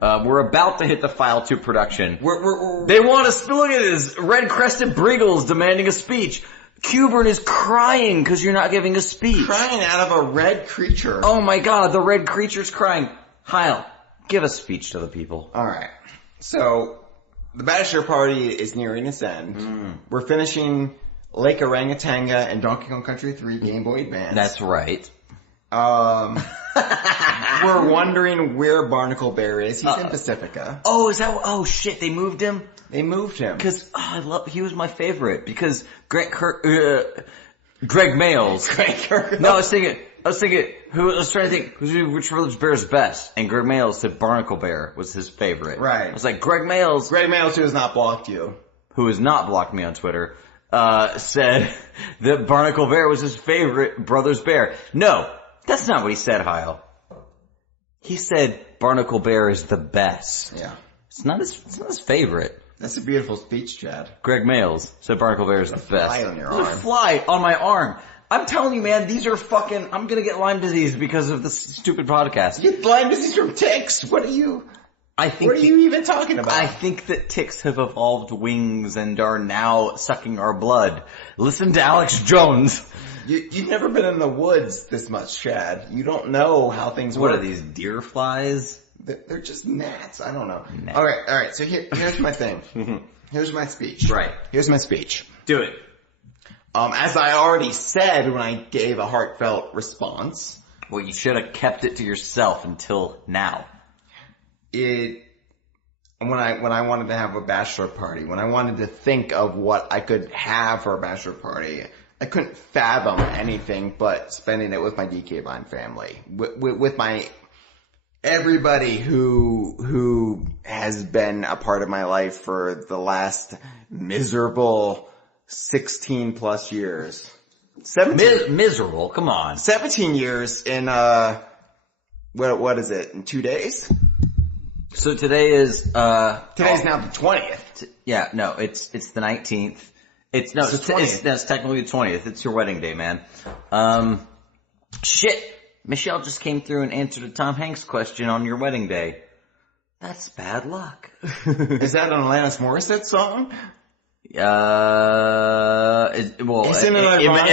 We're about to hit the file to production. They want us, look at this, red-crested Briggles demanding a speech. Cuburn is crying because you're not giving a speech. Crying out of a red creature. Oh my God, the red creature's crying. Hyle, give a speech to the people. Alright. So, the bachelor party is nearing its end. We're finishing Lake Orangatanga and Donkey Kong Country 3 Game Boy Advance. That's right. We're wondering where Barnacle Bear is. He's in Pacifica. Oh, oh shit, they moved him? They moved him. Cause, he was my favorite, because Greg Mayles. No, I was thinking, I was trying to think, which Village Bear is best? And Greg Mayles said Barnacle Bear was his favorite. Right. I was like, Greg Mayles, who has not blocked you. Who has not blocked me on Twitter, said that Barnacle Bear was his favorite brother's bear. No, that's not what he said, Hyle. He said Barnacle Bear is the best. Yeah. It's not his favorite. That's a beautiful speech, Chad. Greg Mayles said Barnacle Bear is the best. Fly on your arm. There's a fly on my arm. I'm telling you, man, these are fucking, I'm gonna get Lyme disease because of this stupid podcast. You get Lyme disease from ticks? What are you even talking about? I think that ticks have evolved wings and are now sucking our blood. Listen to Alex Jones. You've never been in the woods this much, Chad. You don't know how things work. What are these, deer flies? They're just gnats. I don't know. Alright, so here's my thing. Here's my speech. Right. Here's my speech. Do it. As I already said when I gave a heartfelt response. Well, you should have kept it to yourself until now. When I wanted to have a bachelor party, when I wanted to think of what I could have for a bachelor party, I couldn't fathom anything but spending it with my DK Vine family. With my, everybody who has been a part of my life for the last miserable 16 plus years. 17. Miserable? Come on. 17 years in, what is it, in 2 days? So today is, today's now the 20th. Yeah, no, it's the 19th. It's technically the 20th. It's your wedding day, man. Shit. Michelle just came through and answered a Tom Hanks question on your wedding day. That's bad luck. Is that an Alanis Morissette song? It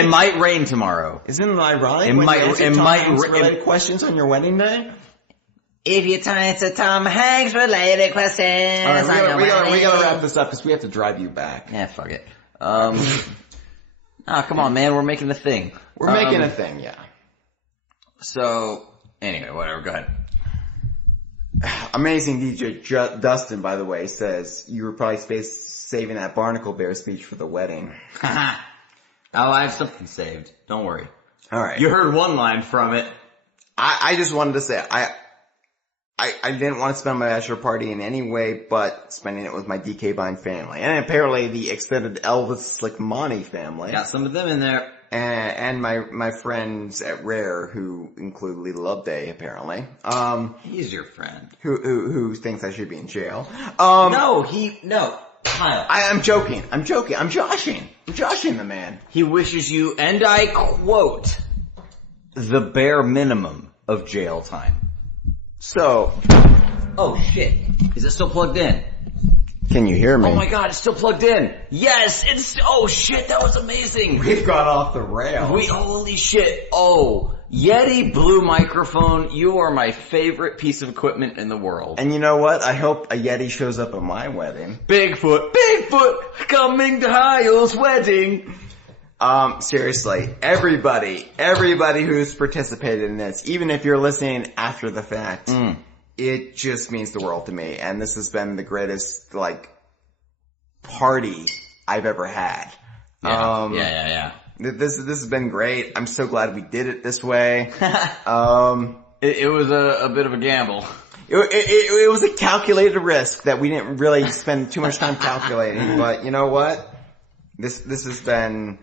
might rain tomorrow. Isn't it ironic? It might related questions on your wedding day? If you turn to Tom Hanks related questions. All right, we gotta wrap this up because we have to drive you back. Yeah, fuck it. Come on, man. We're making a thing. We're making a thing, yeah. So, anyway, whatever. Go ahead. Amazing DJ Dustin, by the way, says you were probably saving that Barnacle Bear speech for the wedding. Oh, I have something saved. Don't worry. Alright. You heard one line from it. I just wanted to say, I didn't want to spend my bachelor party in any way but spending it with my DK Vine family. And apparently the extended Elvis Slickmoney family. Got some of them in there. And my friends at Rare, who include Lila Loveday, apparently. He's your friend. Who thinks I should be in jail. No. Kyle. I'm joking. I'm joshing the man. He wishes you, and I quote, the bare minimum of jail time. So. Oh shit. Is it still plugged in? Can you hear me? Oh my god, it's still plugged in. Yes, oh shit, that was amazing. We've gone off the rails. Holy shit. Oh, Yeti Blue microphone, you are my favorite piece of equipment in the world. And you know what? I hope a Yeti shows up at my wedding. Bigfoot coming to Hyle's wedding. Seriously, everybody who's participated in this, even if you're listening after the fact, it just means the world to me. And this has been the greatest, party I've ever had. Yeah. This has been great. I'm so glad we did it this way. It was a bit of a gamble. It was a calculated risk that we didn't really spend too much time calculating. But you know what? This has been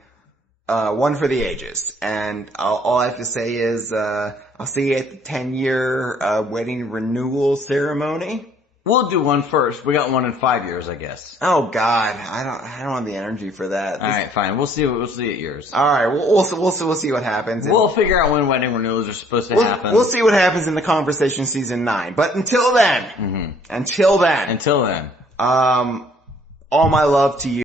one for the ages. And all I have to say is I'll see you at the 10-year wedding renewal ceremony. We'll do one first. We got one in 5 years, I guess. Oh God, I don't have the energy for that. All right, fine. We'll see at yours. All right, we'll see what happens. We'll figure out when wedding renewals are supposed to happen. We'll see what happens in the Kongversation season 9. But until then, all my love to you.